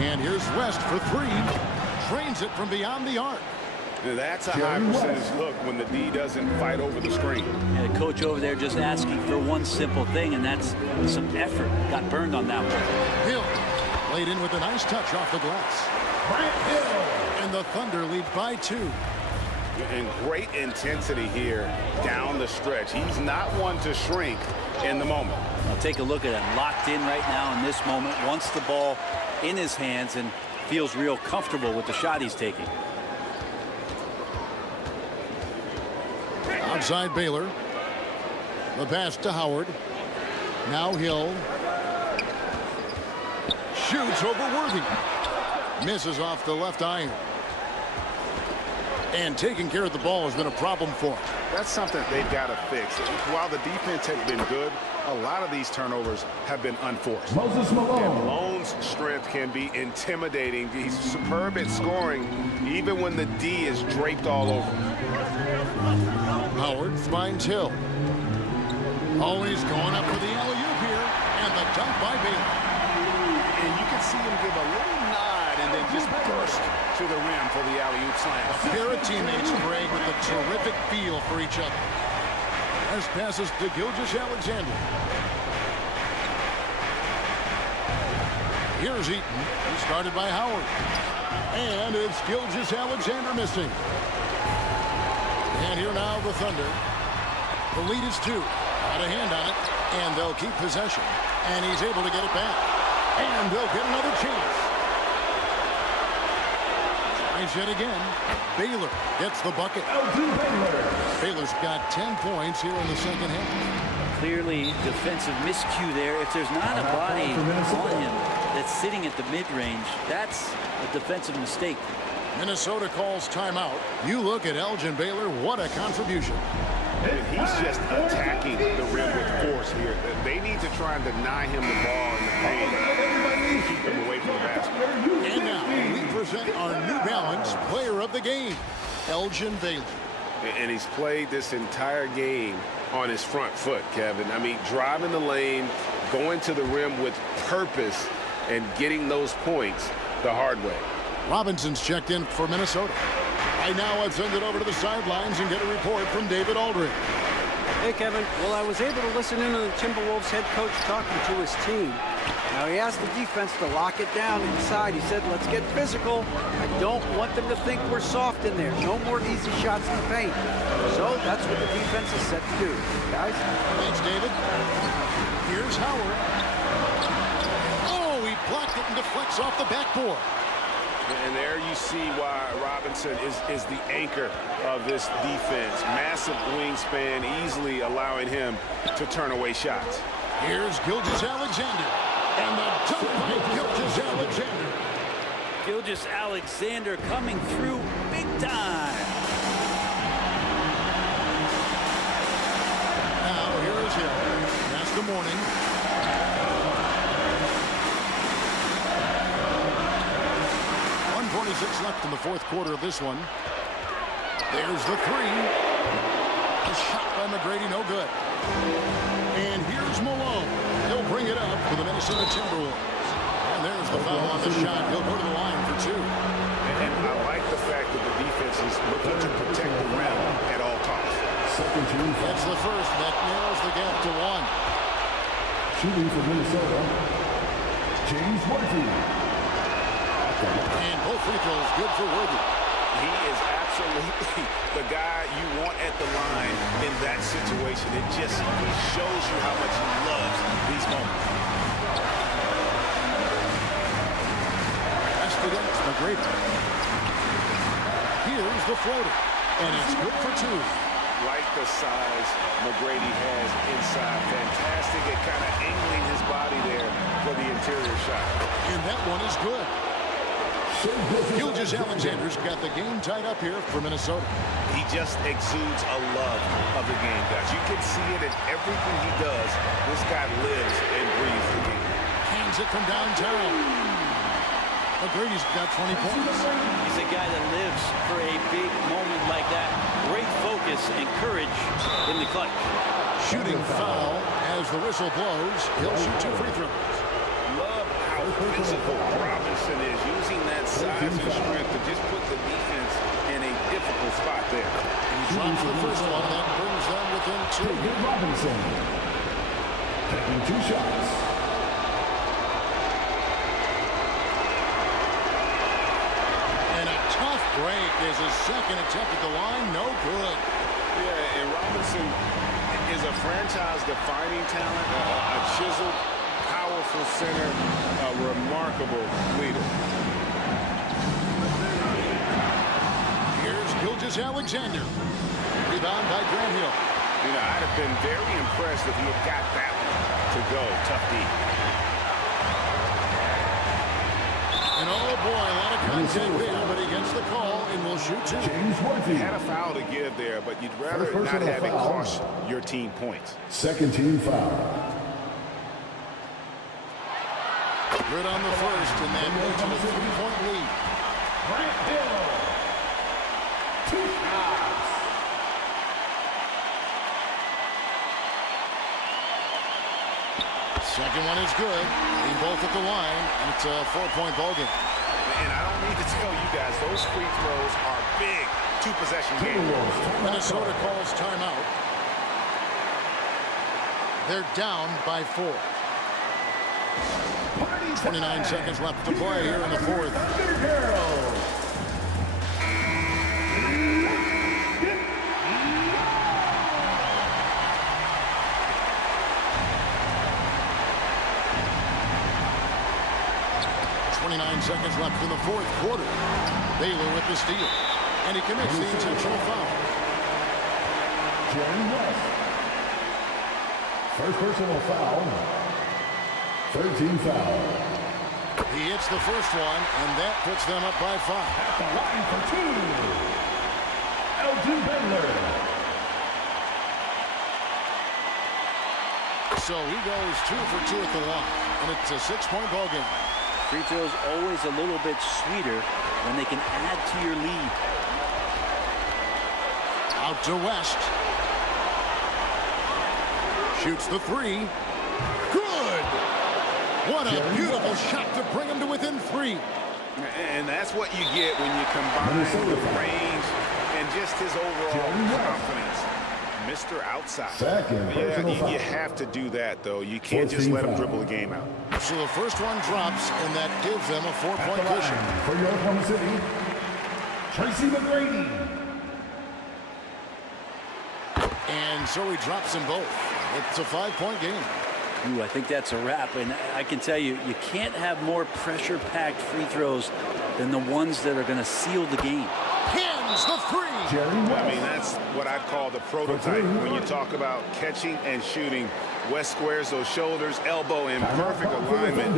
And here's West for 3. Trains it from beyond the arc. Now that's a high percentage look when the D doesn't fight over the screen. And the coach over there just asking for one simple thing, and that's some effort. Got burned on that one. Hill laid in with a nice touch off the glass. And the Thunder lead by 2. And great intensity here down the stretch. He's not one to shrink in the moment. Now take a look at him, locked in right now in this moment, wants the ball in his hands and feels real comfortable with the shot he's taking. Outside Baylor. The pass to Howard. Now Hill. Shoots over Worthy. Misses off the left iron. And taking care of the ball has been a problem for him. That's something they've got to fix. While the defense has been good, a lot of these turnovers have been unforced. Moses Malone. And Malone's strength can be intimidating. He's superb at scoring, even when the D is draped all over. Howard finds Hill. Always going up for the alley-oop here, and the dunk by Baylor. And you can see him give a little nod and then just burst to the rim for the alley-oop slam. A pair of teammates, Craig, with a terrific feel for each other. As passes to Gilgeous-Alexander. Here's Eaton, started by Howard. And it's Gilgeous-Alexander missing. And here now the Thunder. The lead is 2. Got a hand on it, and they'll keep possession. And he's able to get it back. And they'll get another chance. Tries yet again. Baylor gets the bucket. Baylor's got 10 points here in the second half. Clearly defensive miscue there. If there's not a body on him that's sitting at the mid-range, that's a defensive mistake. Minnesota calls timeout. You look at Elgin Baylor, what a contribution. And he's just attacking the rim with force here. They need to try and deny him the ball in the paint. Keep him away from the basket. And now we present our New Balance player of the game, Elgin Baylor. And he's played this entire game on his front foot, Kevin. I mean, driving the lane, going to the rim with purpose, and getting those points the hard way. Robinson's checked in for Minnesota. Right now, I've sent it over to the sidelines and get a report from David Aldridge. Hey, Kevin. Well, I was able to listen in on the Timberwolves head coach talking to his team. Now, he asked the defense to lock it down inside. He said, let's get physical. I don't want them to think we're soft in there. No more easy shots in the paint. So that's what the defense is set to do. Guys? Thanks, David. Here's Howard. Oh, he blocked it and deflects off the backboard. And there you see why Robinson is the anchor of this defense. Massive wingspan, easily allowing him to turn away shots. Here's Gilgeous-Alexander. And the dunk by Gilgeous-Alexander. Gilgeous-Alexander coming through big time. Now here is Hill. That's the morning. 1:46 left in the fourth quarter of this one. There's the three. A shot by McGrady, no good. And here's Malone. He'll bring it up for the Minnesota Timberwolves. And there's the foul on the shot. He'll go to the line for two. And I like the fact that the defense is looking to protect the rim at all costs. That's the first. That narrows the gap to one. Shooting for Minnesota, James Worthy. And both free throws good for Worthy. He is absolutely the guy you want at the line in that situation. It just shows you how much he loves these moments. That's the dance, McGrady. Here's the floater. And it's good for two. Like the size McGrady has inside. Fantastic at kind of angling his body there for the interior shot. And that one is good. Gilgeous-Alexander's got the game tied up here for Minnesota. He just exudes a love of the game, guys. You can see it in everything he does. This guy lives and breathes the game. Hands it from downtown. McGrady's got 20 points. He's a guy that lives for a big moment like that. Great focus and courage in the clutch. Shooting foul as the whistle blows. He'll shoot two free throws. Love how physical Robinson is, using that size and strength to just put the defense in a difficult spot there. He drops the first one. That brings them within two. Robinson taking two shots. And a tough break is his second attempt at the line. No good. Yeah, and Robinson is a franchise-defining talent, a chiseled, powerful center, a remarkable leader. Here's Gilgeous-Alexander. Rebound by Grant Hill. You know, I'd have been very impressed if he had got that one to go. Tough D. And oh boy, a lot of contact there, but he gets the call and will shoot two. James Worthy. Had a foul to give there, but you'd rather not have it cost your team points. Second team foul. Good on the first, and that makes it a 3-point lead. Grant Hill. Two shots. Second one is good. They both at the line, and it's a 4-point ball game. And I don't need to tell you guys, those free throws are big two-possession games. Minnesota calls timeout. They're down by 4. 29 seconds left to play here in the fourth. Seconds left in the fourth quarter. Baylor with the steal. And he commits the intentional foul. Jerry West. First personal foul. Third team foul. He hits the first one, and that puts them up by 5. At the line for two. Elgin Baylor. So he goes 2 for 2 at the line. And it's a 6-point ball game. Free throws always a little bit sweeter when they can add to your lead. Out to West. Shoots the 3. Good! What a beautiful shot to bring him to within 3. And that's what you get when you combine the range and just his overall confidence. Mr. Outside. Yeah, you have to do that, though. You can't just let him dribble the game out. So the first one drops, and that gives them a 4-point cushion. For your Oklahoma City, Tracy McGrady. And so he drops them both. It's a 5-point game. Ooh, I think that's a wrap, and I can tell you, you can't have more pressure-packed free throws than the ones that are going to seal the game. Hands the three. I mean, that's what I call the prototype. When you talk about catching and shooting, West squares those shoulders, elbow in perfect alignment.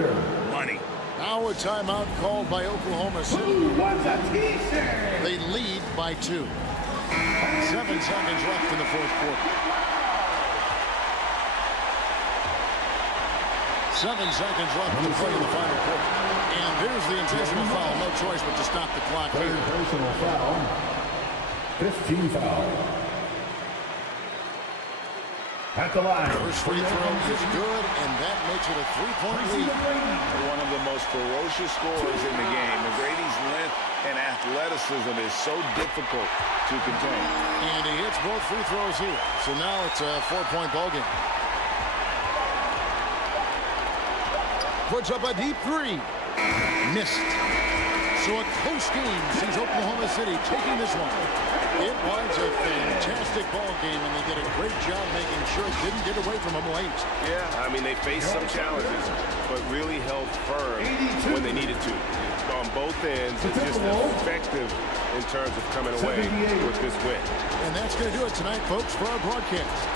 Money. Now a timeout called by Oklahoma City. They lead by 2. 7 seconds left in the fourth quarter. 7 seconds left to play in the final quarter. And there's the intentional foul. No choice but to stop the clock here. Personal foul. 15 foul. At the line. First free throw is good, and that makes it a 3-point lead. One of the most ferocious scorers in the game. McGrady's length and athleticism is so difficult to contain. And he hits both free throws here. So now it's a 4-point ball game. Puts up a deep three. Missed. So a close game sees Oklahoma City taking this one. It was a fantastic ball game, and they did a great job making sure it didn't get away from them late. Yeah, I mean, they faced some challenges, but really held firm when they needed to. On both ends, it's just effective in terms of coming away with this win. And that's going to do it tonight, folks, for our broadcast.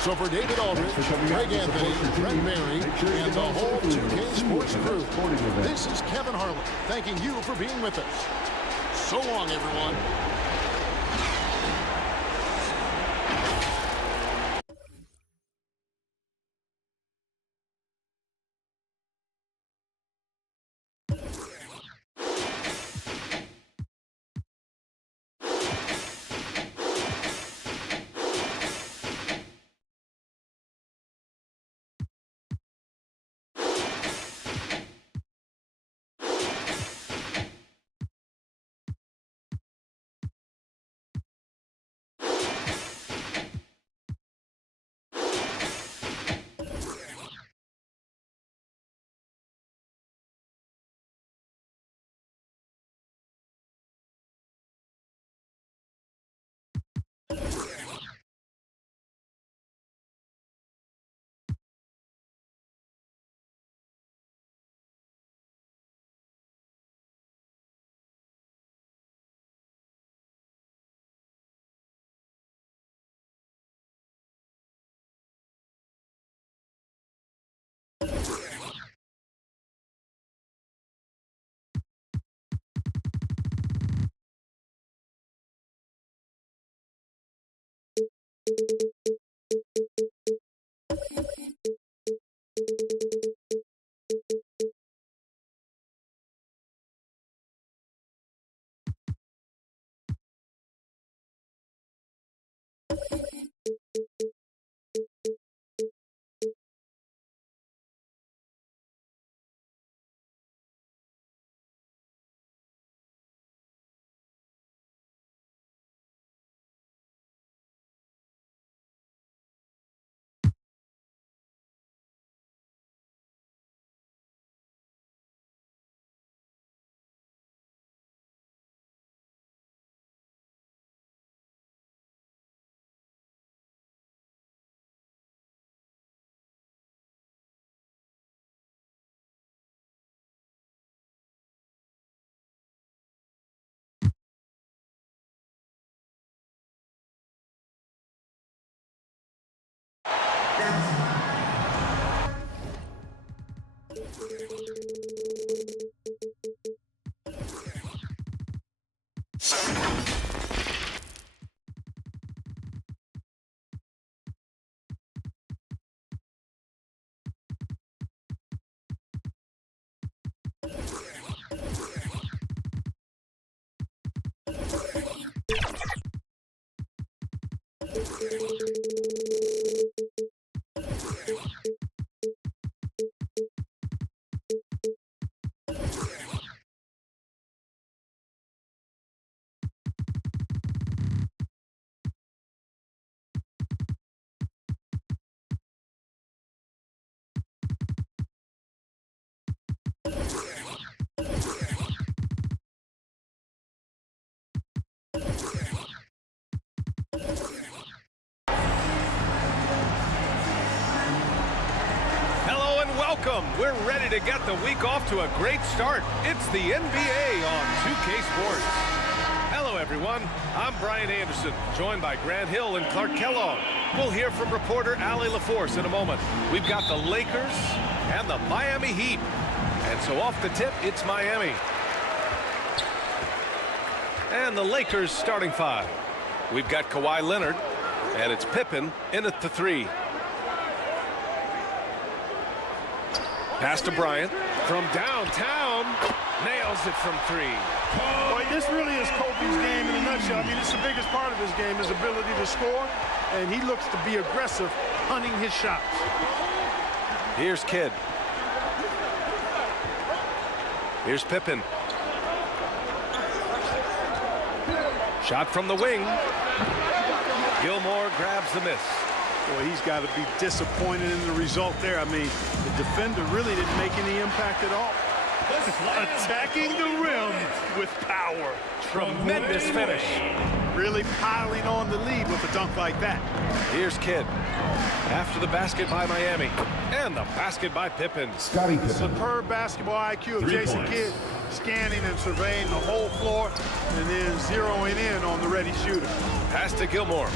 So for David Aldridge, Greg Anthony, Greg Berry, and the whole 2K Sports crew, this is Kevin Harlan thanking you for being with us. So long, everyone. Welcome. We're ready to get the week off to a great start. It's the NBA on 2K Sports. Hello, everyone. I'm Brian Anderson, joined by Grant Hill and Clark Kellogg. We'll hear from reporter Ali LaForce in a moment. We've got the Lakers and the Miami Heat. And so off the tip, it's Miami. And the Lakers starting five. We've got Kawhi Leonard, and it's Pippen in at the three. Pass to Bryant from downtown, nails it from three. Boy, this really is Kobe's game in a nutshell. I mean, it's the biggest part of his game, his ability to score, and he looks to be aggressive, hunting his shots. Here's Kidd. Here's Pippen. Shot from the wing. Gilmore grabs the miss. Boy, he's got to be disappointed in the result there. I mean, the defender really didn't make any impact at all. Attacking the rim with power. Tremendous finish. Really piling on the lead with a dunk like that. Here's Kidd. After the basket by Miami. And the basket by Pippen. Scottie Pippen. Superb basketball IQ of Jason Kidd, scanning and surveying the whole floor and then zeroing in on the ready shooter. Pass to Gilmore.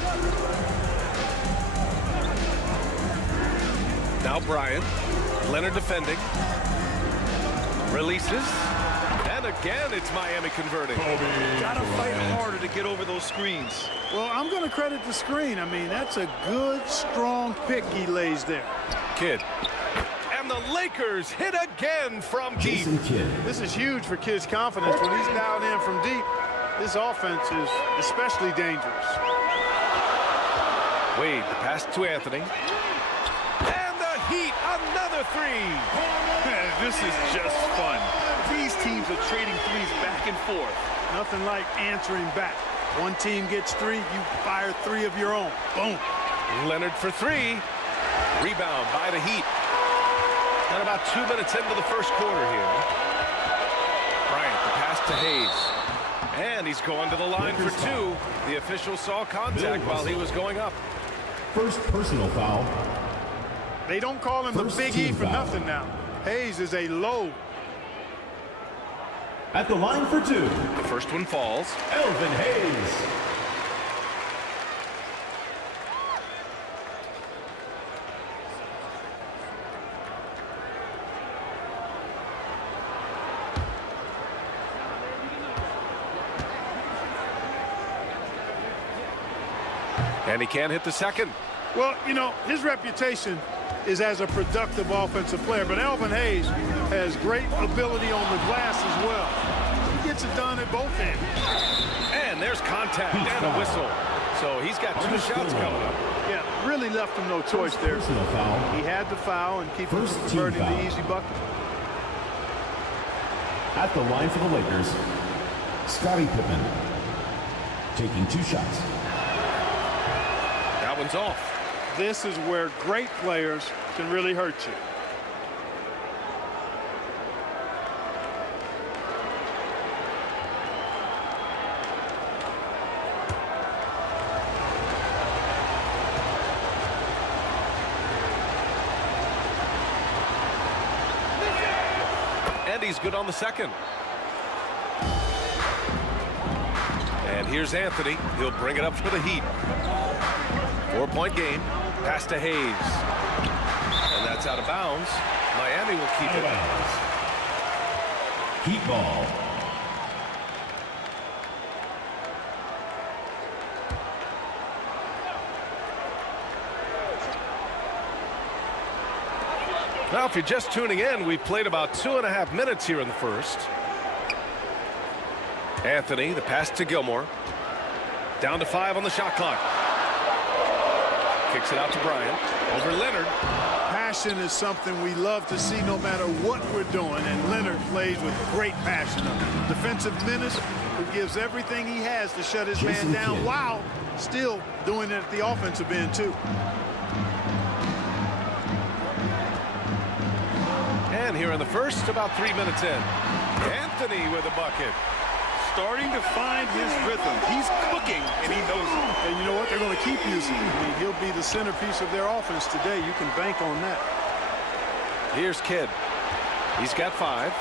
Now Bryant. Leonard defending. Releases. And again, it's Miami converting. Gotta fight harder to get over those screens. Well, I'm going to credit the screen. I mean, that's a good, strong pick he lays there. Kidd. And the Lakers hit again from deep. This is huge for Kidd's confidence. When he's dialed in from deep, this offense is especially dangerous. Wade, the pass to Anthony. And the Heat, another three. This is just fun. These teams are trading threes back and forth. Nothing like answering back. One team gets three, you fire three of your own. Boom. Leonard for three. Rebound by the Heat. And about 2 minutes into the first quarter here. Bryant, the pass to Hayes. And he's going to the line for two. The official saw contact while he was going up. First personal foul. They don't call him the Big E for nothing now. Hayes is a low. At the line for two. The first one falls. Elvin Hayes. And he can't hit the second. Well, you know, his reputation is as a productive offensive player, but Elvin Hayes has great ability on the glass as well. He gets it done at both ends. And there's contact and a whistle. So he's got two shots coming up. Yeah, really left him no choice there. He had to foul and keep him from converting the easy bucket. At the line for the Lakers, Scottie Pippen taking two shots. That one's off. This is where great players can really hurt you. And he's good on the second. And here's Anthony. He'll bring it up for the Heat. 4-point game. Pass to Hayes. And that's out of bounds. Miami will keep it. Heat ball. Now, if you're just tuning in, we've played about 2.5 minutes here in the first. Anthony, the pass to Gilmore. Down to 5 on the shot clock. Kicks it out to Bryant. Over Leonard. Passion is something we love to see no matter what we're doing, and Leonard plays with great passion. A defensive menace who gives everything he has to shut his man down while still doing it at the offensive end, too. And here in the first, about 3 minutes in. Anthony with a bucket. Starting to find his rhythm. He's cooking, and he knows it. And you know what? They're going to keep using him. I mean, he'll be the centerpiece of their offense today. You can bank on that. Here's Kidd. He's got 5.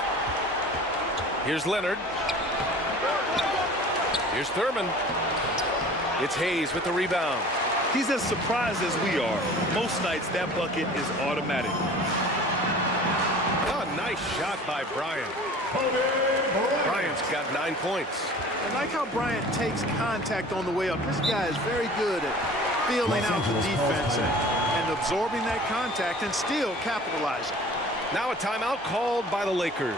Here's Leonard. Here's Thurman. It's Hayes with the rebound. He's as surprised as we are. Most nights, that bucket is automatic. Oh, nice shot by Bryant. Bryant's got 9 points. I like how Bryant takes contact on the way up. This guy is very good at feeling out the defense and absorbing that contact and still capitalizing. Now a timeout called by the Lakers.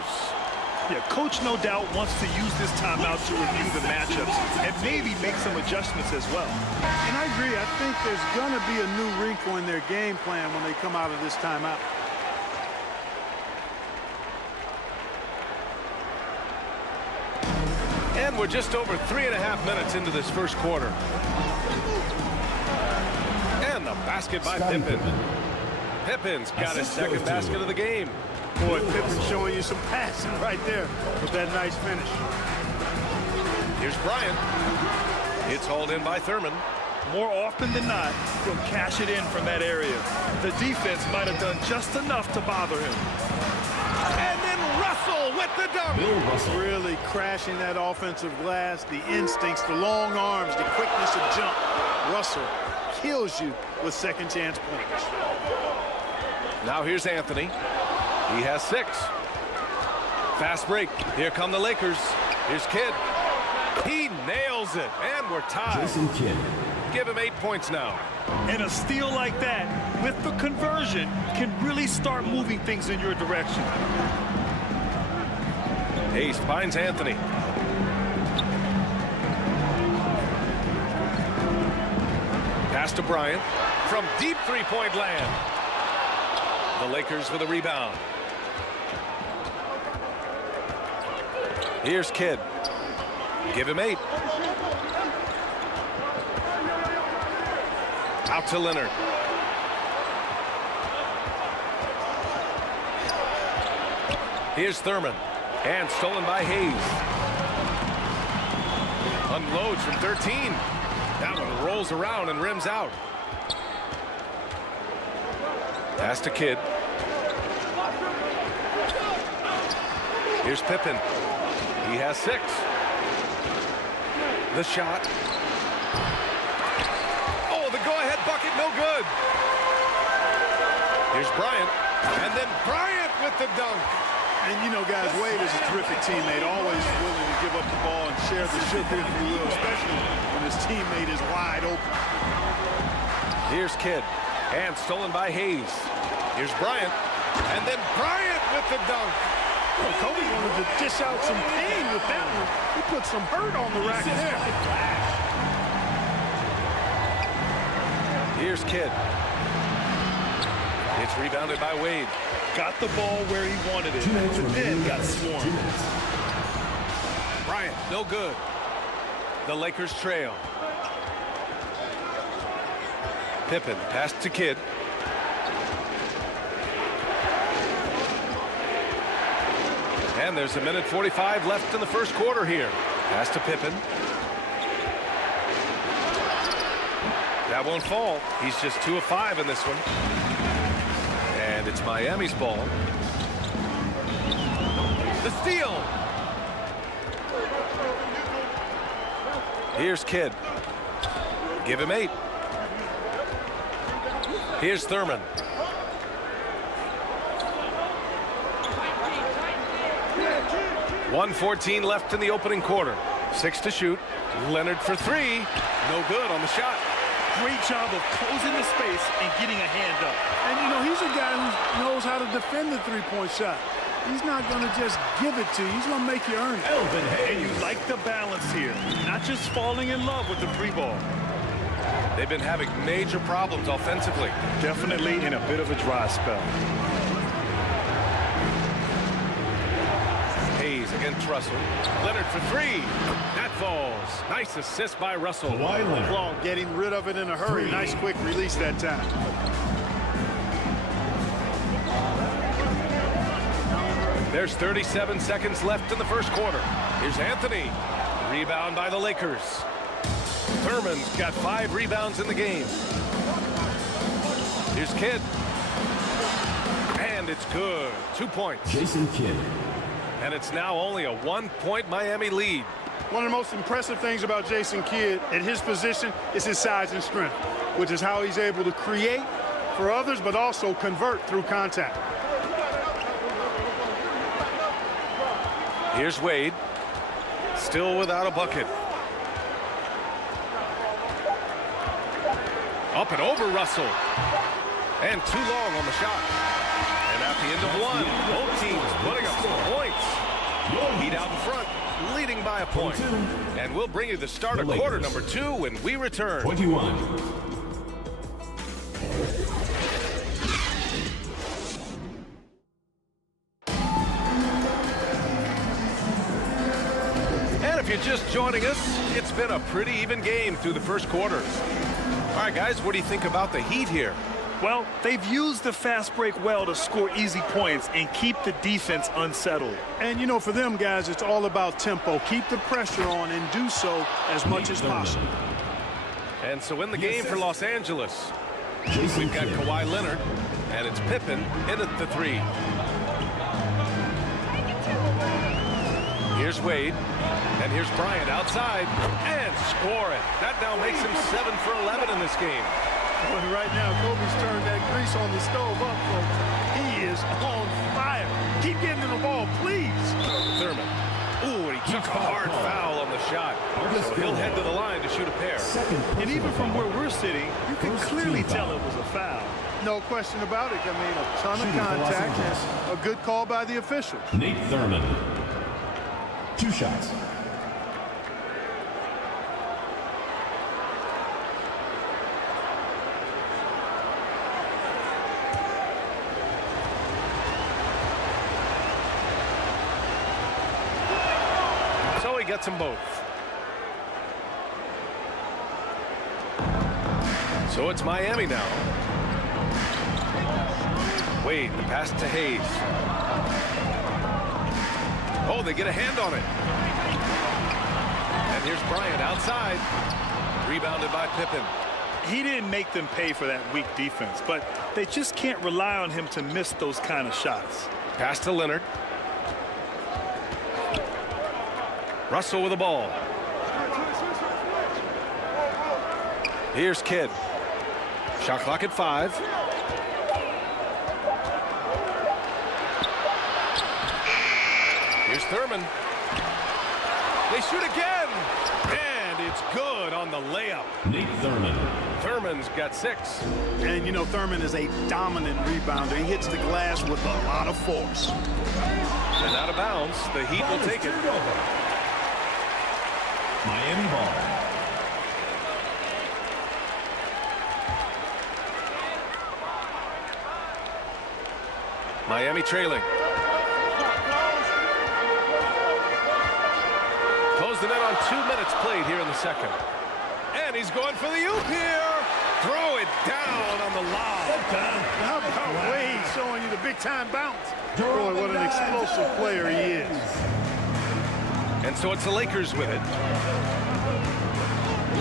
Yeah, coach no doubt wants to use this timeout to review the matchups and maybe make some adjustments as well. And I agree. I think there's going to be a new wrinkle in their game plan when they come out of this timeout. And we're just over 3.5 minutes into this first quarter. And the basket by Pippen. Pippen's got his second basket of the game. Boy, Pippen's showing you some passing right there with that nice finish. Here's Bryant. It's hauled in by Thurman. More often than not, he'll cash it in from that area. The defense might have done just enough to bother him. And then Russell with the dunk. Really crashing that offensive glass, the instincts, the long arms, the quickness of jump. Russell kills you with second chance points. Now here's Anthony. He has 6. Fast break. Here come the Lakers. Here's Kidd. He nails it, and we're tied. Jason Kidd. Give him 8 points now. And a steal like that, with the conversion, can really start moving things in your direction. Hayes finds Anthony. Pass to Bryant from deep three-point land. The Lakers with a rebound. Here's Kidd. Give him 8. Out to Leonard. Here's Thurman. And stolen by Hayes. Unloads from 13. That one rolls around and rims out. Pass to Kidd. Here's Pippen. He has 6. The shot. Oh, the go-ahead bucket, no good. Here's Bryant. And then Bryant with the dunk. And you know, guys, Wade is a terrific teammate, always willing to give up the ball and share the sugar, if you will, especially when his teammate is wide open. Here's Kidd. And stolen by Hayes. Here's Bryant. And then Bryant with the dunk. Well, Kobe wanted to dish out some pain with that one. He put some hurt on the rack there. Here's Kidd. It's rebounded by Wade. Got the ball where he wanted it, but then got swarmed. Bryant, no good. The Lakers trail. Pippen passed to Kidd. And there's 1:45 left in the first quarter here. Pass to Pippen. That won't fall. He's just 2 of 5 in this one. And it's Miami's ball. The steal. Here's Kidd. Give him 8. Here's Thurman. .114 left in the opening quarter. 6 to shoot. Leonard for 3. No good on the shot. Great job of closing the space and getting a hand up. And, you know, he's a guy who knows how to defend the three-point shot. He's not going to just give it to you. He's going to make you earn it. And you like the balance here. Not just falling in love with the free ball. They've been having major problems offensively. Definitely in a bit of a dry spell. Hayes against Russell. Leonard for 3. That falls. Nice assist by Russell. Long, getting rid of it in a hurry. Nice quick release that time. There's 37 seconds left in the first quarter. Here's Anthony. Rebound by the Lakers. Thurman's got 5 rebounds in the game. Here's Kidd. And And it's good. 2 points. Jason Kidd. And it's now only a 1-point Miami lead. One of the most impressive things about Jason Kidd at his position is his size and strength, which is how he's able to create for others, but also convert through contact. Here's Wade. Still without a bucket. Up and over Russell. And too long on the shot. And at the end of one, both teams putting up some points. Heat out in front, leading by a point. And we'll bring you the start of quarter number 2 when we return. 21. And if you're just joining us, it's been a pretty even game through the first quarter. All right, guys, what do you think about the Heat here? Well, they've used the fast break well to score easy points and keep the defense unsettled. And, you know, for them, guys, it's all about tempo. Keep the pressure on and do so as much as possible. And so in the game for Los Angeles, we've got Kawhi Leonard, and it's Pippen in at the 3. Here's Wade, and here's Bryant outside, and score it. That now makes him 7 for 11 in this game. Well, right now, Kobe's turned that grease on the stove up, folks. He is on fire. Keep getting to the ball, please. Thurman. Ooh, and he took a hard foul on the shot. So he'll head to the line to shoot a pair. And even from where we're sitting, you can clearly tell it was a foul. No question about it. I mean, a ton of contact and a good call by the officials. Nate Thurman. 2 shots. So he gets them both. So it's Miami now. Wade, the pass to Hayes. Oh, they get a hand on it. And here's Bryant outside. Rebounded by Pippen. He didn't make them pay for that weak defense, but they just can't rely on him to miss those kind of shots. Pass to Leonard. Russell with the ball. Here's Kidd. Shot clock at 5. Here's Thurman. They shoot again. And it's good on the layup. Nate Thurman. Thurman's got 6. And, you know, Thurman is a dominant rebounder. He hits the glass with a lot of force. And out of bounds, the Heat will take it. Miami ball. Miami trailing. Close the net on 2 minutes played here in the second. And he's going for the oop here. Throw it down on the lob. How about Wade showing you the big-time bounce? Boy, what an explosive player he is. And so it's the Lakers with it.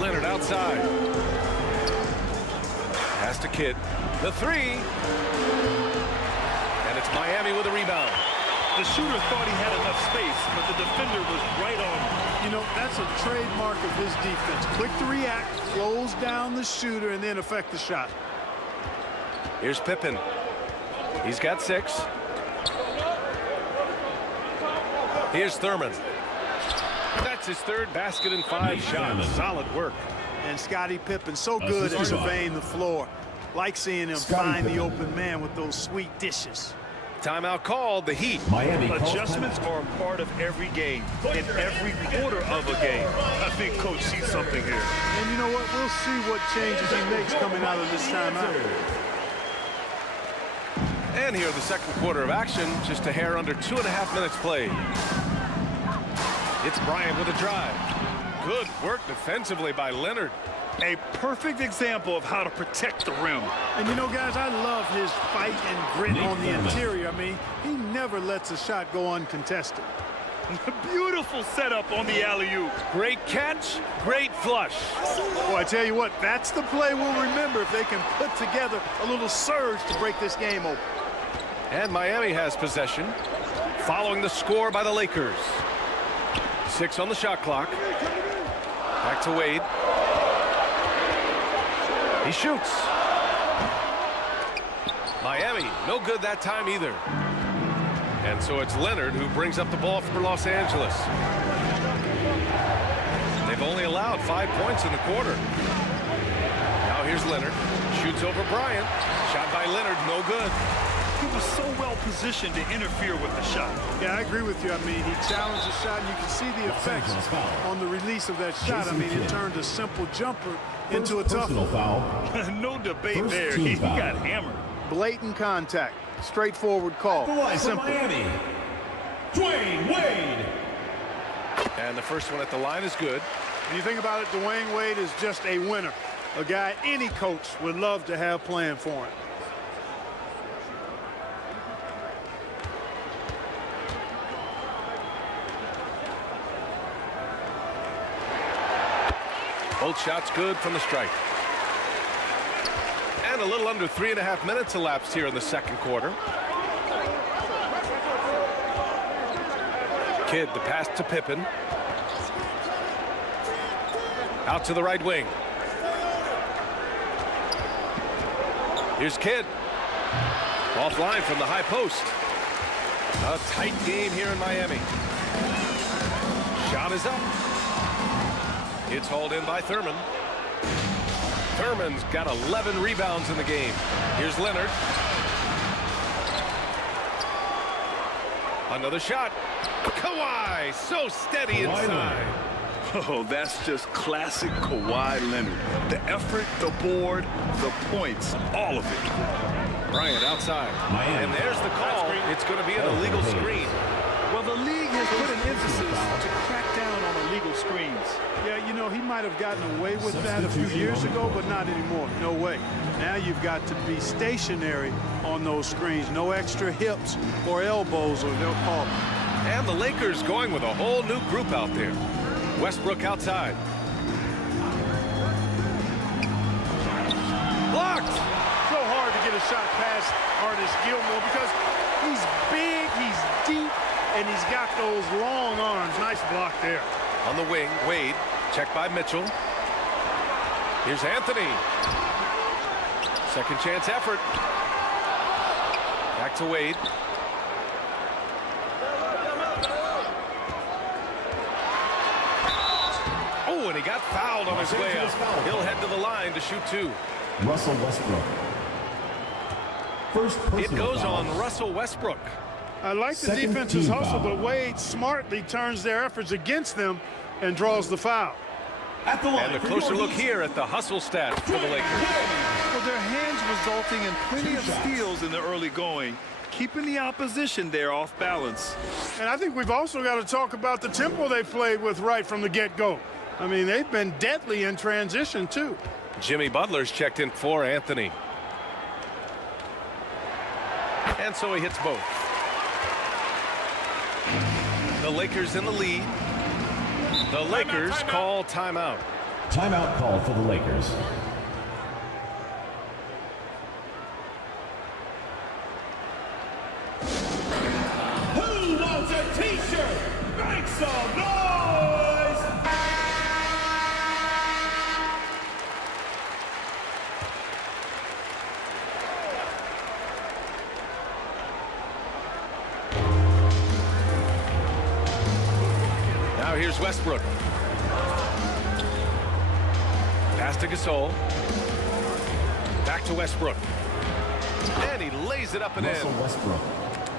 Leonard outside. Pass to Kidd. The 3. And it's Miami with a rebound. The shooter thought he had enough space, but the defender was right on him. You know, that's a trademark of his defense. Quick to react, close down the shooter, and then affect the shot. Here's Pippen. He's got 6. Here's Thurman. That's his 3rd basket in 5 shots. Solid work. And Scottie Pippen, so good at surveying the floor. Like seeing him find the open man with those sweet dishes. Timeout called, the Heat. Miami adjustments are a part of every game, in every quarter of a game. I think Coach sees something here. And you know what? We'll see what changes he makes coming out of this timeout. And here the second quarter of action, just a hair under 2.5 minutes played. It's Bryant with a drive. Good work defensively by Leonard. A perfect example of how to protect the rim. And you know, guys, I love his fight and grit on the interior. I mean, he never lets a shot go uncontested. Beautiful setup on the alley-oop. Great catch, great flush. Well, I tell you what, that's the play we'll remember if they can put together a little surge to break this game open. And Miami has possession, following the score by the Lakers. 6 on the shot clock. Back to Wade. He shoots. Miami, no good that time either. And so it's Leonard who brings up the ball for Los Angeles. They've only allowed 5 points in the quarter. Now here's Leonard. Shoots over Bryant. Shot by Leonard, no good. He was so well positioned to interfere with the shot. Yeah, I agree with you. I mean, he challenged the shot, and you can see the effects on the release of that shot. I mean, it turned a simple jumper into a tough one. No debate there. He got hammered. Blatant contact. Straightforward call. Simple. Miami, Dwayne Wade. And the first one at the line is good. When you think about it, Dwayne Wade is just a winner. A guy any coach would love to have playing for him. Both shots good from the stripe. And a little under 3.5 minutes elapsed here in the second quarter. Kidd, the pass to Pippen. Out to the right wing. Here's Kidd. Offline from the high post. A tight game here in Miami. Shot is up. It's hauled in by Thurman. Thurman's got 11 rebounds in the game. Here's Leonard. Another shot. Kawhi, so steady inside. Oh, that's just classic Kawhi Leonard. The effort, the board, the points, all of it. Bryant outside. And there's the call. It's going to be an illegal screen. Well, the league has put an emphasis to crack down on illegal screens. Yeah, you know, he might have gotten away with that a few years ago, but not anymore. No way. Now you've got to be stationary on those screens. No extra hips or elbows, or they'll call them. And the Lakers going with a whole new group out there. Westbrook outside. Blocked! So hard to get a shot past Artis Gilmore because he's big, he's deep, and he's got those long arms. Nice block there. On the wing, Wade, checked by Mitchell. Here's Anthony. Second chance effort. Back to Wade. Oh, and he got fouled on his way up. He'll head to the line to shoot 2. Russell Westbrook. First personal It goes foul. on Russell Westbrook. I like the Second defense's team hustle, foul. but Wade smartly turns their efforts against them and draws the foul. At the line And a closer look here at the hustle stats for the Lakers. Well, their hands resulting in plenty of steals in the early going, keeping the opposition there off balance. And I think we've also got to talk about the tempo they played with right from the get-go. I mean, they've been deadly in transition, too. Jimmy Butler's checked in for Anthony. And so he hits both. The Lakers in the lead. The Lakers call timeout. Timeout call for the Lakers. Who wants a t-shirt? Make some noise! Now here's Westbrook. Pass to Gasol. Back to Westbrook. And he lays it up and Russell in. Westbrook.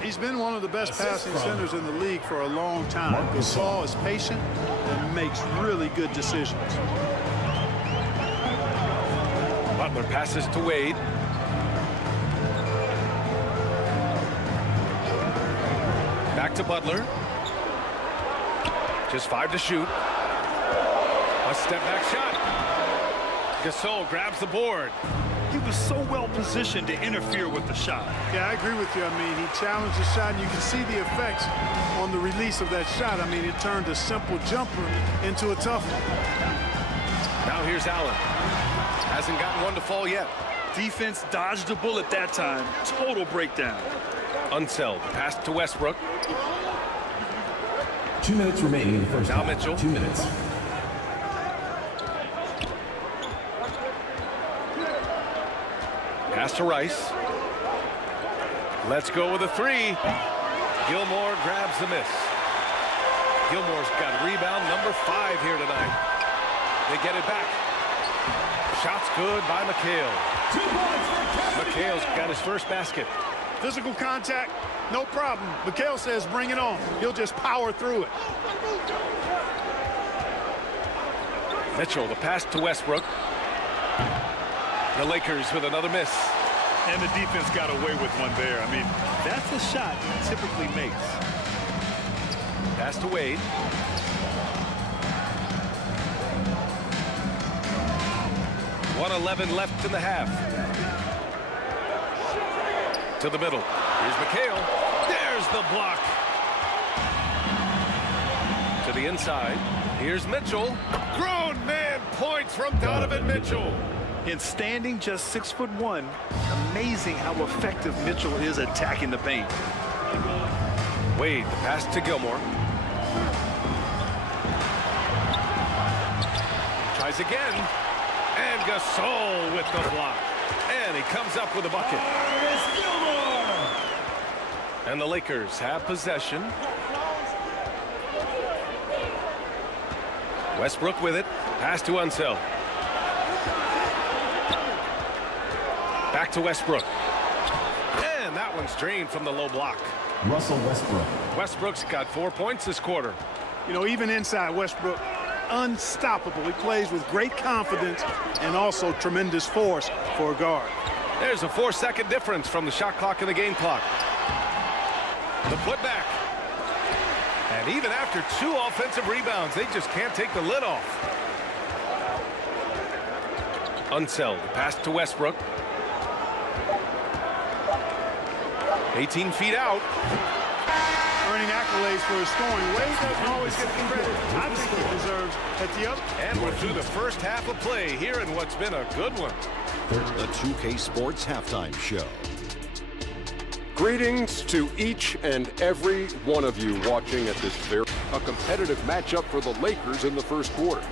He's been one of the best passing centers in the league for a long time. Gasol is patient and makes really good decisions. Butler passes to Wade. Back to Butler. Just 5 to shoot. A step back shot. Gasol grabs the board. He was so well positioned to interfere with the shot. Yeah, I agree with you. I mean, he challenged the shot, and you can see the effects on the release of that shot. I mean, it turned a simple jumper into a tough one. Now here's Allen. Hasn't gotten one to fall yet. Defense dodged a bullet that time. Total breakdown. Unseld. Pass to Westbrook. 2 minutes remaining in the first Now half. Mitchell. 2 minutes. Pass to Rice. Let's go with a three. Gilmore grabs the miss. Gilmore's got rebound number 5 here tonight. They get it back. Shot's good by McHale. McHale's got his first basket. Physical contact, no problem. McHale says bring it on. He'll just power through it. Mitchell, the pass to Westbrook. The Lakers with another miss. And the defense got away with one there. I mean, that's a shot he typically makes. Pass to Wade. .111 left in the half. To the middle. Here's McHale. There's the block. To the inside. Here's Mitchell. Grown man points from Donovan Mitchell. In standing just 6'1", amazing how effective Mitchell is attacking the paint. Wade, the pass to Gilmore. Tries again. And Gasol with the block. And he comes up with a bucket. And the Lakers have possession. Westbrook with it. Pass to Unseld. Back to Westbrook. And that one's drained from the low block. Russell Westbrook. Westbrook's got 4 points this quarter. You know, even inside Westbrook, unstoppable. He plays with great confidence and also tremendous force for a guard. There's a 4-second difference from the shot clock and the game clock. The putback. And even after 2 offensive rebounds, they just can't take the lid off. Unseld. Pass to Westbrook. 18 feet out. Earning accolades for his scoring. Wade doesn't always get the credit I think he deserves at the other. And we're through the first half of play here in what's been a good one. The 2K Sports Halftime Show. Greetings to each and every one of you watching at this a competitive matchup for the Lakers in the first quarter.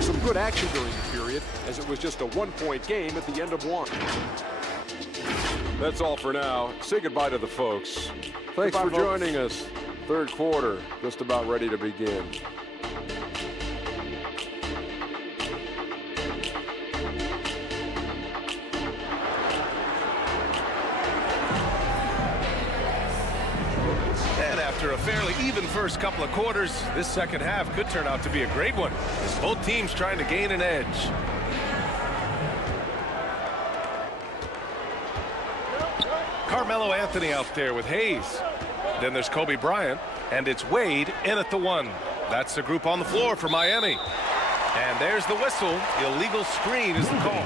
Some good action during the period, as it was just a 1-point game at the end of one. That's all for now. Say goodbye to the folks. Thanks for joining us. Third quarter, just about ready to begin. And after a fairly even first couple of quarters, this second half could turn out to be a great one, as both teams trying to gain an edge. Carmelo Anthony out there with Hayes. Then there's Kobe Bryant, and it's Wade in at the 1. That's the group on the floor for Miami. And there's the whistle. Illegal screen is the call.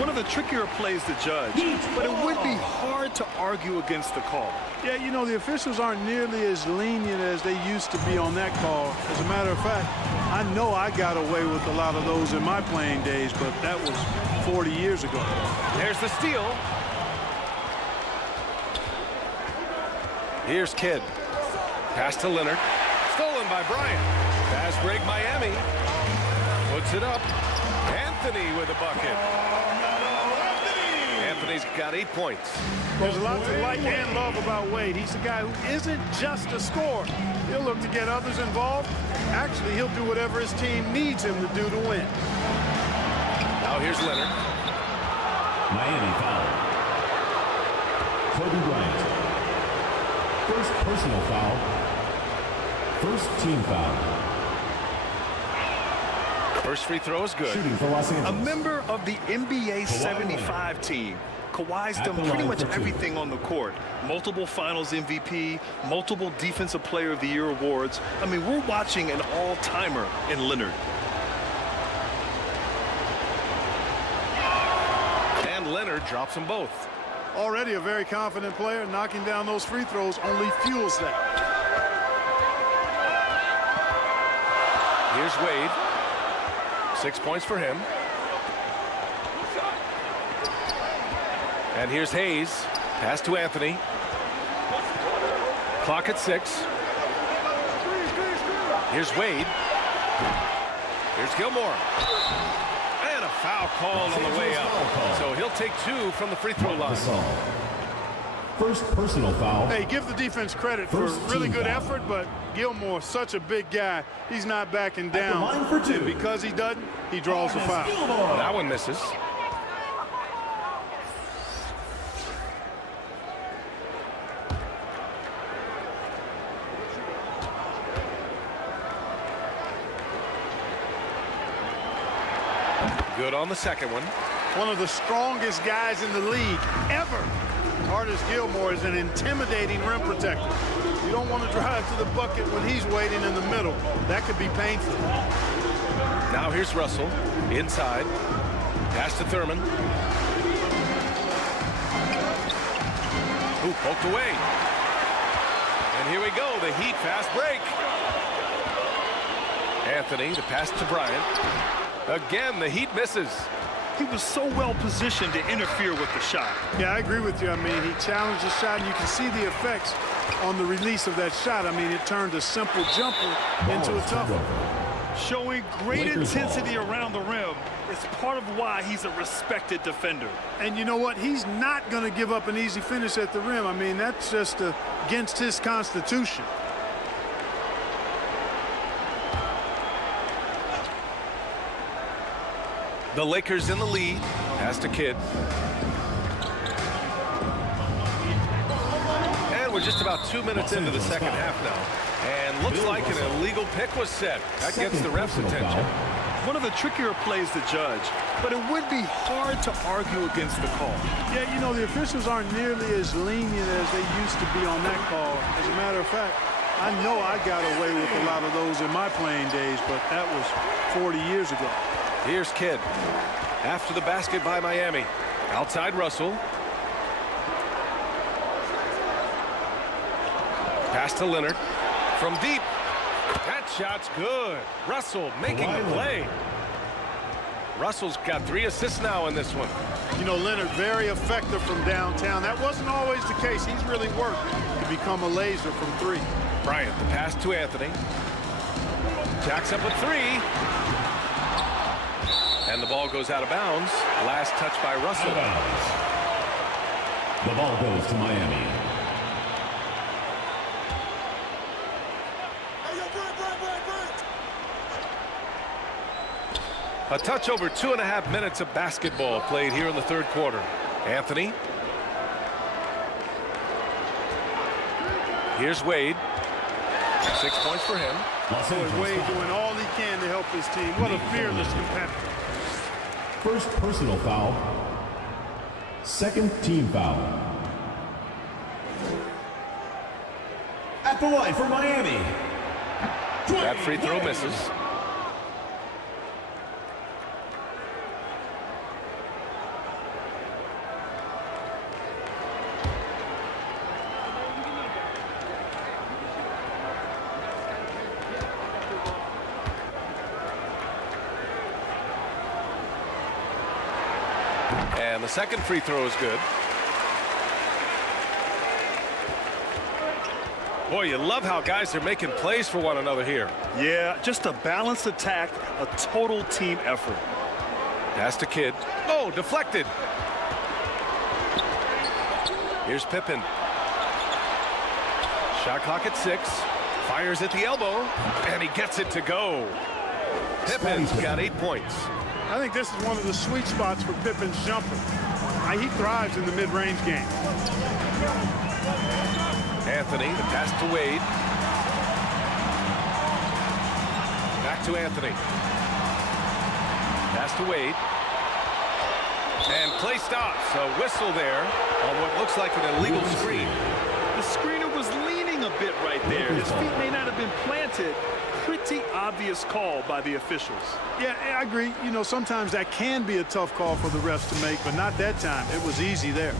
One of the trickier plays to judge, but it would be hard to argue against the call. Yeah, you know, the officials aren't nearly as lenient as they used to be on that call. As a matter of fact, I know I got away with a lot of those in my playing days, but that was 40 years ago. There's the steal. Here's Kidd. Pass to Leonard. Stolen by Bryant. Fast break Miami. Puts it up. Anthony with a bucket. Anthony's got 8 points. There's a lot to like and love about Wade. He's a guy who isn't just a scorer. He'll look to get others involved. Actually, he'll do whatever his team needs him to do to win. Now here's Leonard. Miami foul. Kobe Bryant. First personal foul. First team foul. First free throw is good. Shooting for Los Angeles. A member of the NBA 75 team. Kawhi's done pretty much everything on the court. Multiple Finals MVP, multiple Defensive Player of the Year awards. I mean, we're watching an all-timer in Leonard. And Leonard drops them both. Already a very confident player. Knocking down those free throws only fuels that. Here's Wade. 6 points for him. And here's Hayes. Pass to Anthony. Clock at 6. Here's Wade. Here's Gilmore. And a foul called on the way up. So he'll take 2 from the free throw line. First personal foul. Hey, give the defense credit for really good effort, but Gilmore, such a big guy, he's not backing down. Line for 2. And because he doesn't, he draws the foul. That one misses. Good on the second one. One of the strongest guys in the league ever. Artis Gilmore is an intimidating rim protector. You don't want to drive to the bucket when he's waiting in the middle. That could be painful. Now here's Russell inside. Pass to Thurman. Ooh, poked away. And here we go, the Heat fast break. Anthony, the pass to Bryant. Again, the Heat misses. He was so well positioned to interfere with the shot. Yeah, I agree with you. I mean, he challenged the shot, and you can see the effects on the release of that shot. I mean, it turned a simple jumper into a tough one. Showing great intensity around the rim is part of why he's a respected defender. And you know what? He's not going to give up an easy finish at the rim. I mean, that's just against his constitution. The Lakers in the lead. Pass to Kidd. And we're just about 2 minutes into the second half now. And looks like an illegal pick was set. That gets the ref's attention. One of the trickier plays to judge, but it would be hard to argue against the call. Yeah, you know, the officials aren't nearly as lenient as they used to be on that call. As a matter of fact, I know I got away with a lot of those in my playing days, but that was 40 years ago. Here's Kidd. After the basket by Miami. Outside Russell. Pass to Leonard. From deep. That shot's good. Russell making the play. Russell's got 3 assists now in this one. You know, Leonard, very effective from downtown. That wasn't always the case. He's really worked to become a laser from 3. Bryant, the pass to Anthony. Jacks up a 3. And the ball goes out of bounds. Last touch by Russell. The ball goes to Miami. A touch over 2.5 minutes of basketball played here in the third quarter. Anthony. Here's Wade. 6 points for him. Boy, Wade doing all he can to help his team. What a fearless competitor. First personal foul. Second team foul. At the line for Miami. That free throw misses. And the second free throw is good. Boy, you love how guys are making plays for one another here. Yeah, just a balanced attack, a total team effort. Pass to Kidd. Oh, deflected. Here's Pippen. Shot clock at 6. Fires at the elbow, and he gets it to go. Pippen's got 8 points. I think this is one of the sweet spots for Pippen's jumper. He thrives in the mid-range game. Anthony, the pass to Wade. Back to Anthony. Pass to Wade. And play stops. A whistle there on what looks like an illegal screen. The screener was leaning a bit right there. His feet may not have been planted. Pretty obvious call by the officials. Yeah, I agree. You know, sometimes that can be a tough call for the refs to make, but not that time. It was easy there.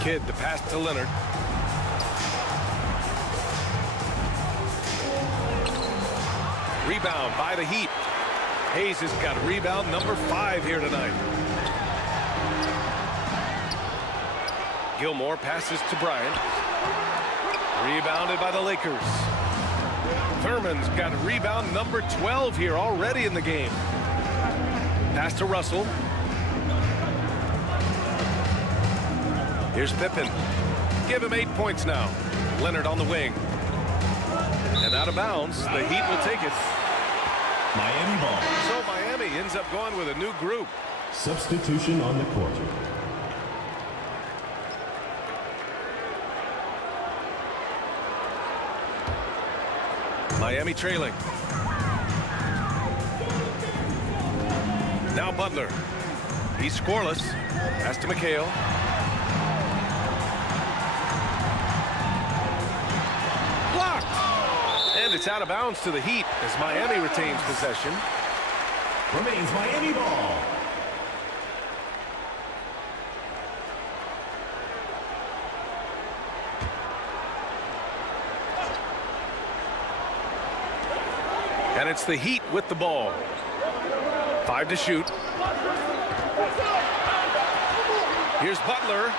Kidd, the pass to Leonard. Rebound by the Heat. Hayes has got rebound number 5 here tonight. Gilmore passes to Bryant. Rebounded by the Lakers. Thurman's got rebound number 12 here already in the game. Pass to Russell. Here's Pippen. Give him 8 points now. Leonard on the wing. And out of bounds, the Heat will take it. Miami ball. So Miami ends up going with a new group. Substitution on the court. Miami trailing. Now Butler. He's scoreless. Pass to McHale. Blocked. And it's out of bounds to the Heat as Miami retains possession. Remains Miami ball. And it's the Heat with the ball. 5 to shoot. Here's Butler.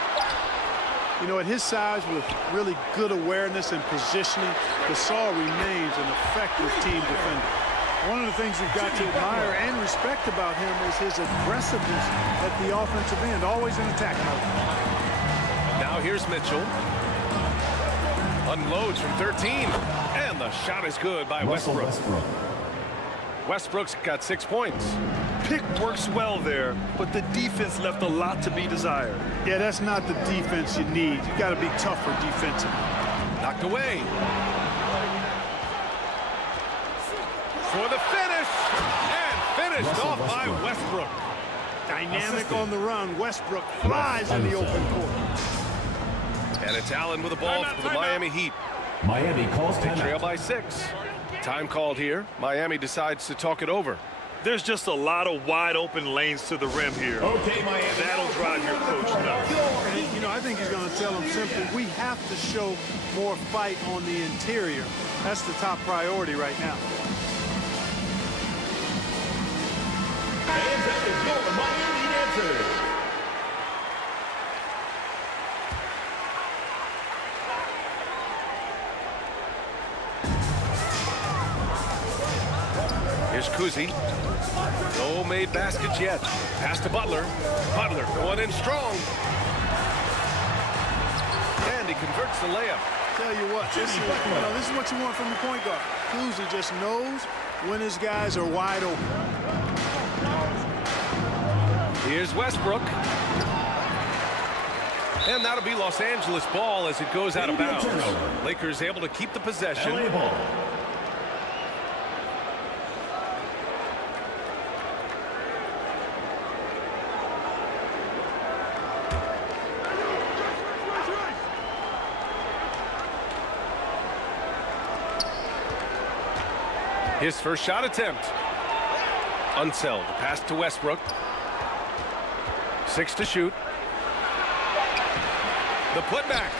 You know, at his size with really good awareness and positioning, Gasol remains an effective team defender. One of the things you've got to admire and respect about him is his aggressiveness at the offensive end, always in attack mode. Now here's Mitchell. Unloads from 13. And the shot is good by Westbrook. Westbrook's got 6 points. Pick works well there, but the defense left a lot to be desired. Yeah, that's not the defense you need. You got to be tougher defensively. Knocked away. For the finish. And finished off by Westbrook. Dynamic on the run. Westbrook flies in the open court. And it's Allen with the ball for the Miami Heat. Miami calls They timeout. trail by 6. Time called here. Miami decides to talk it over. There's just a lot of wide open lanes to the rim here. Okay, Miami. That'll drive your coach nuts. And, you know, I think he's going to tell them simply, we have to show more fight on the interior. That's the top priority right now. And that is your Miami answer. Here's Kuzi. No made baskets yet. Pass to Butler. Butler going in strong. And he converts the layup. Tell you what, this is what you want from the point guard. Kuzi just knows when his guys are wide open. Here's Westbrook. And that'll be Los Angeles ball as it goes out of bounds. Lakers able to keep the possession. LA ball. His first shot attempt. Unseld. Pass to Westbrook. 6 to shoot. The putback.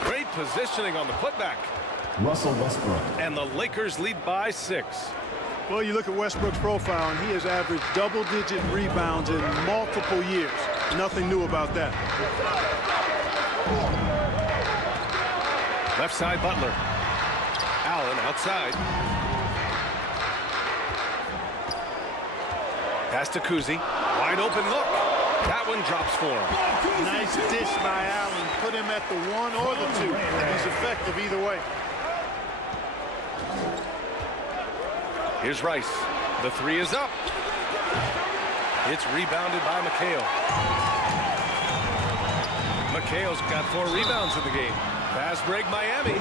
Great positioning on the putback. Russell Westbrook. And the Lakers lead by 6. Well, you look at Westbrook's profile, and he has averaged double-digit rebounds in multiple years. Nothing new about that. Left side, Butler. Allen outside. Pass to Kuzi. Wide open look. That one drops for him. Nice dish by Allen. Put him at the 1 or the 2. He's effective either way. Here's Rice. The 3 is up. It's rebounded by McHale. McHale's got 4 rebounds in the game. Fast break Miami.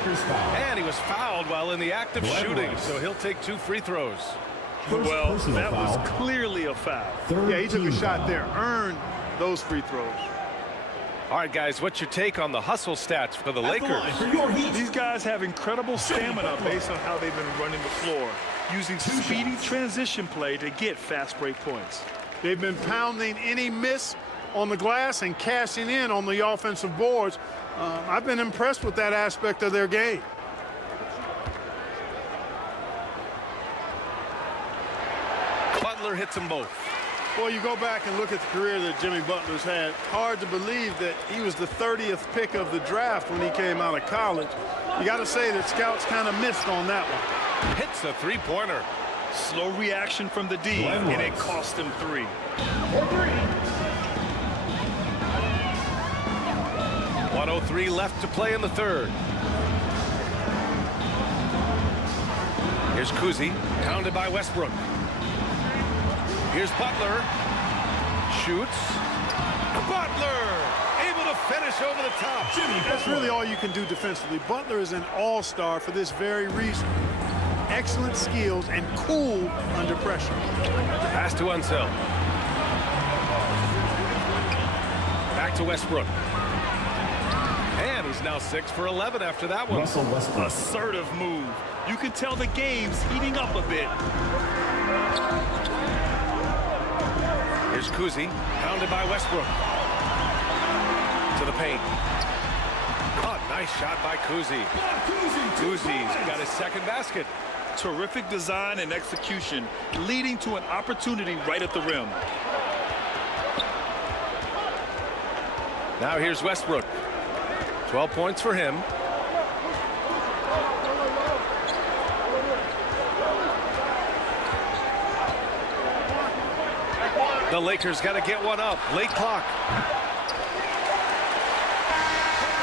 And he was fouled while in the act of shooting, so he'll take 2 free throws. Well, that was clearly a foul. Yeah, he took a shot there. Earned those free throws. All right, guys, what's your take on the hustle stats for the Lakers? These guys have incredible stamina based on how they've been running the floor, using speedy transition play to get fast break points. They've been pounding any miss on the glass and cashing in on the offensive boards. I've been impressed with that aspect of their game. Butler hits them both. Well, you go back and look at the career that Jimmy Butler's had. Hard to believe that he was the 30th pick of the draft when he came out of college. You got to say that scouts kind of missed on that one. Hits a three-pointer. Slow reaction from the D, and it cost him 3. For 3. 1:03 left to play in the third. Here's Kuzi, pounded by Westbrook. Here's Butler. Shoots. Butler able to finish over the top. That's really all you can do defensively. Butler is an all-star for this very reason. Excellent skills and cool under pressure. Pass to Unseld. Back to Westbrook. And he's now 6 for 11 after that one. Russell Westbrook. Assertive move. You can tell the game's heating up a bit. Here's Kuzi, pounded by Westbrook. To the paint. Oh, nice shot by Kuzi. Kuzi's got his second basket. Terrific design and execution, leading to an opportunity right at the rim. Now here's Westbrook. 12 points for him. The Lakers got to get one up. Late clock.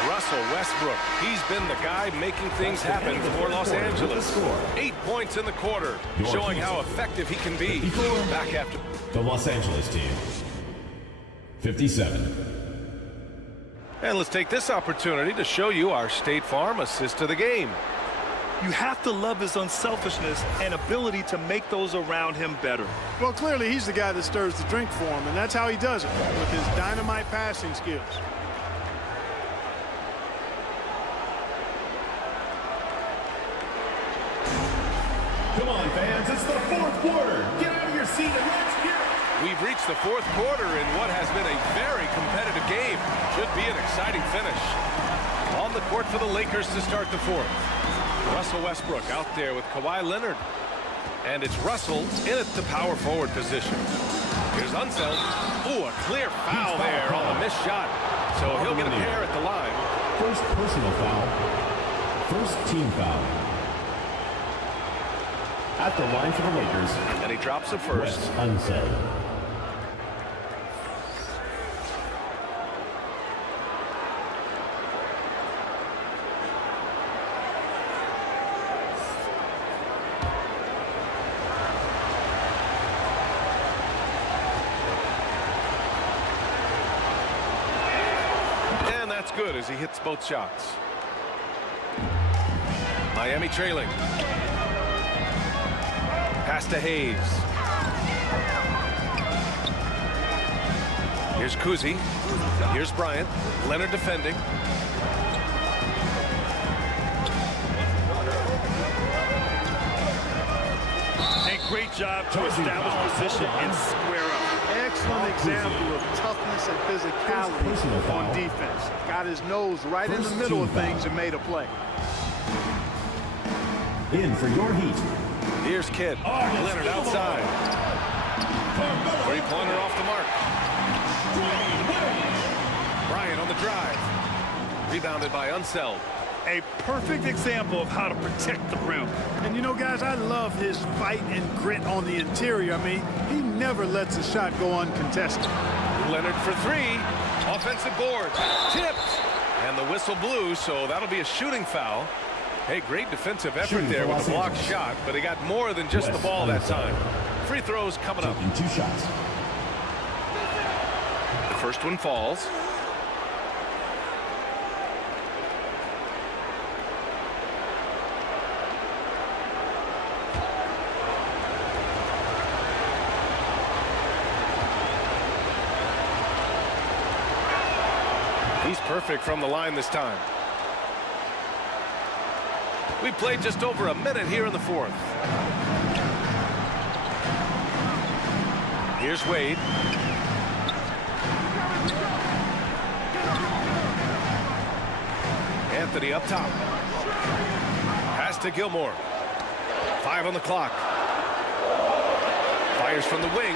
Russell Westbrook. He's been the guy making things happen for Los Angeles. 8 points in the quarter, showing how effective he can be. Back after the Los Angeles team. 57. And let's take this opportunity to show you our State Farm assist of the game. You have to love his unselfishness and ability to make those around him better. Well, clearly he's the guy that stirs the drink for him, and that's how he does it, with his dynamite passing skills. Come on, fans, it's the fourth quarter. Get out of your seat and let's hear it. We've reached the fourth quarter in what has been a very competitive game. Should be an exciting finish. On the court for the Lakers to start the fourth. Russell Westbrook out there with Kawhi Leonard. And it's Russell in at the power forward position. Here's Unseld. Ooh, a clear foul there on a missed shot. So he'll get a pair at the line. First personal foul. First team foul. At the line for the Lakers. And he drops the first. Unseld. And that's good as he hits both shots. Miami trailing. Pass to Hayes. Here's Kuzi. Here's Bryant. Leonard defending. A great job to establish position and square up. Excellent example of toughness and physicality on defense. Got his nose right in the middle of things and made a play. In for your heat. Here's Kidd. Leonard outside. Three-pointer off the mark. Bryant on the drive. Rebounded by Unseld. A perfect example of how to protect the rim. And you know, guys, I love his fight and grit on the interior. I mean, he never lets a shot go uncontested. Leonard for three. Offensive board. Tipped. And the whistle blew, so that'll be a shooting foul. Hey, great defensive effort there with a blocked shot, but he got more than just the ball that time. Free throws coming up. Taking 2 shots. The first one falls. He's perfect from the line this time. We played just over a minute here in the fourth. Here's Wade. Anthony up top. Pass to Gilmore. 5 on the clock. Fires from the wing.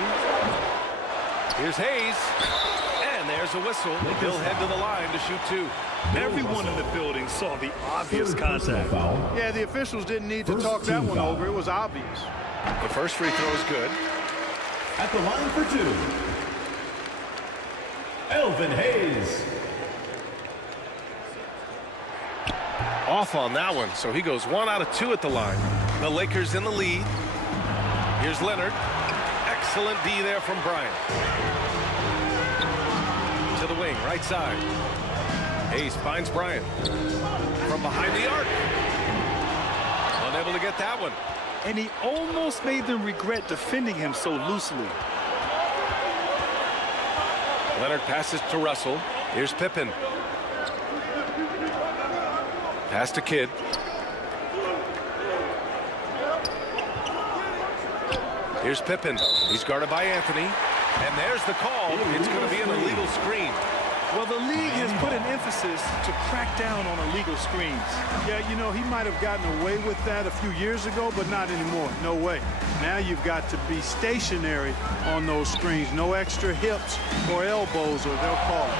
Here's Hayes. And there's a whistle. He'll head to the line to shoot 2. Everyone in the building saw the obvious contact. Yeah, the officials didn't need to talk that one over. It was obvious. The first free throw is good. At the line for 2, Elvin Hayes. Off on that one, so he goes 1 out of 2 at the line. The Lakers in the lead. Here's Leonard. Excellent D there from Bryant. To the wing, right side. Hayes finds Bryant. From behind the arc. Unable to get that one. And he almost made them regret defending him so loosely. Leonard passes to Russell. Here's Pippen. Pass to Kidd. Here's Pippen. He's guarded by Anthony. And there's the call. It's going to be an illegal screen. Well, the league has put an emphasis to crack down on illegal screens. Yeah, you know, he might have gotten away with that a few years ago, but not anymore. No way. Now you've got to be stationary on those screens. No extra hips or elbows, or they'll call it.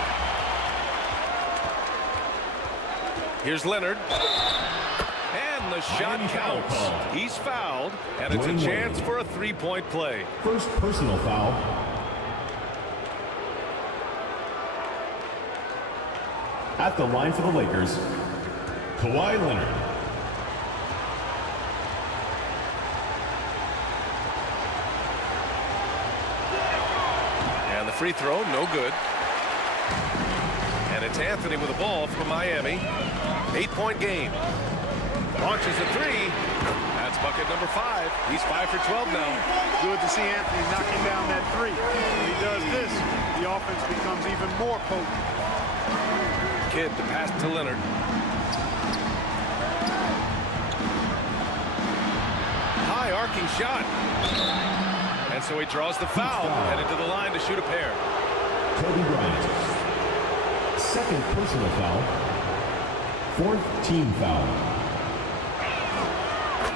Here's Leonard. And the shot counts. He's fouled, and it's a chance for a 3-point play. First personal foul. At the line for the Lakers, Kawhi Leonard. And the free throw, no good. And it's Anthony with the ball from Miami. 8-point game. Launches a 3. That's bucket number 5. He's 5 for 12 now. Good to see Anthony knocking down that 3. When he does this, the offense becomes even more potent. Kidd to pass to Leonard. High arcing shot. And so he draws the foul. Headed to the line to shoot a pair. Kobe Bryant. Second personal foul. Fourth team foul.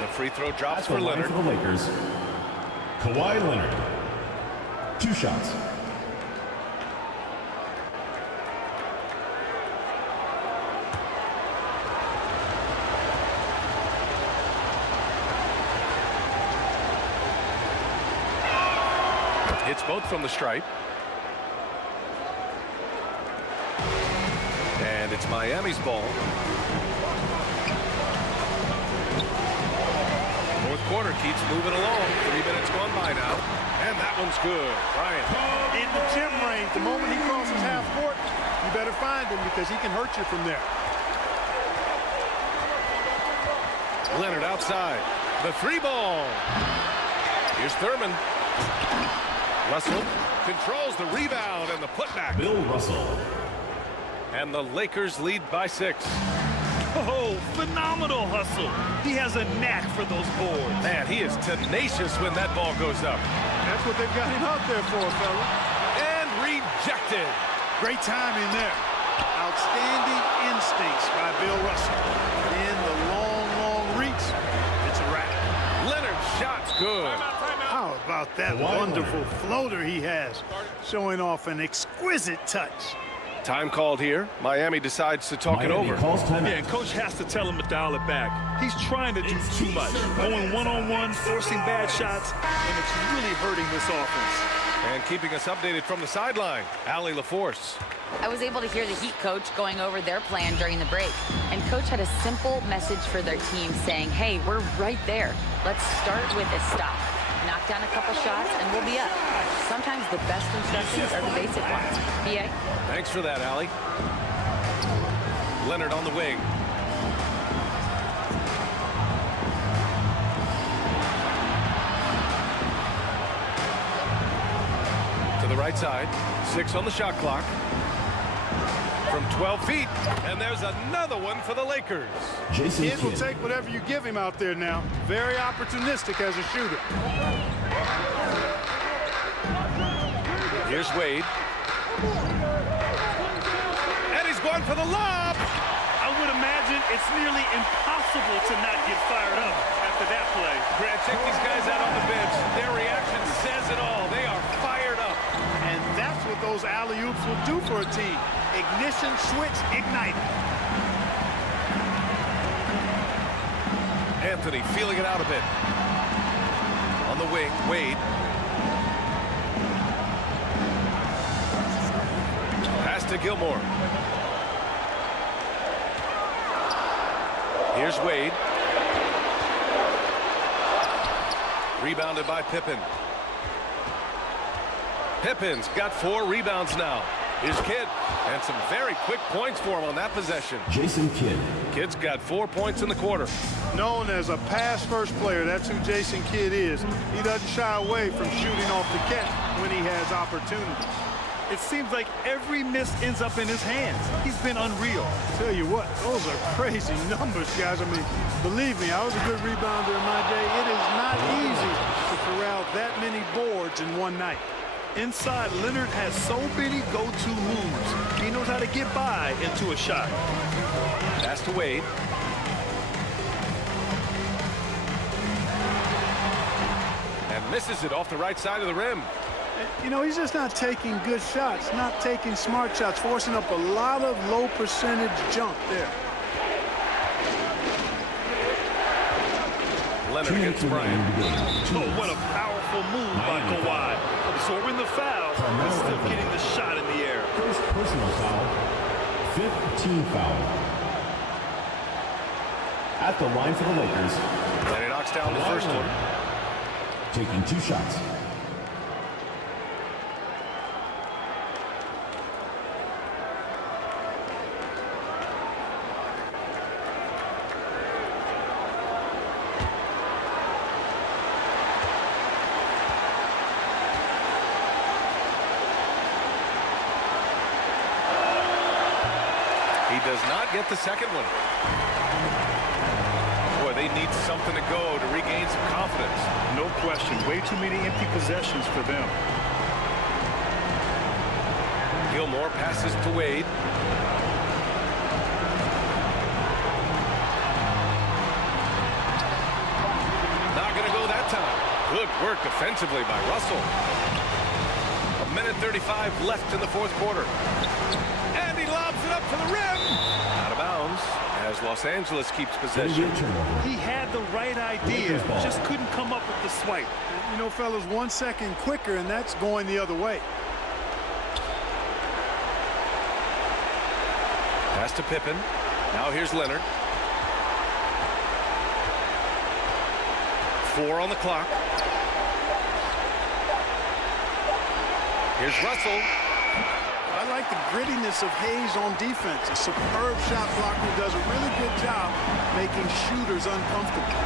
The free throw drops for Leonard. For the Lakers, Kawhi Leonard. 2 shots. Hits both from the stripe. And it's Miami's ball. Fourth quarter keeps moving along. 3 minutes gone by now. And that one's good. Bryant. In the gym range, the moment he crosses half court, you better find him because he can hurt you from there. Leonard outside. The 3 ball. Here's Thurman. Russell controls the rebound and the putback. Bill Russell. And the Lakers lead by 6. Oh, phenomenal hustle. He has a knack for those boards. Man, he is tenacious when that ball goes up. That's what they've got him out there for, fella. And rejected. Great timing there. Outstanding instincts by Bill Russell. In the long, long reach, it's a wrap. Leonard's shot's good. How about that wonderful floater he has, showing off an exquisite touch. Time called here. Miami decides to talk it over. Yeah, and coach has to tell him to dial it back. He's trying to do too much. Going one-on-one, forcing bad shots, and it's really hurting this offense. And keeping us updated from the sideline, Allie LaForce. I was able to hear the Heat coach going over their plan during the break. And coach had a simple message for their team saying, hey, we're right there. Let's start with a stop. Knock down a couple shots, and we'll be up. Sometimes the best instructions are the basic ones. B.A.? Thanks for that, Allie. Leonard on the wing. To the right side. 6 on the shot clock. From 12 feet. And there's another one for the Lakers. Kid will take whatever you give him out there now. Very opportunistic as a shooter. Here's Wade. And he's going for the lob. I would imagine it's nearly impossible to not get fired up after that play. Grant, check these guys out on the bench. Their reaction says it all. They are fired up. And those alley-oops will do for a team. Ignition switch, ignite. Anthony feeling it out a bit. On the wing, Wade. Pass to Gilmore. Here's Wade. Rebounded by Pippen. Pippen's got 4 rebounds now. Here's Kidd. And some very quick points for him on that possession. Jason Kidd. Kidd's got 4 points in the quarter. Known as a pass-first player, that's who Jason Kidd is. He doesn't shy away from shooting off the catch when he has opportunities. It seems like every miss ends up in his hands. He's been unreal. Tell you what, those are crazy numbers, guys. I mean, believe me, I was a good rebounder in my day. It is not easy to corral that many boards in one night. Inside, Leonard has so many go-to moves. He knows how to get by into a shot. Pass to Wade. And misses it off the right side of the rim. You know, he's just not taking good shots, not taking smart shots, forcing up a lot of low percentage jump there. Leonard against Bryant. Oh, what a powerful move by Kawhi. Absorbing the foul, but still getting the shot in the air. First personal foul. 5th team foul. At the line for the Lakers. And he knocks down the first one. Taking 2 shots. Does not get the second one. Boy, they need something to go to regain some confidence. No question. Way too many empty possessions for them. Gilmore passes to Wade. Not going to go that time. Good work defensively by Russell. 1:35 left in the 4th quarter. And he lobs it up to the rim. Out of bounds as Los Angeles keeps possession. He had the right idea, just couldn't come up with the swipe. You know, fellas, 1 second quicker, and that's going the other way. Pass to Pippen. Now here's Leonard. 4 on the clock. Here's Russell. I like the grittiness of Hayes on defense. A superb shot blocker who does a really good job making shooters uncomfortable.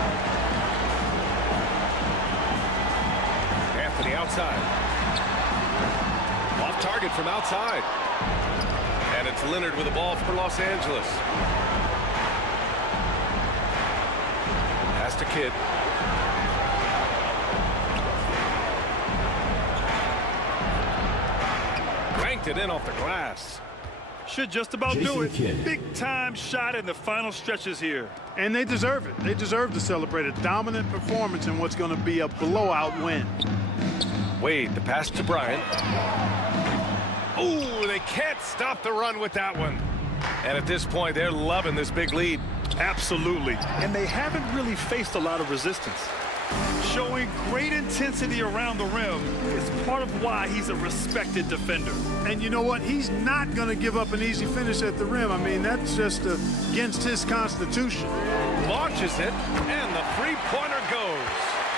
Anthony outside. Off target from outside. And it's Leonard with the ball for Los Angeles. Pass to Kidd. Banked it in off the glass. Should just about do it. Big time shot in the final stretches here. And they deserve it. They deserve to celebrate a dominant performance in what's going to be a blowout win. Wade, the pass to Bryant. Ooh, they can't stop the run with that one. And at this point, they're loving this big lead. Absolutely. And they haven't really faced a lot of resistance. Showing great intensity around the rim is part of why he's a respected defender. And you know what? He's not going to give up an easy finish at the rim. I mean, that's just against his constitution. Launches it, and the three-pointer goes.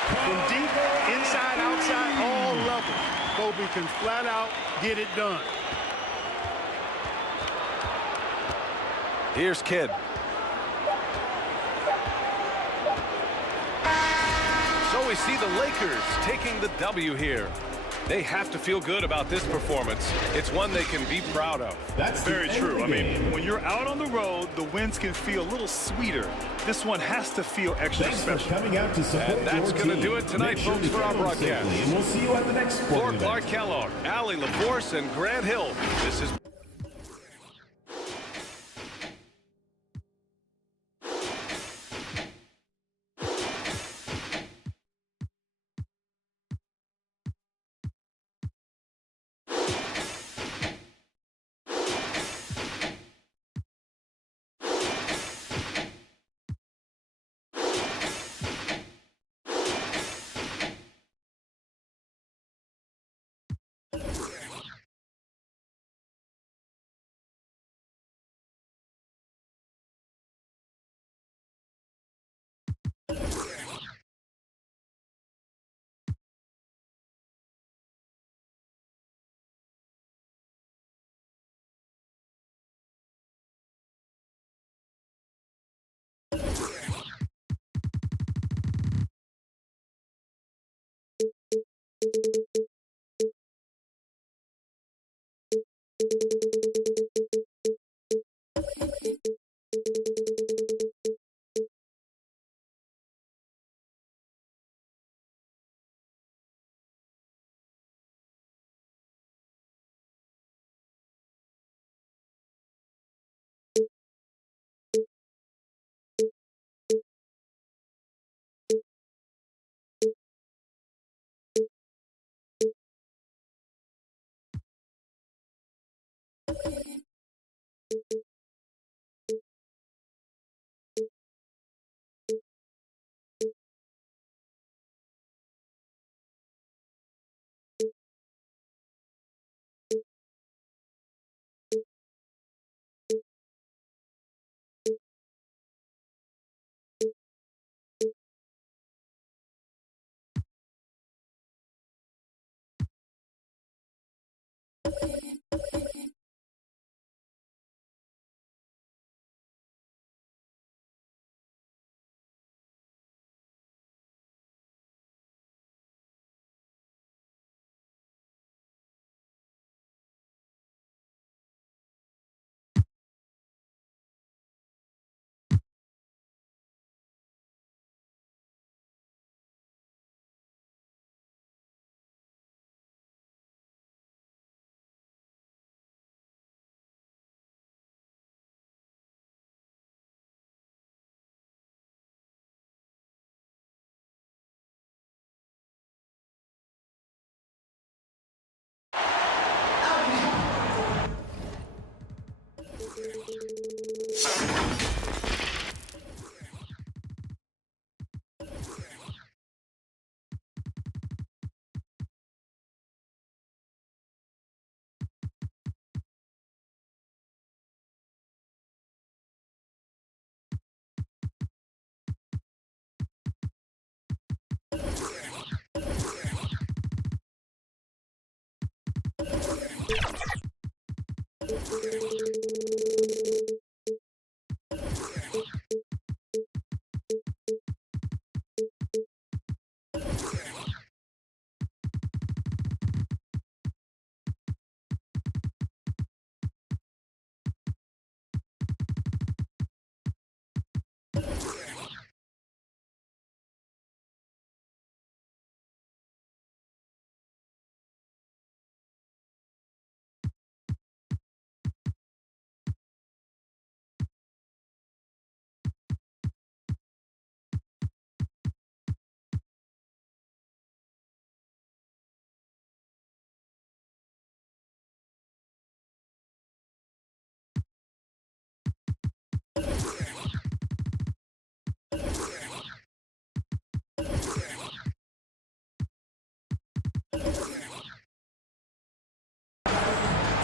From deep, inside, outside, all levels. Kobe can flat out get it done. Here's Kidd. So we see the Lakers taking the W here. They have to feel good about this performance. It's one they can be proud of. That's very true. I mean, when you're out on the road, the wins can feel a little sweeter. This one has to feel extra special. For coming out to support and that's going to do it tonight, folks, for our broadcast. And we'll see you at the next For Clark Kellogg, Allie LaForce, and Grant Hill, this is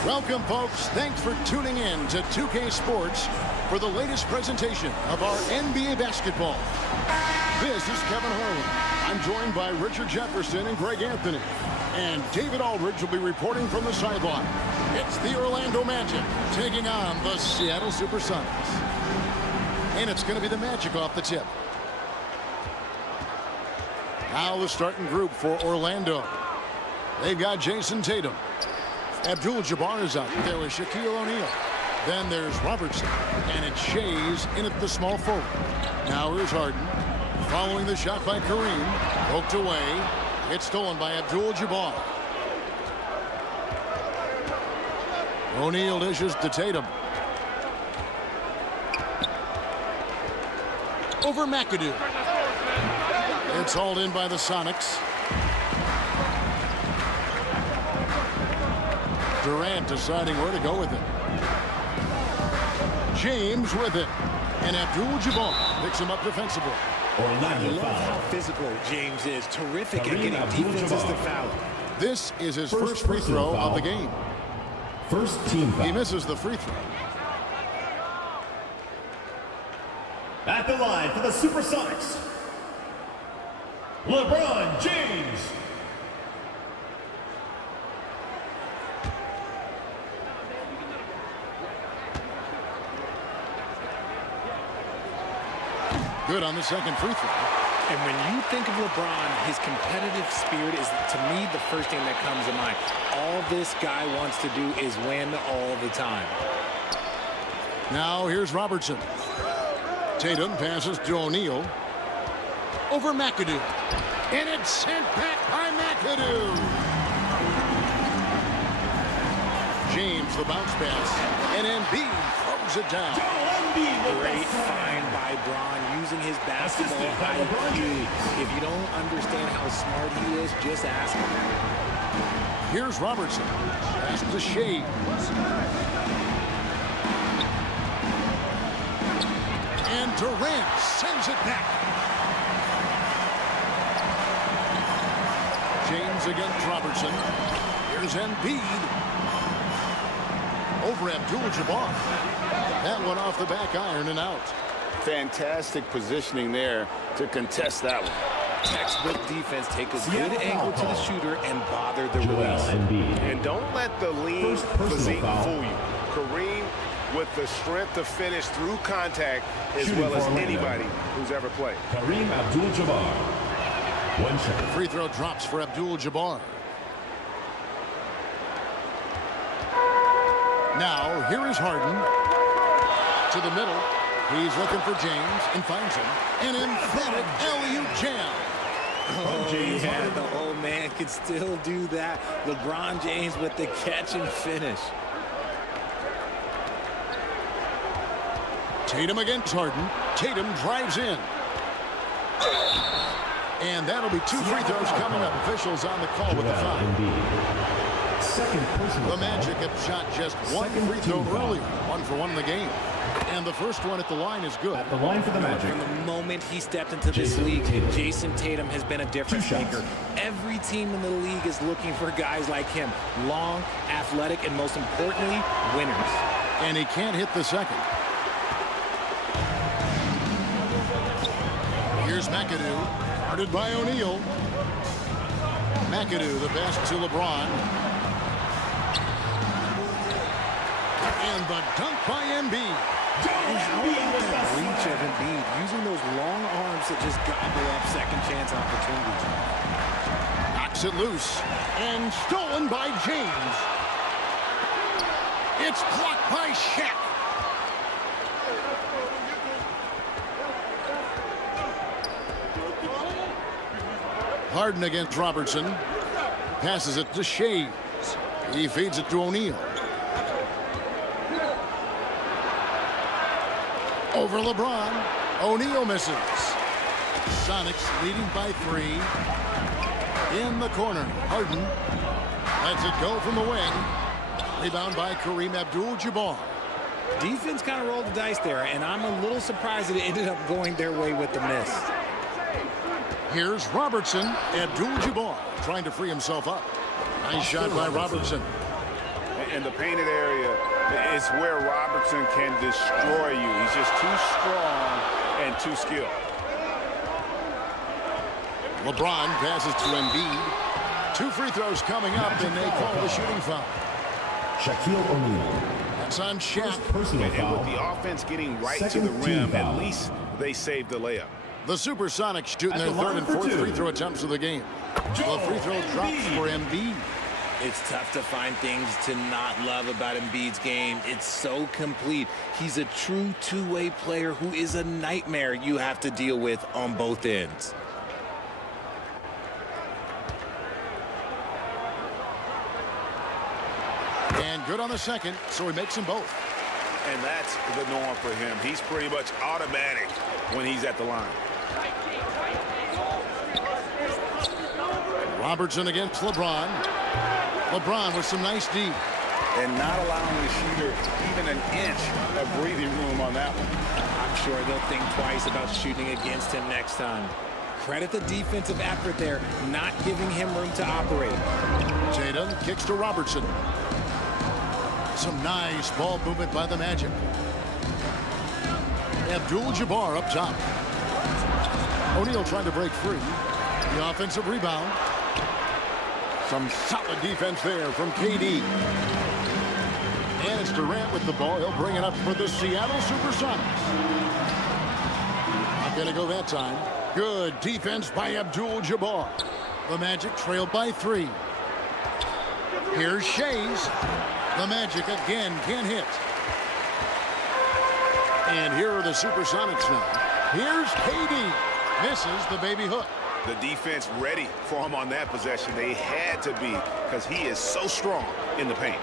Welcome, folks. Thanks for tuning in to 2K Sports for the latest presentation of our NBA basketball. This is Kevin Harlan. I'm joined by Richard Jefferson and Greg Anthony. And David Aldridge will be reporting from the sideline. It's the Orlando Magic taking on the Seattle Supersonics. And it's going to be the Magic off the tip. Now the starting group for Orlando. They've got Jason Tatum. Abdul-Jabbar is out there with Shaquille O'Neal. Then there's Robertson, and it's SHAI's in at the small forward. Now here's Harden. Following the shot by Kareem. Poked away. It's stolen by Abdul-Jabbar. O'Neal dishes to Tatum. Over McAdoo. It's hauled in by the Sonics. Durant deciding where to go with it. James with it. And Abdul-Jabbar picks him up defensively. I love how physical James is. Terrific at getting defenses to foul. This is his first free throw of the game. First team foul. He misses the free throw. At the line for the Supersonics, LeBron James. Good on the second free throw. And when you think of LeBron, his competitive spirit is, to me, the first thing that comes to mind. All this guy wants to do is win all the time. Now here's Robertson. Tatum passes to O'Neal. Over McAdoo. And it's sent back by McAdoo. James, the bounce pass. And Embiid throws it down. Great find by Bron, using his basketball IQ. If you don't understand how smart he is, just ask him. Here's Robertson. Pass to SHAI. And Durant sends it back. James against Robertson. Here's Embiid. Over Abdul-Jabbar. That one off the back iron and out. Fantastic positioning there to contest that one. Textbook defense, take a good angle to the shooter and bother the release. And don't let the lean physique fool you. Kareem with the strength to finish through contact as well as anybody who's ever played. Kareem Abdul-Jabbar. 1 second. Free throw drops for Abdul-Jabbar. Now, here is Harden. To the middle. He's looking for James and finds him. An emphatic alley-oop jam. Oh, yeah, the old man can still do that. LeBron James with the catch and finish. Tatum against Harden. Tatum drives in. And that'll be 2 free throws coming up. Officials on the call with the foul. The Magic have shot just 1 free throw earlier. 1 for 1 in the game. And the first one at the line is good. At the line for the Magic. From the moment he stepped into this league, Jason Tatum has been a difference maker. Every team in the league is looking for guys like him. Long, athletic, and most importantly, winners. And he can't hit the second. Here's McAdoo. Guarded by O'Neal. McAdoo, the pass to LeBron. And the dunk by Embiid. And how about that reach of Embiid, using those long arms to just gobble up second chance opportunities. Knocks it loose. And stolen by James. It's blocked by Shaq. Harden against Robertson. Passes it to SHAI. He feeds it to O'Neal. Over LeBron. O'Neal misses. Sonics leading by 3. In the corner. Harden lets it go from the wing. Rebound by Kareem Abdul-Jabbar. Defense kind of rolled the dice there, and I'm a little surprised that it ended up going their way with the miss. Here's Robertson. Abdul-Jabbar trying to free himself up. Nice shot by Robertson. In the painted area is where Robertson can destroy you. He's just too strong and too skilled. LeBron passes to Embiid. 2 free throws coming up, and they call the shooting foul. Shaquille O'Neal. That's on Shaq. And with the offense getting right to the rim, at least they saved the layup. The Supersonics shooting their 3rd and 4th free throw attempts of the game. The free throw drops for Embiid. It's tough to find things to not love about Embiid's game. It's so complete. He's a true two-way player who is a nightmare you have to deal with on both ends. And good on the second, so he makes them both. And that's the norm for him. He's pretty much automatic when he's at the line. Robertson against LeBron. LeBron with some nice D. And not allowing the shooter even an inch of breathing room on that one. I'm sure they'll think twice about shooting against him next time. Credit the defensive effort there, not giving him room to operate. Tatum kicks to Robertson. Some nice ball movement by the Magic. Abdul-Jabbar up top. O'Neal trying to break free. The offensive rebound. Some solid defense there from KD. And it's Durant with the ball. He'll bring it up for the Seattle Supersonics. Not going to go that time. Good defense by Abdul-Jabbar. The Magic trailed by 3. Here's SHAI's. The Magic again can't hit. And here are the Supersonics now. Here's KD. Misses the baby hook. The defense ready for him on that possession. They had to be, because he is so strong in the paint.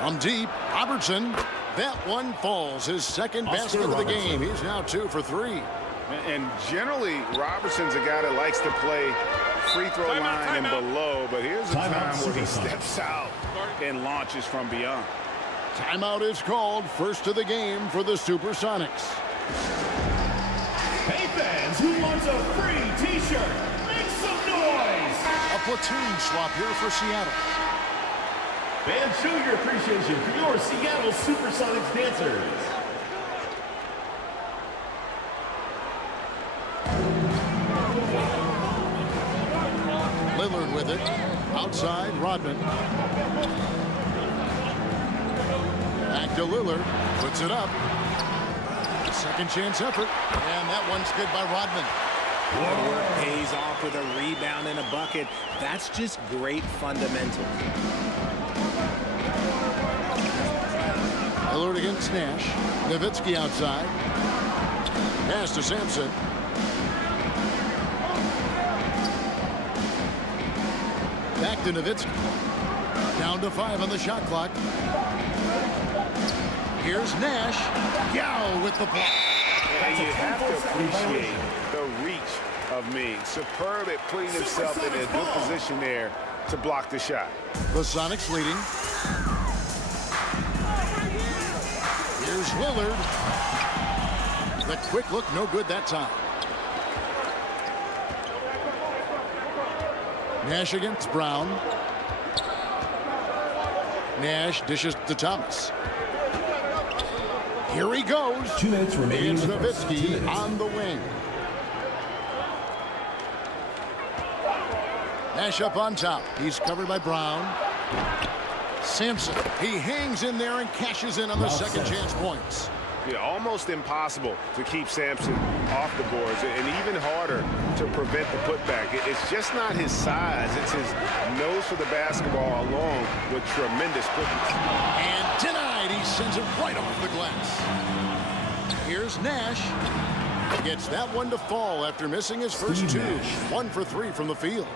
From deep, Robertson. That one falls. His second basket of the game. He's now 2 for 3. And generally, Robertson's a guy that likes to play free throw line and below, but here's a time where he steps out and launches from beyond. Timeout is called. First of the game for the Supersonics. Hey fans, who wants a free t-shirt? Make some noise! A platoon swap here for Seattle. Fans, show your appreciation for your Seattle Supersonics dancers. Lillard with it. Outside, Rodman. Back to Lillard. Puts it up. Second chance effort. And that one's good by Rodman. Hard work pays off with a rebound and a bucket. That's just great fundamentals. Lillard against Nash. Nowitzki outside. Pass to Sampson. Back to Nowitzki. Down to 5 on the shot clock. Here's Nash. Yow with the block. And you have to appreciate the reach of Ming. Superb at putting himself in a good position there to block the shot. The Sonics leading. Here's Lillard. The quick look, no good that time. Nash against Brown. Nash dishes to Thomas. Here he goes. 2 minutes remaining. It's Nowitzki on the wing. Nash up on top. He's covered by Brown. Sampson. He hangs in there and cashes in on the second chance points. Yeah, almost impossible to keep Sampson off the boards, and even harder to prevent the putback. It's just not his size. It's his nose for the basketball along with tremendous quickness. And denied. He sends it right off the glass. Here's Nash. Gets that one to fall after missing his first 2. 1 for 3 from the field.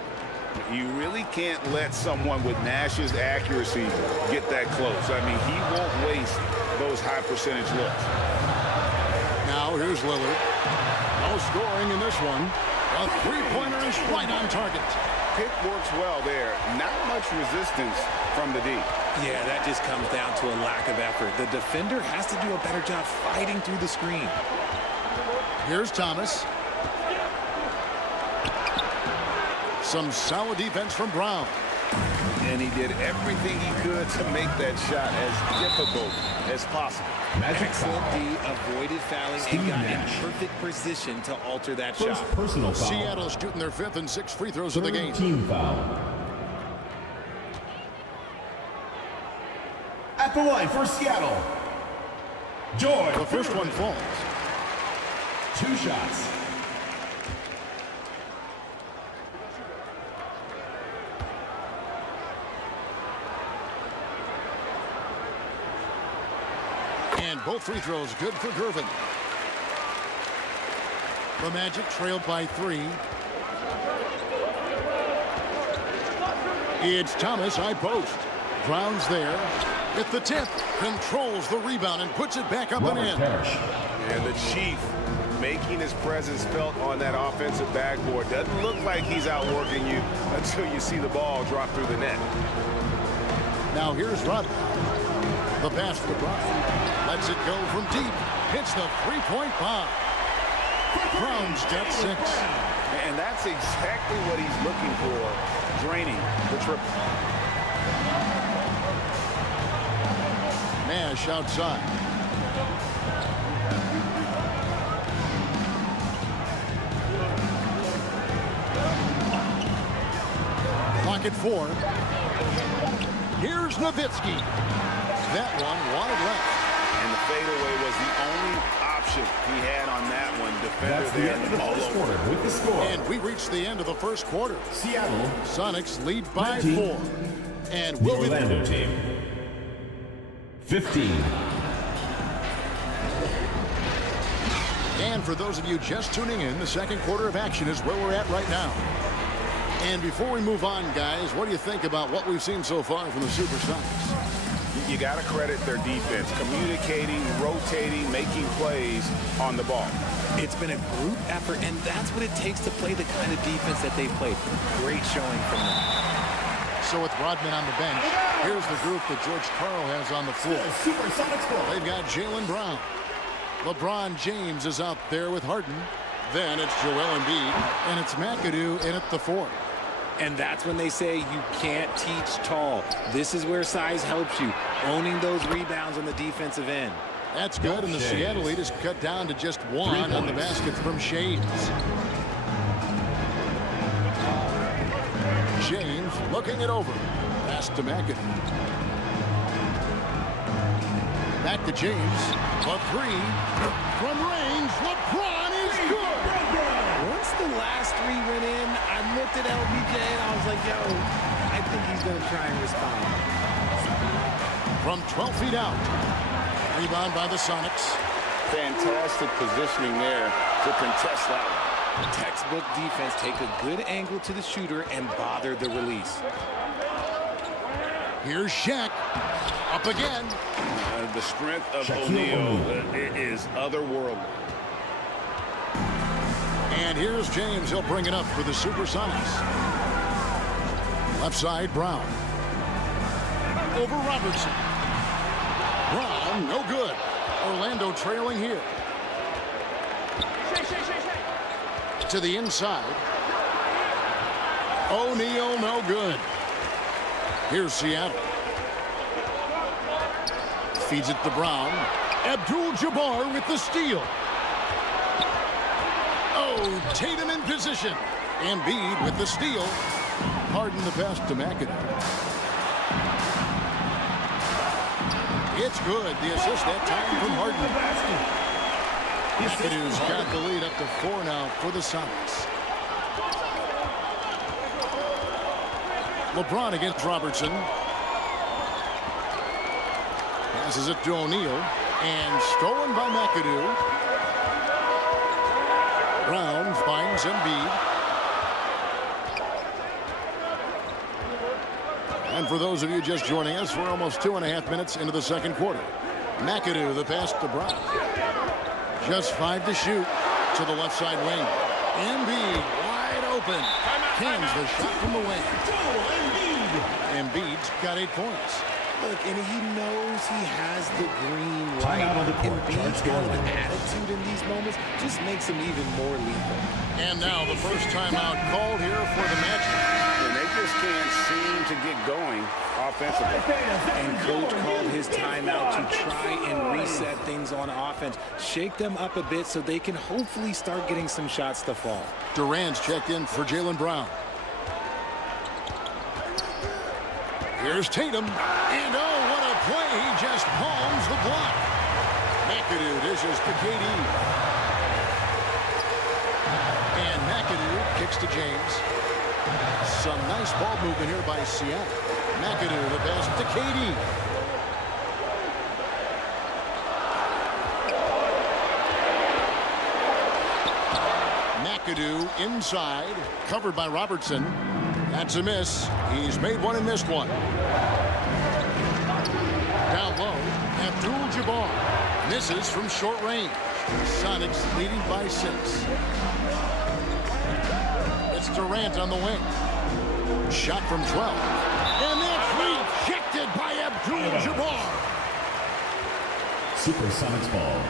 You really can't let someone with Nash's accuracy get that close. I mean, he won't waste those high percentage looks. Now here's Lillard. No scoring in this one. A three-pointer is right on target. Pick works well there. Not much resistance from the D. Yeah, that just comes down to a lack of effort. The defender has to do a better job fighting through the screen. Here's Thomas. Some solid defense from Brown. And he did everything he could to make that shot as difficult as possible. Excellent D, avoided fouling, and got in perfect position to alter that shot. Personal foul. Seattle shooting their 5th and 6th free throws of the game. Team foul. At the line for Seattle, Joy. The first one falls. 2 shots. And both free throws good for Gervin. The Magic trailed by 3. It's Thomas, high post. Brown's there. At the tip, controls the rebound and puts it back up and in. And the Chief making his presence felt on that offensive backboard. Doesn't look like he's outworking you until you see the ball drop through the net. Now here's Rodman. The pass to Brown. Lets it go from deep. Hits the three-point bomb. Brown's got 6. And that's exactly what he's looking for, draining the triple. Nash outside. Clock at 4. Here's Nowitzki. That one wanted left. And the fadeaway was the only option he had on that one. Defender That's the there end of the all first over. quarter with the score. And we reached the end of the first quarter. Seattle Sonics lead by 19. 4. And The we'll be Orlando team 15. And for those of you just tuning in, the second quarter of action is where we're at right now. And before we move on, guys, what do you think about what we've seen so far from the Supersonics? You got to credit their defense, communicating, rotating, making plays on the ball. It's been a group effort, and that's what it takes to play the kind of defense that they played. Great showing from them. So with Rodman on the bench, here's the group that George Karl has on the floor. They've got Jaylen Brown. LeBron James is out there with Harden. Then it's Joel Embiid, and it's McAdoo in at the 4. And that's when they say you can't teach tall. This is where size helps you, owning those rebounds on the defensive end. That's good, and the Seattle lead is cut down to just 1 on the basket from Shades. James looking it over. Pass to McAdoo. Back to James. A 3 from range. LeBron is good. Once the last 3 went in, I looked at LBJ and I was like, yo, I think he's going to try and respond. From 12 feet out. Rebound by the Sonics. Fantastic positioning there to contest that one. Textbook defense, take a good angle to the shooter and bother the release. Here's Shaq. Up again. The strength of O'Neal is otherworldly. And here's James. He'll bring it up for the Supersonics. Left side, Brown. Over Robertson. Brown, no good. Orlando trailing here. To the inside. O'Neal, no good. Here's Seattle. Feeds it to Brown. Abdul-Jabbar with the steal. Oh, Tatum in position. Embiid with the steal. Harden the pass to McAdoo. It's good. The assist that time from Harden. McAdoo's got the lead up to 4 now for the Sonics. LeBron against Robertson. Passes it to O'Neal. And stolen by McAdoo. Brown finds Embiid. And for those of you just joining us, we're almost 2.5 minutes into the second quarter. McAdoo, the pass to Brown. Just 5 to shoot to the left side wing. Embiid wide open. Cans the shot from the wing. Embiid's got 8 points. Look, and he knows he has the green light. Embiid's kind of an attitude in these moments just makes him even more lethal. And now the first timeout called here for the Magic. And they just can't seem to get going offensively. And coach called his timeout to try and reset things on offense. Shake them up a bit so they can hopefully start getting some shots to fall. Durant's checked in for Jaylen Brown. Here's Tatum. And oh, what a play. He just palms the block. McAdoo dishes to KD. And McAdoo kicks to James. Some nice ball movement here by Seattle. McAdoo the pass to KD. McAdoo inside, covered by Robertson. That's a miss. He's made one and missed one. Down low, Abdul-Jabbar misses from short range. Sonics leading by 6. It's Durant on the wing. Shot from 12. And that's rejected by Abdul-Jabbar. Supersonics ball.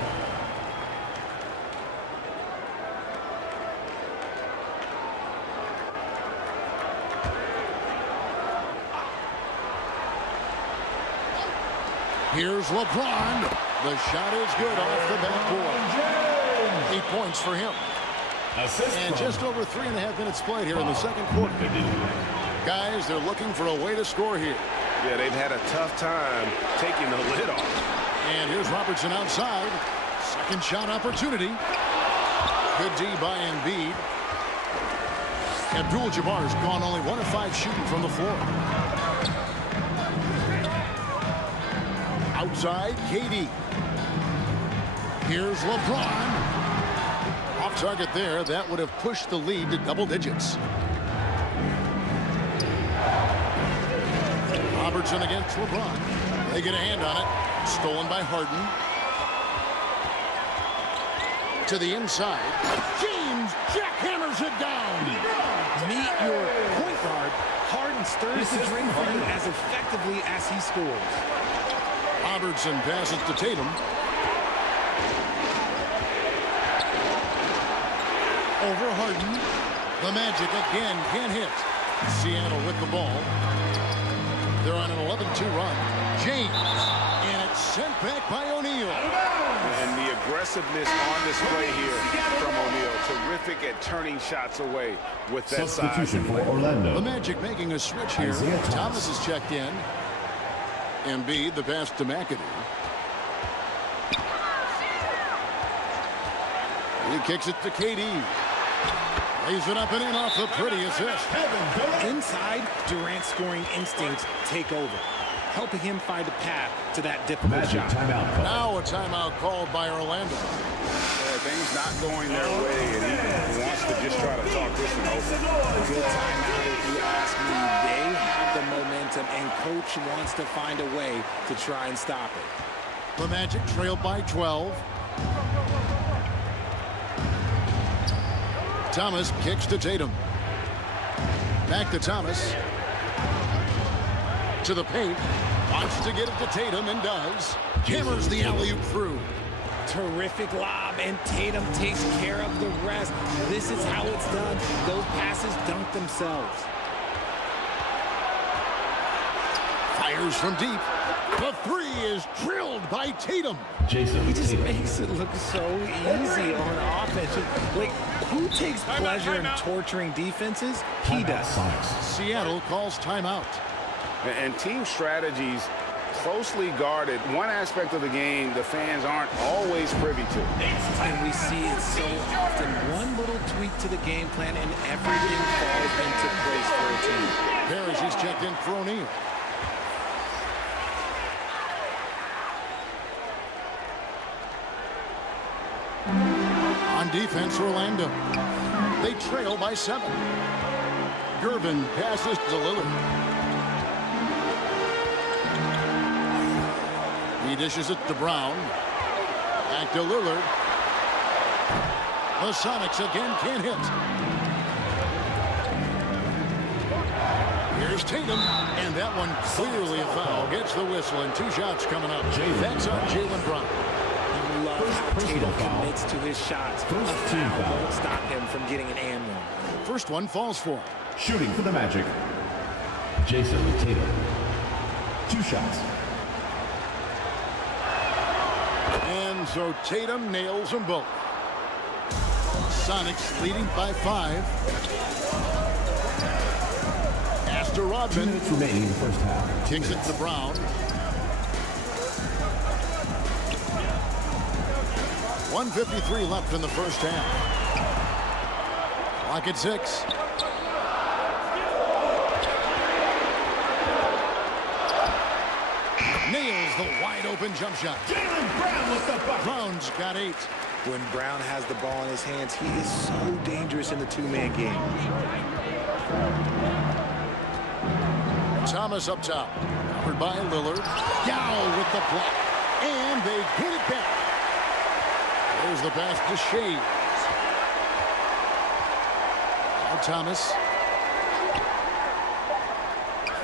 Here's LeBron. The shot is good off the backboard. 8 points for him. And just over 3.5 minutes played here in the second quarter. Guys, they're looking for a way to score here. Yeah, they've had a tough time taking the lid off. And here's Robertson outside. Second shot opportunity. Good D by Embiid. Abdul-Jabbar's gone only 1 of 5 shooting from the floor. Outside, KD. Here's LeBron. Off target there. That would have pushed the lead to double digits. Robertson against LeBron. They get a hand on it. Stolen by Harden. To the inside. James jackhammers it down. Meet your point guard. Harden stirs the drink for you as effectively as he scores. Robertson passes to Tatum. Over Harden. The Magic again can't hit. Seattle with the ball. They're on an 11-2 run. James. And it's sent back by O'Neal. And the aggressiveness on display here from O'Neal. Terrific at turning shots away with that size. Substitution for Orlando. The Magic making a switch here. Thomas is checked in. Embiid, the pass to McAdoo. He kicks it to KD. Lays it up and in off the pretty assist. Inside, Durant's scoring instincts take over, helping him find a path to that difficult shot. Now a timeout called by Orlando. Things not going their way, and he wants to just try to talk this one over. Good timeout if you ask me. They have the momentum, and coach wants to find a way to try and stop it. The Magic trailed by 12. Thomas kicks to Tatum. Back to Thomas. To the paint. Wants to get it to Tatum and does. Hammers the alley-oop through. Terrific lob, and Tatum takes care of the rest. This is how it's done. Those passes dunk themselves. Fires from deep. The three is drilled by Tatum. He just makes it look so easy on offense. Like, who takes pleasure in torturing defenses? He does. Seattle calls timeout. And team strategies closely guarded. One aspect of the game the fans aren't always privy to. And we see it so often. One little tweak to the game plan and everything falls into place for a team. Parrish is checked in for O'Neal. On defense, Orlando. They trail by 7. Gervin passes to Lillard. He dishes it to Brown. Back to Lillard. The Sonics again can't hit. Here's Tatum, and that one clearly a foul. Gets the whistle, and 2 shots coming up. That's on Jaylen Brown. Love how Tatum commits to his shots. A foul won't stop him from getting an and one. First one falls for him. Shooting for the Magic, Jason Tatum. 2 shots. And so Tatum nails them both. Sonics leading by 5. Pass to Rodman. 2 minutes remaining in the first half. Kicks it to Brown. 1:53 left in the first half. Clock at 6. Nails the wide open jump shot. Jaylen Brown with the bucket. Brown's got 8. When Brown has the ball in his hands, he is so dangerous in the 2-man game. Thomas up top. Covered by Lillard. Yao with the block. And they get it back. There's the pass to SHAI. Now Thomas.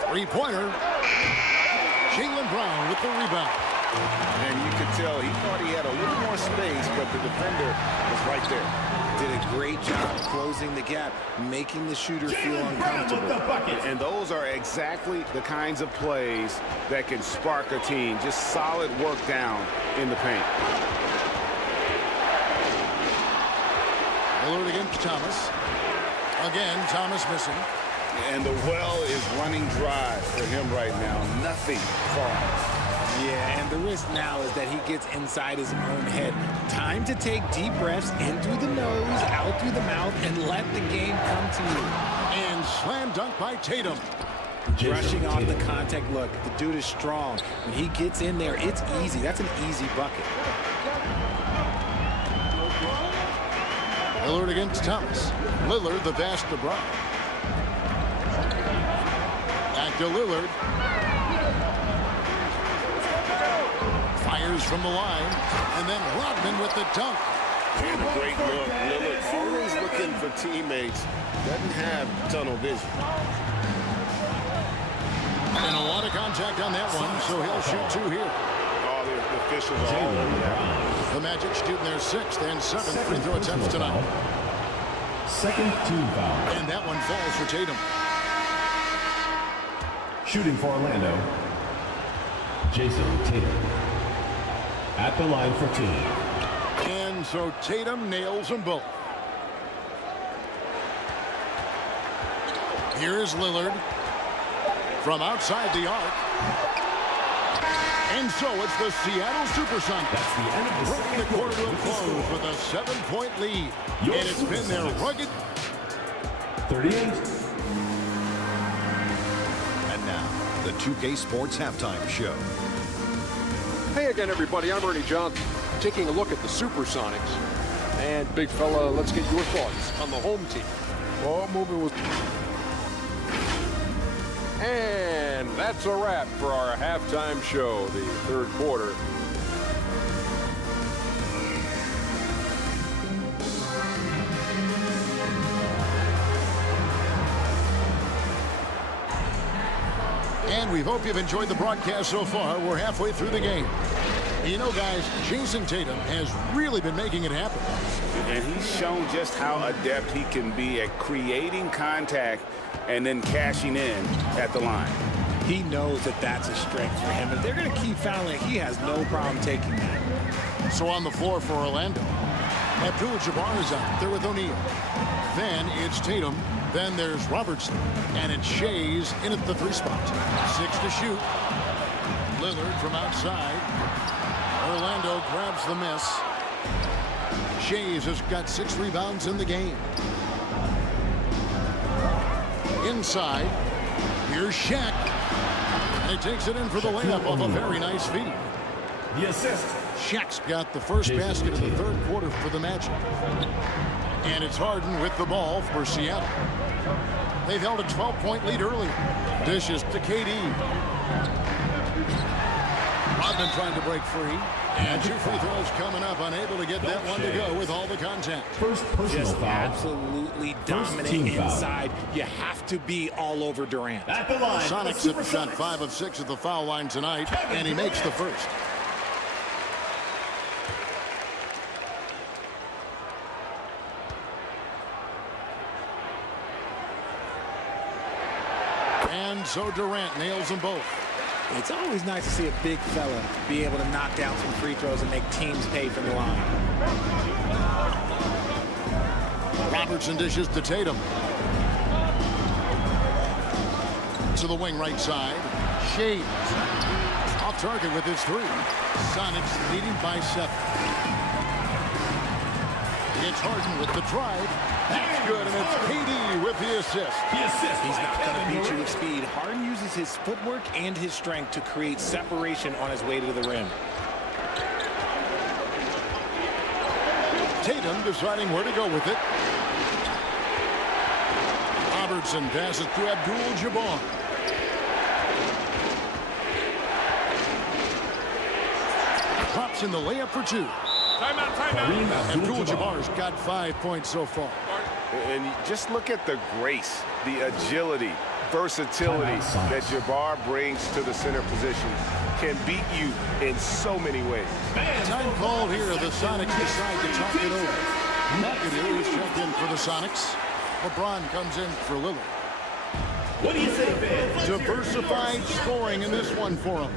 3-pointer. Jaylen Brown with the rebound. And you could tell he thought he had a little more space, but the defender was right there. Did a great job closing the gap, making the shooter feel uncomfortable. And those are exactly the kinds of plays that can spark a team. Just solid work down in the paint. Lillard against Thomas. Again, Thomas missing. And the well is running dry for him right now. Nothing falls. Yeah, and the risk now is that he gets inside his own head. Time to take deep breaths in through the nose, out through the mouth, and let the game come to you. And slam dunk by Tatum. Brushing off the contact. Look, the dude is strong. When he gets in there, it's easy. That's an easy bucket. Lillard against Thomas. Lillard, the vast LeBron. Back to Lillard. Fires from the line. And then Rodman with the dunk. And a great look. Lillard always looking for teammates. Doesn't have tunnel vision. And a lot of contact on that one, so he'll shoot 2 here. All the officials are all over that. The Magic shooting their 6th and 7th free throw attempts tonight. Second team foul. And that one falls for Tatum. Shooting for Orlando, Jason Tatum. At the line for 2. And so Tatum nails them both. Here is Lillard from outside the arc. And so it's the Seattle Supersonics. That's the end of the bringing the quarter to a close with a 7-point lead. And it's been their rugged 38. And now, the 2K Sports Halftime Show. Hey again, everybody. I'm Ernie Johnson, taking a look at the Supersonics. And, big fella, let's get your thoughts on the home team. Ball movement was... And that's a wrap for our halftime show, the third quarter. And we hope you've enjoyed the broadcast so far. We're halfway through the game. You know, guys, Jason Tatum has really been making it happen. And he's shown just how adept he can be at creating contact and then cashing in at the line. He knows that that's a strength for him. If they're going to keep fouling, he has no problem taking that. So on the floor for Orlando, Abdul-Jabbar is out there with O'Neal. Then it's Tatum. Then there's Robertson. And it's SHAI's in at the 3 spot. 6 to shoot. Lillard from outside. Orlando grabs the miss. SHAI's has got 6 rebounds in the game. Inside, here's Shaq. And he takes it in for the layup off a very nice feed. The assist. Shaq's got the first basket of the third quarter for the Magic. And it's Harden with the ball for Seattle. They've held a 12-point lead earlier. Dishes to KD. Rodman trying to break free. And 2 free throws coming up, unable to get that one to go with all the contact. First personal Just foul. Absolutely dominant inside. You have to be all over Durant. At the line. Sonics have shot 5 of 6 at the foul line tonight, and he makes the first. And so Durant nails them both. It's always nice to see a big fella be able to knock down some free throws and make teams pay from the line. Robertson dishes to Tatum. To the wing right side. SHAI off target with his 3. Sonics leading by 7. It's Harden with the drive. That's good, and it's KD with the assist. He's not going to beat you with speed. Harden uses his footwork and his strength to create separation on his way to the rim. Tatum deciding where to go with it. Robertson passes to Abdul-Jabbar. Pops in the layup for 2. Timeout, timeout. Abdul-Jabbar's got 5 points so far. And just look at the grace, the agility, versatility that Jabbar brings to the center position. Can beat you in so many ways. Time called here. The Sonics decide to talk it over. McAdoo is checked in for the Sonics. LeBron comes in for Lillard. What do you say, fans? Diversified scoring in this one for him.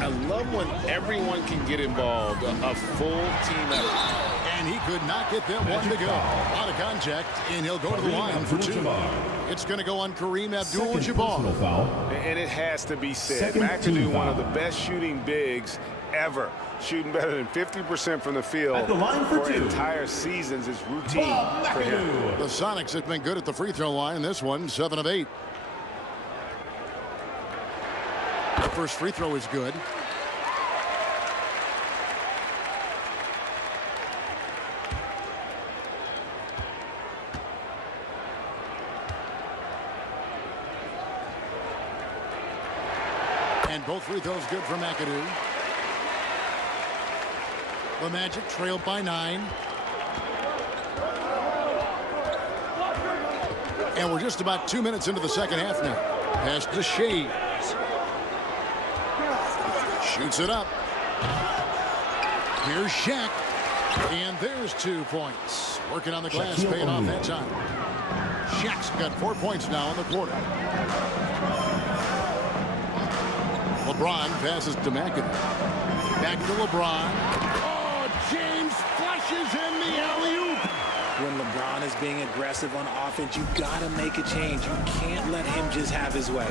I love when everyone can get involved, a full team effort. And he could not get them one to go. Out of contact, and he'll go to the line for 2. It's going to go on Kareem Abdul-Jabbar. And it has to be said, McAdoo, one of the best shooting bigs ever. Shooting better than 50% from the field At the line for 2. entire seasons is routine for him. The Sonics have been good at the free throw line. This one, 7 of 8. The first free throw is good. And both free throws good for McAdoo. The Magic trailed by 9. And we're just about 2 minutes into the second half now. Pass to SHAI. Shoots it up. Here's Shaq. And there's 2 points. Working on the glass, paying off that time. Shaq's got 4 points now in the quarter. LeBron passes to McAdoo. Back to LeBron. James flushes in the alley-oop. When LeBron is being aggressive on offense, you gotta make a change. You can't let him just have his way.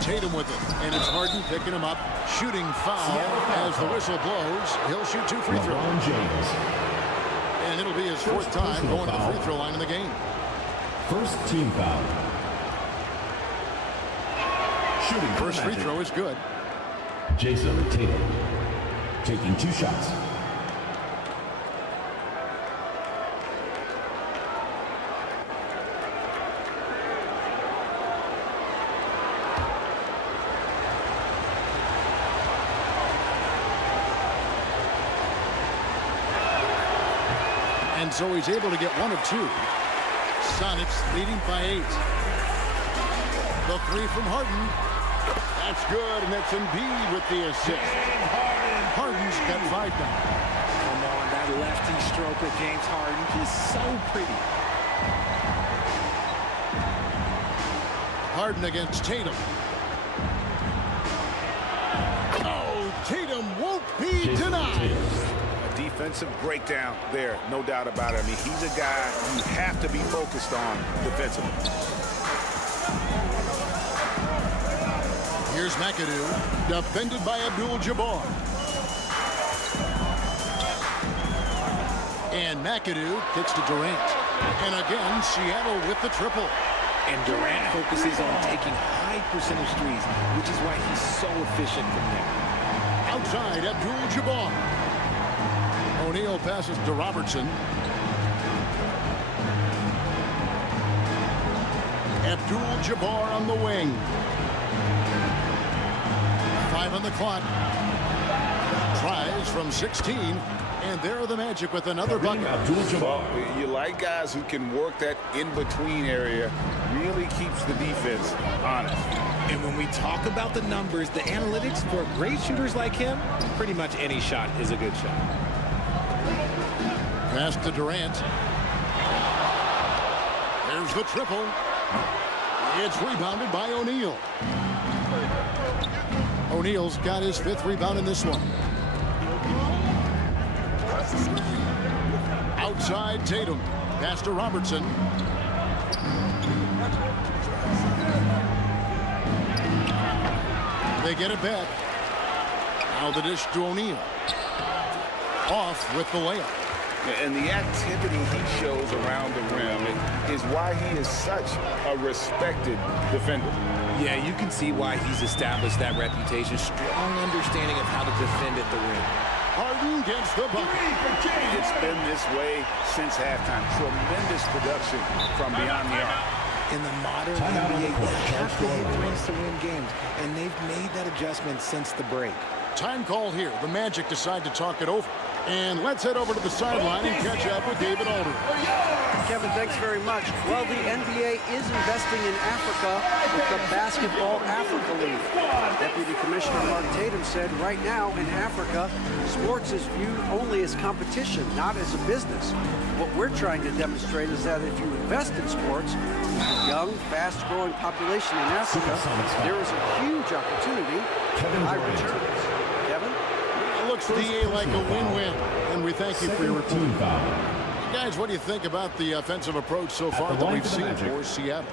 Tatum with it, and it's Harden picking him up. Shooting foul as the whistle blows. He'll shoot 2 free throws. And it'll be his 4th time going to the free throw line in the game. First team foul. Shooting first free throw is good. Jason Tatum taking 2 shots. And so he's able to get 1 of 2. Sonics leading by 8. The 3 from Harden. That's good, and that's Embiid with the assist. Harden's got 5 now. Come on, that lefty stroke of James Harden is so pretty. Harden against Tatum. Oh, Tatum won't be denied. Defensive breakdown there, no doubt about it. I mean, he's a guy you have to be focused on defensively. Here's McAdoo, defended by Abdul-Jabbar. And McAdoo kicks to Durant. And again, Seattle with the triple. And Durant focuses on taking high percentage threes, which is why he's so efficient from there. Outside, Abdul-Jabbar. O'Neal passes to Robertson. Abdul-Jabbar on the wing. 5 on the clock. Tries from 16. And there are the Magic with another bucket. Abdul-Jabbar. You like guys who can work that in-between area. Really keeps the defense honest. And when we talk about the numbers, the analytics for great shooters like him, pretty much any shot is a good shot. Pass to Durant. There's the triple. It's rebounded by O'Neal. O'Neal's got his 5th rebound in this one. Outside Tatum. Pass to Robertson. They get it back. Now the dish to O'Neal. Off with the layup. And the activity he shows around the rim is why he is such a respected defender. Yeah, you can see why he's established that reputation. Strong understanding of how to defend at the rim. Harden gets the bucket. It's been this way since halftime. Tremendous production from beyond the arc. In the modern NBA, you have to hit threes to win games, and they've made that adjustment since the break. Time call here. The Magic decide to talk it over. And let's head over to the sideline and catch up with David Aldridge. Kevin, thanks very much. Well, the NBA is investing in Africa with the Basketball Africa League. Deputy Commissioner Mark Tatum said right now in Africa, sports is viewed only as competition, not as a business. What we're trying to demonstrate is that if you invest in sports, with a young, fast-growing population in Africa, there is a huge opportunity for high returns. Kevin? looks, DA, like a win-win. And we thank you for your report. Guys, what do you think about the offensive approach so far that we've seen for Seattle?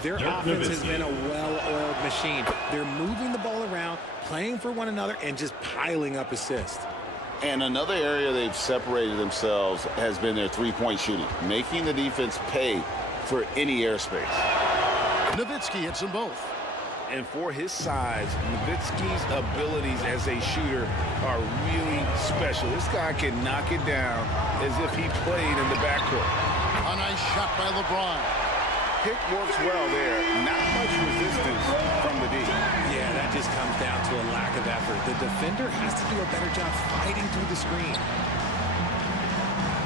Their offense has been a well-oiled machine. They're moving the ball around, playing for one another, and just piling up assists. And another area they've separated themselves has been their three-point shooting, making the defense pay for any airspace. Nowitzki hits them both. And for his size, Nowitzki's abilities as a shooter are really special. This guy can knock it down as if he played in the backcourt. A nice shot by LeBron. Pick works well there. Not much resistance from the D. Yeah, that just comes down to a lack of effort. The defender has to do a better job fighting through the screen.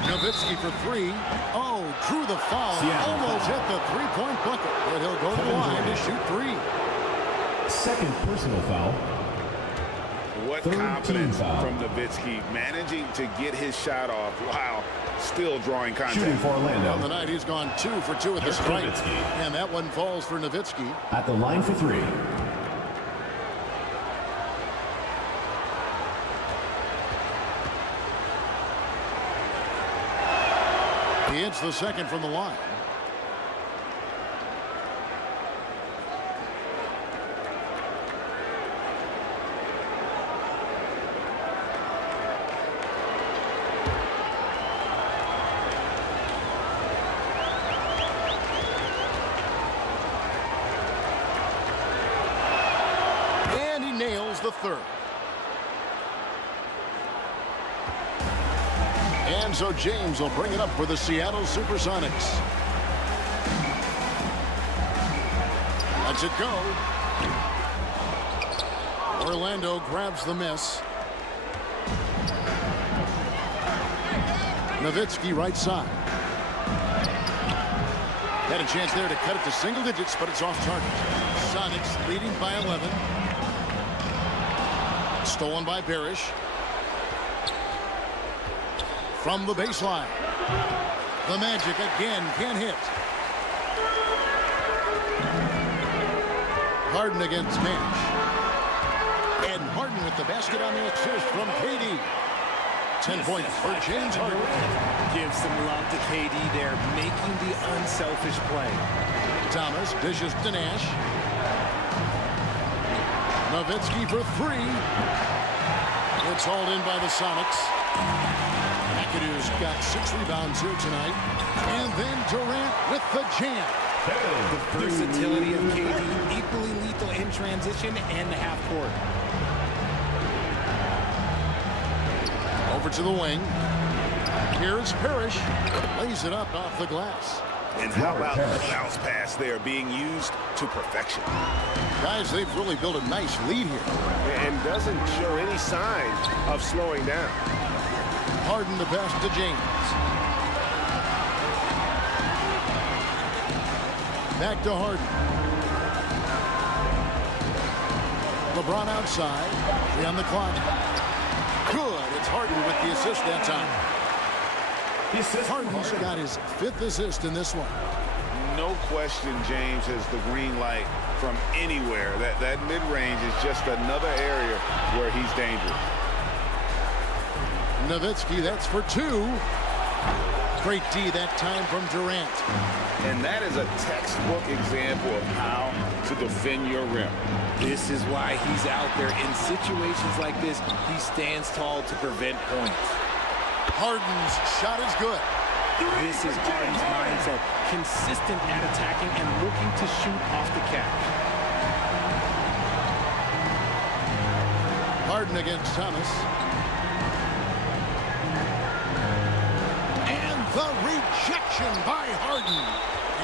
Nowitzki for three. Oh, drew the foul. Almost hit the three-point bucket. But he'll go to the line to shoot three. Second personal foul. What confidence from Nowitzki, managing to get his shot off while still drawing contact. Shooting for Orlando. On the night, he's gone 2 for 2 at the strike. And that one falls for Nowitzki. At the line for three. He hits the second from the line. And he nails the third. And so James will bring it up for the Seattle Supersonics. Lets it go. Orlando grabs the miss. Nowitzki right side. Had a chance there to cut it to single digits, but it's off target. Sonics leading by 11. Stolen by Parrish. From the baseline. The Magic again can hit. Harden against Nash. And Harden with the basket on the assist from KD. 10 points for James Harden. Give some love to KD there, making the unselfish play. Thomas dishes to Nash. Nowitzki for three. It's hauled in by the Sonics. McAdoo's got 6 rebounds here tonight. And then Durant with the jam. The versatility of KD, equally lethal in transition and the half court. Over to the wing. Here's Parrish. Lays it up off the glass. And how about the bounce pass there being used to perfection? Guys, they've really built a nice lead here. And doesn't show any sign of slowing down. Harden the pass to James. Back to Harden. LeBron outside. 3 on the clock. Good. It's Harden with the assist that time. Harden's got his 5th assist in this one. No question James has the green light from anywhere. That mid-range is just another area where he's dangerous. Nowitzki, that's for 2. Great D that time from Durant. And that is a textbook example of how to defend your rim. This is why he's out there in situations like this. He stands tall to prevent points. Harden's shot is good. This is Harden's mindset. Consistent at attacking and looking to shoot off the catch. Harden against Thomas. And the rejection by Harden.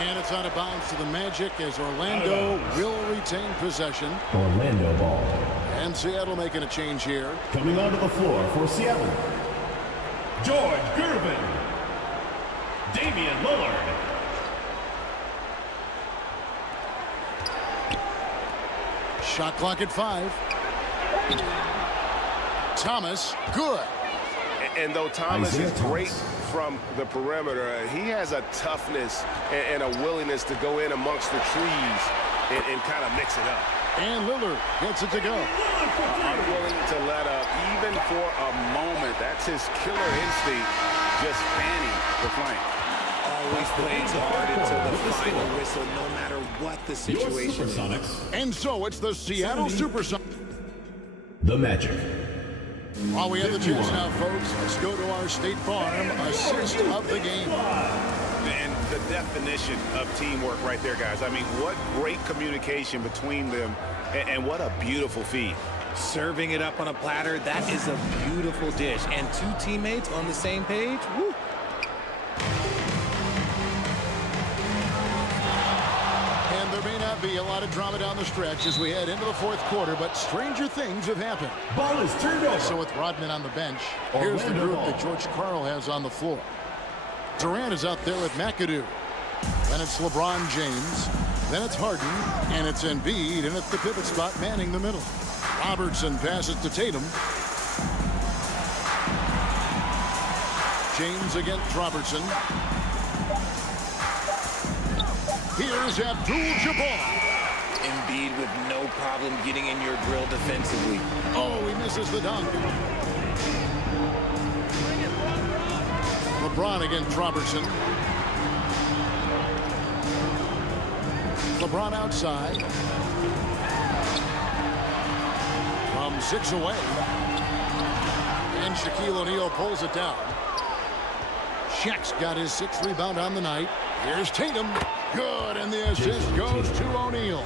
And it's out of bounds to the Magic as Orlando will retain possession. Orlando ball. And Seattle making a change here. Coming onto the floor for Seattle, George Gervin, Damian Lillard. Shot clock at 5. Thomas, good. And though Thomas is great from the perimeter, he has a toughness and a willingness to go in amongst the trees and kind of mix it up. And Lillard gets it to go. Unwilling to let up, even for a moment. That's his killer instinct, just fanning the flank. Always plays hard until the final whistle, no matter what the situation is. And so it's the Seattle Supersonics. The Magic. While we have the chance now, folks, let's go to our State Farm assist of the game. And the definition of teamwork right there, guys. I mean, what great communication between them, and what a beautiful feed. Serving it up on a platter, that is a beautiful dish. And two teammates on the same page, woo. And there may not be a lot of drama down the stretch as we head into the fourth quarter, but stranger things have happened. Ball is turned over. So with Rodman on the bench, here's the group that George Karl has on the floor. Durant is out there with McAdoo. Then it's LeBron James. Then it's Harden. And it's Embiid. And at the pivot spot, manning the middle. Robertson passes to Tatum. James against Robertson. Here's Abdul-Jabbar. Embiid with no problem getting in your grill defensively. Oh, he misses the dunk. LeBron against Robertson. LeBron outside. From 6 away. And Shaquille O'Neal pulls it down. Shaq's got his 6th rebound on the night. Here's Tatum. Good, and the assist goes to O'Neal.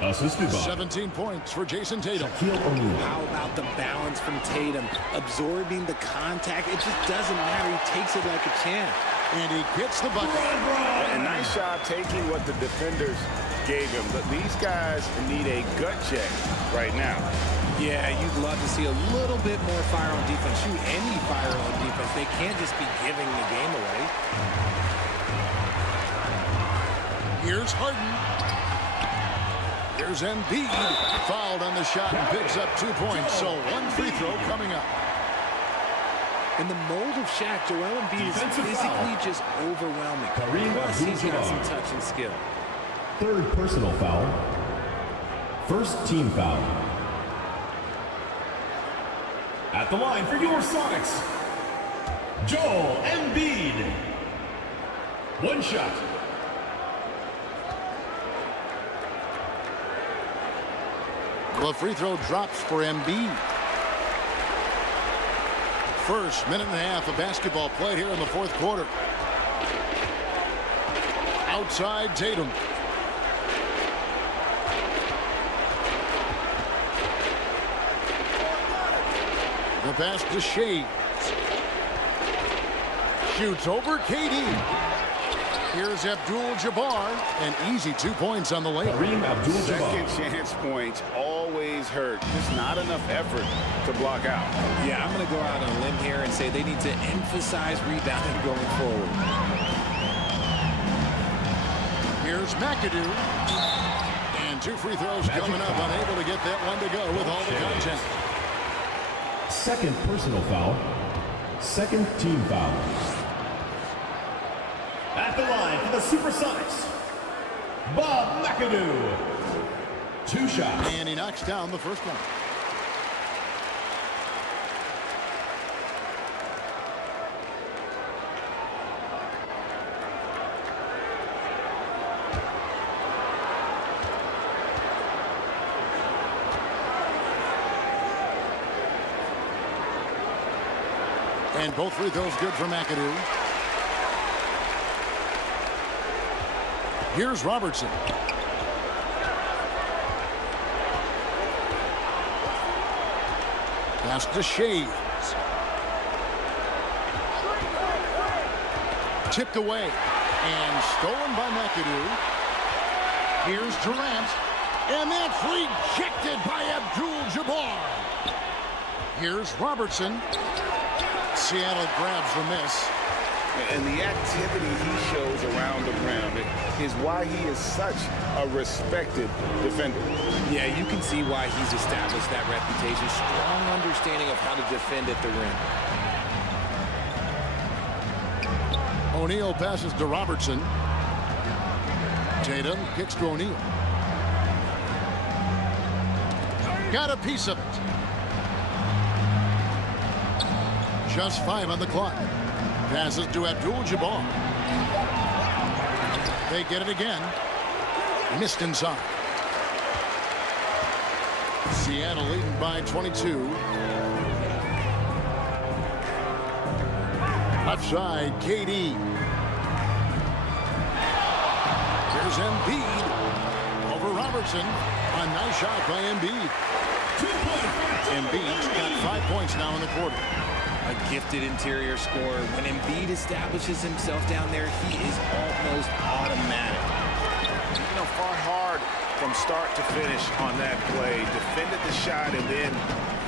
Assisted by 17 points for Jason Tatum. How about the balance from Tatum? Absorbing the contact, it just doesn't matter. He takes it like a champ. And he gets the bucket. A nice job taking what the defenders gave him. But these guys need a gut check right now. Yeah, you'd love to see a little bit more fire on defense. Shoot, any fire on defense. They can't just be giving the game away. Here's Harden. Here's Embiid. Fouled on the shot and picks up 2 points. So one free throw coming up. In the mold of Shaq, Joel Embiid is physically just overwhelming. Plus, he's got some touch and skill. Third personal foul. First team foul. At the line for your Sonics, Joel Embiid. One shot. The free throw drops for Embiid. First minute and a half of basketball played here in the fourth quarter. Outside Tatum. The pass to SHAI. Shoots over KD. Here's Abdul-Jabbar. An easy 2 points on the layup. Second chance points always hurt. Just not enough effort to block out. Yeah, I'm going to go out on a limb here and say they need to emphasize rebounding going forward. Here's McAdoo. And 2 free throws coming up. Unable to get that one to go with all the content. Second personal foul. Second team foul. At the line for the Supersonics, Bob McAdoo. 2 shots. And he knocks down the first one. And both free throws good for McAdoo. Here's Robertson. Pass to SHAI. Tipped away and stolen by McAdoo. Here's Durant. And that's rejected by Abdul-Jabbar. Here's Robertson. Seattle grabs the miss. And the activity he shows around the rim is why he is such a respected defender. Yeah, you can see why he's established that reputation. Strong understanding of how to defend at the rim. O'Neal passes to Robertson. Tatum kicks to O'Neal. Got a piece of it. Just 5 on the clock. Passes to Abdul-Jabbar. They get it again. Missed inside. Seattle leading by 22. Left side, KD. Here's Embiid. Over Robertson. A nice shot by Embiid. Embiid's got 5 points now in the quarter. A gifted interior scorer. When Embiid establishes himself down there, he is almost automatic. You know, fought hard from start to finish on that play. Defended the shot and then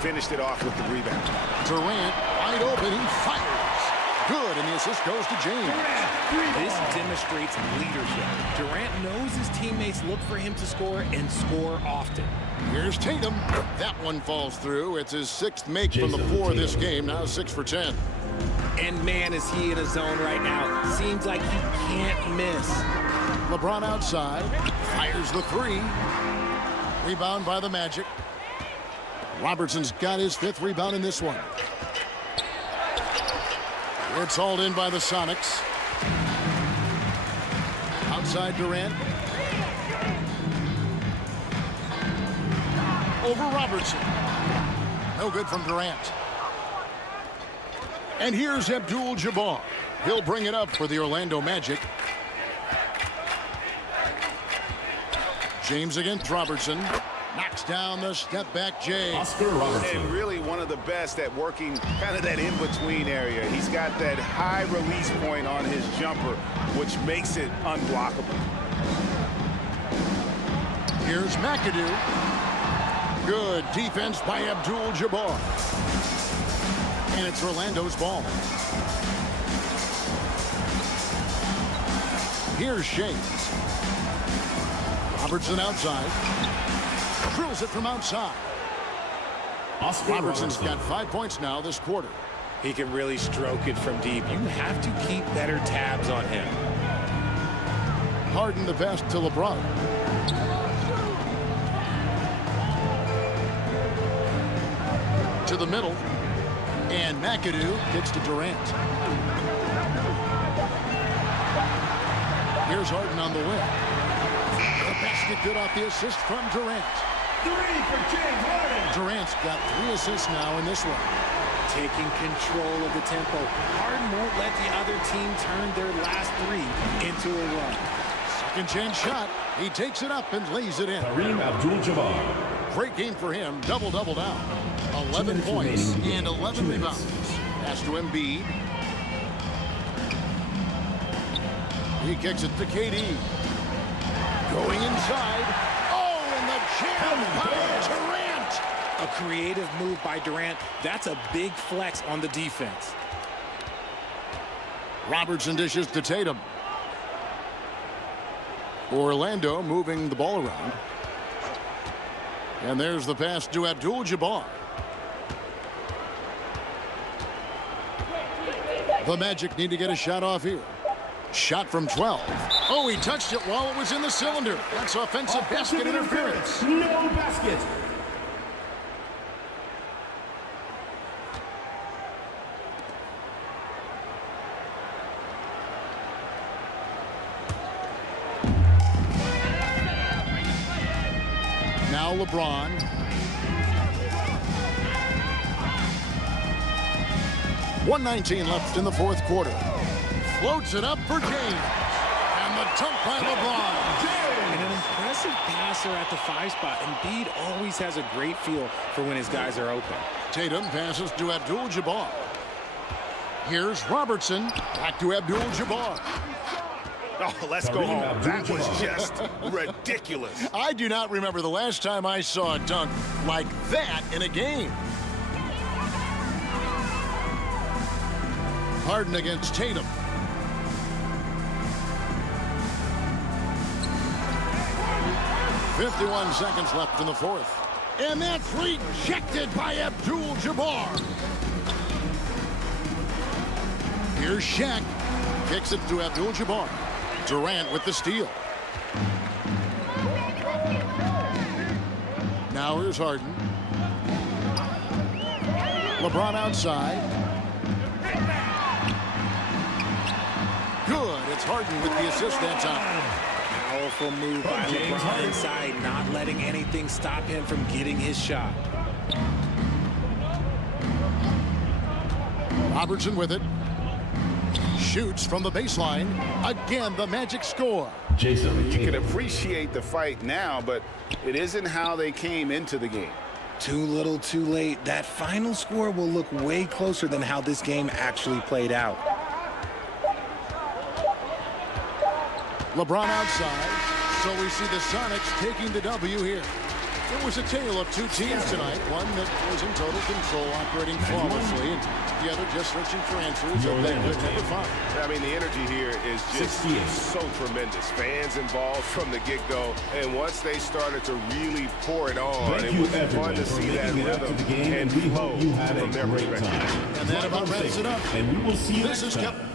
finished it off with the rebound. Durant wide open. He fires. Good, and the assist goes to James. This demonstrates leadership. Durant knows his teammates look for him to score and score often. Here's Tatum. That one falls through. It's his 6th make from the floor this game. Now 6 for 10. And man, is he in a zone right now. Seems like he can't miss. LeBron outside. Fires the 3. Rebound by the Magic. Robertson's got his 5th rebound in this one. It's hauled in by the Sonics. Outside Durant. Over Robertson. No good from Durant. And here's Abdul-Jabbar. He'll bring it up for the Orlando Magic. James against Robertson. Knocks down the step-back James. And really one of the best at working kind of that in-between area. He's got that high release point on his jumper, which makes it unblockable. Here's McAdoo. Good defense by Abdul-Jabbar. And it's Orlando's ball. Here's SHAI. Robertson outside. Drills it from outside. Robertson's got 5 points now this quarter. He can really stroke it from deep. You have to keep better tabs on him. Harden the best to LeBron. To the middle. And McAdoo gets to Durant. Here's Harden on the wing. The basket good off the assist from Durant. 3 for James Harden. Durant's got 3 assists now in this one. Taking control of the tempo. Harden won't let the other team turn their last 3 into a run. Second chance shot. He takes it up and lays it in. Kareem Abdul-Jabbar. Great game for him. Double-double down. 11 points and 11 rebounds. Pass to Embiid. He kicks it to KD. Going inside. Oh, and the jam by Durant. A creative move by Durant. That's a big flex on the defense. Robertson dishes to Tatum. Orlando moving the ball around. And there's the pass to Abdul-Jabbar. The Magic need to get a shot off here. Shot from 12. Oh, he touched it while it was in the cylinder. That's offensive basket interference. No basket. Now LeBron. .119 left in the 4th quarter. Floats it up for James. And the dunk by LeBron. And an impressive passer at the 5 spot. Embiid always has a great feel for when his guys are open. Tatum passes to Abdul-Jabbar. Here's Robertson. Back to Abdul-Jabbar. Oh, let's go home. That was just ridiculous. I do not remember the last time I saw a dunk like that in a game. Harden against Tatum. .51 seconds left in the 4th. And that's rejected by Abdul-Jabbar. Here's Shaq. Kicks it to Abdul-Jabbar. Durant with the steal. Now here's Harden. LeBron outside. Good. It's Harden with the assist that time. Powerful move by LeBron inside, not letting anything stop him from getting his shot. Robertson with it. Shoots from the baseline. Again, the Magic score. You can appreciate the fight now, but it isn't how they came into the game. Too little, too late. That final score will look way closer than how this game actually played out. LeBron outside. So we see the Sonics taking the W here. It was a tale of two teams tonight. One that was in total control, operating flawlessly, and the other just searching for answers that they could never find. I mean, the energy here is just so tremendous. Fans involved from the get-go, and once they started to really pour it on, it was fun to see that rhythm and flow from their perspective. And that about wraps it up. And we will see you This next is time.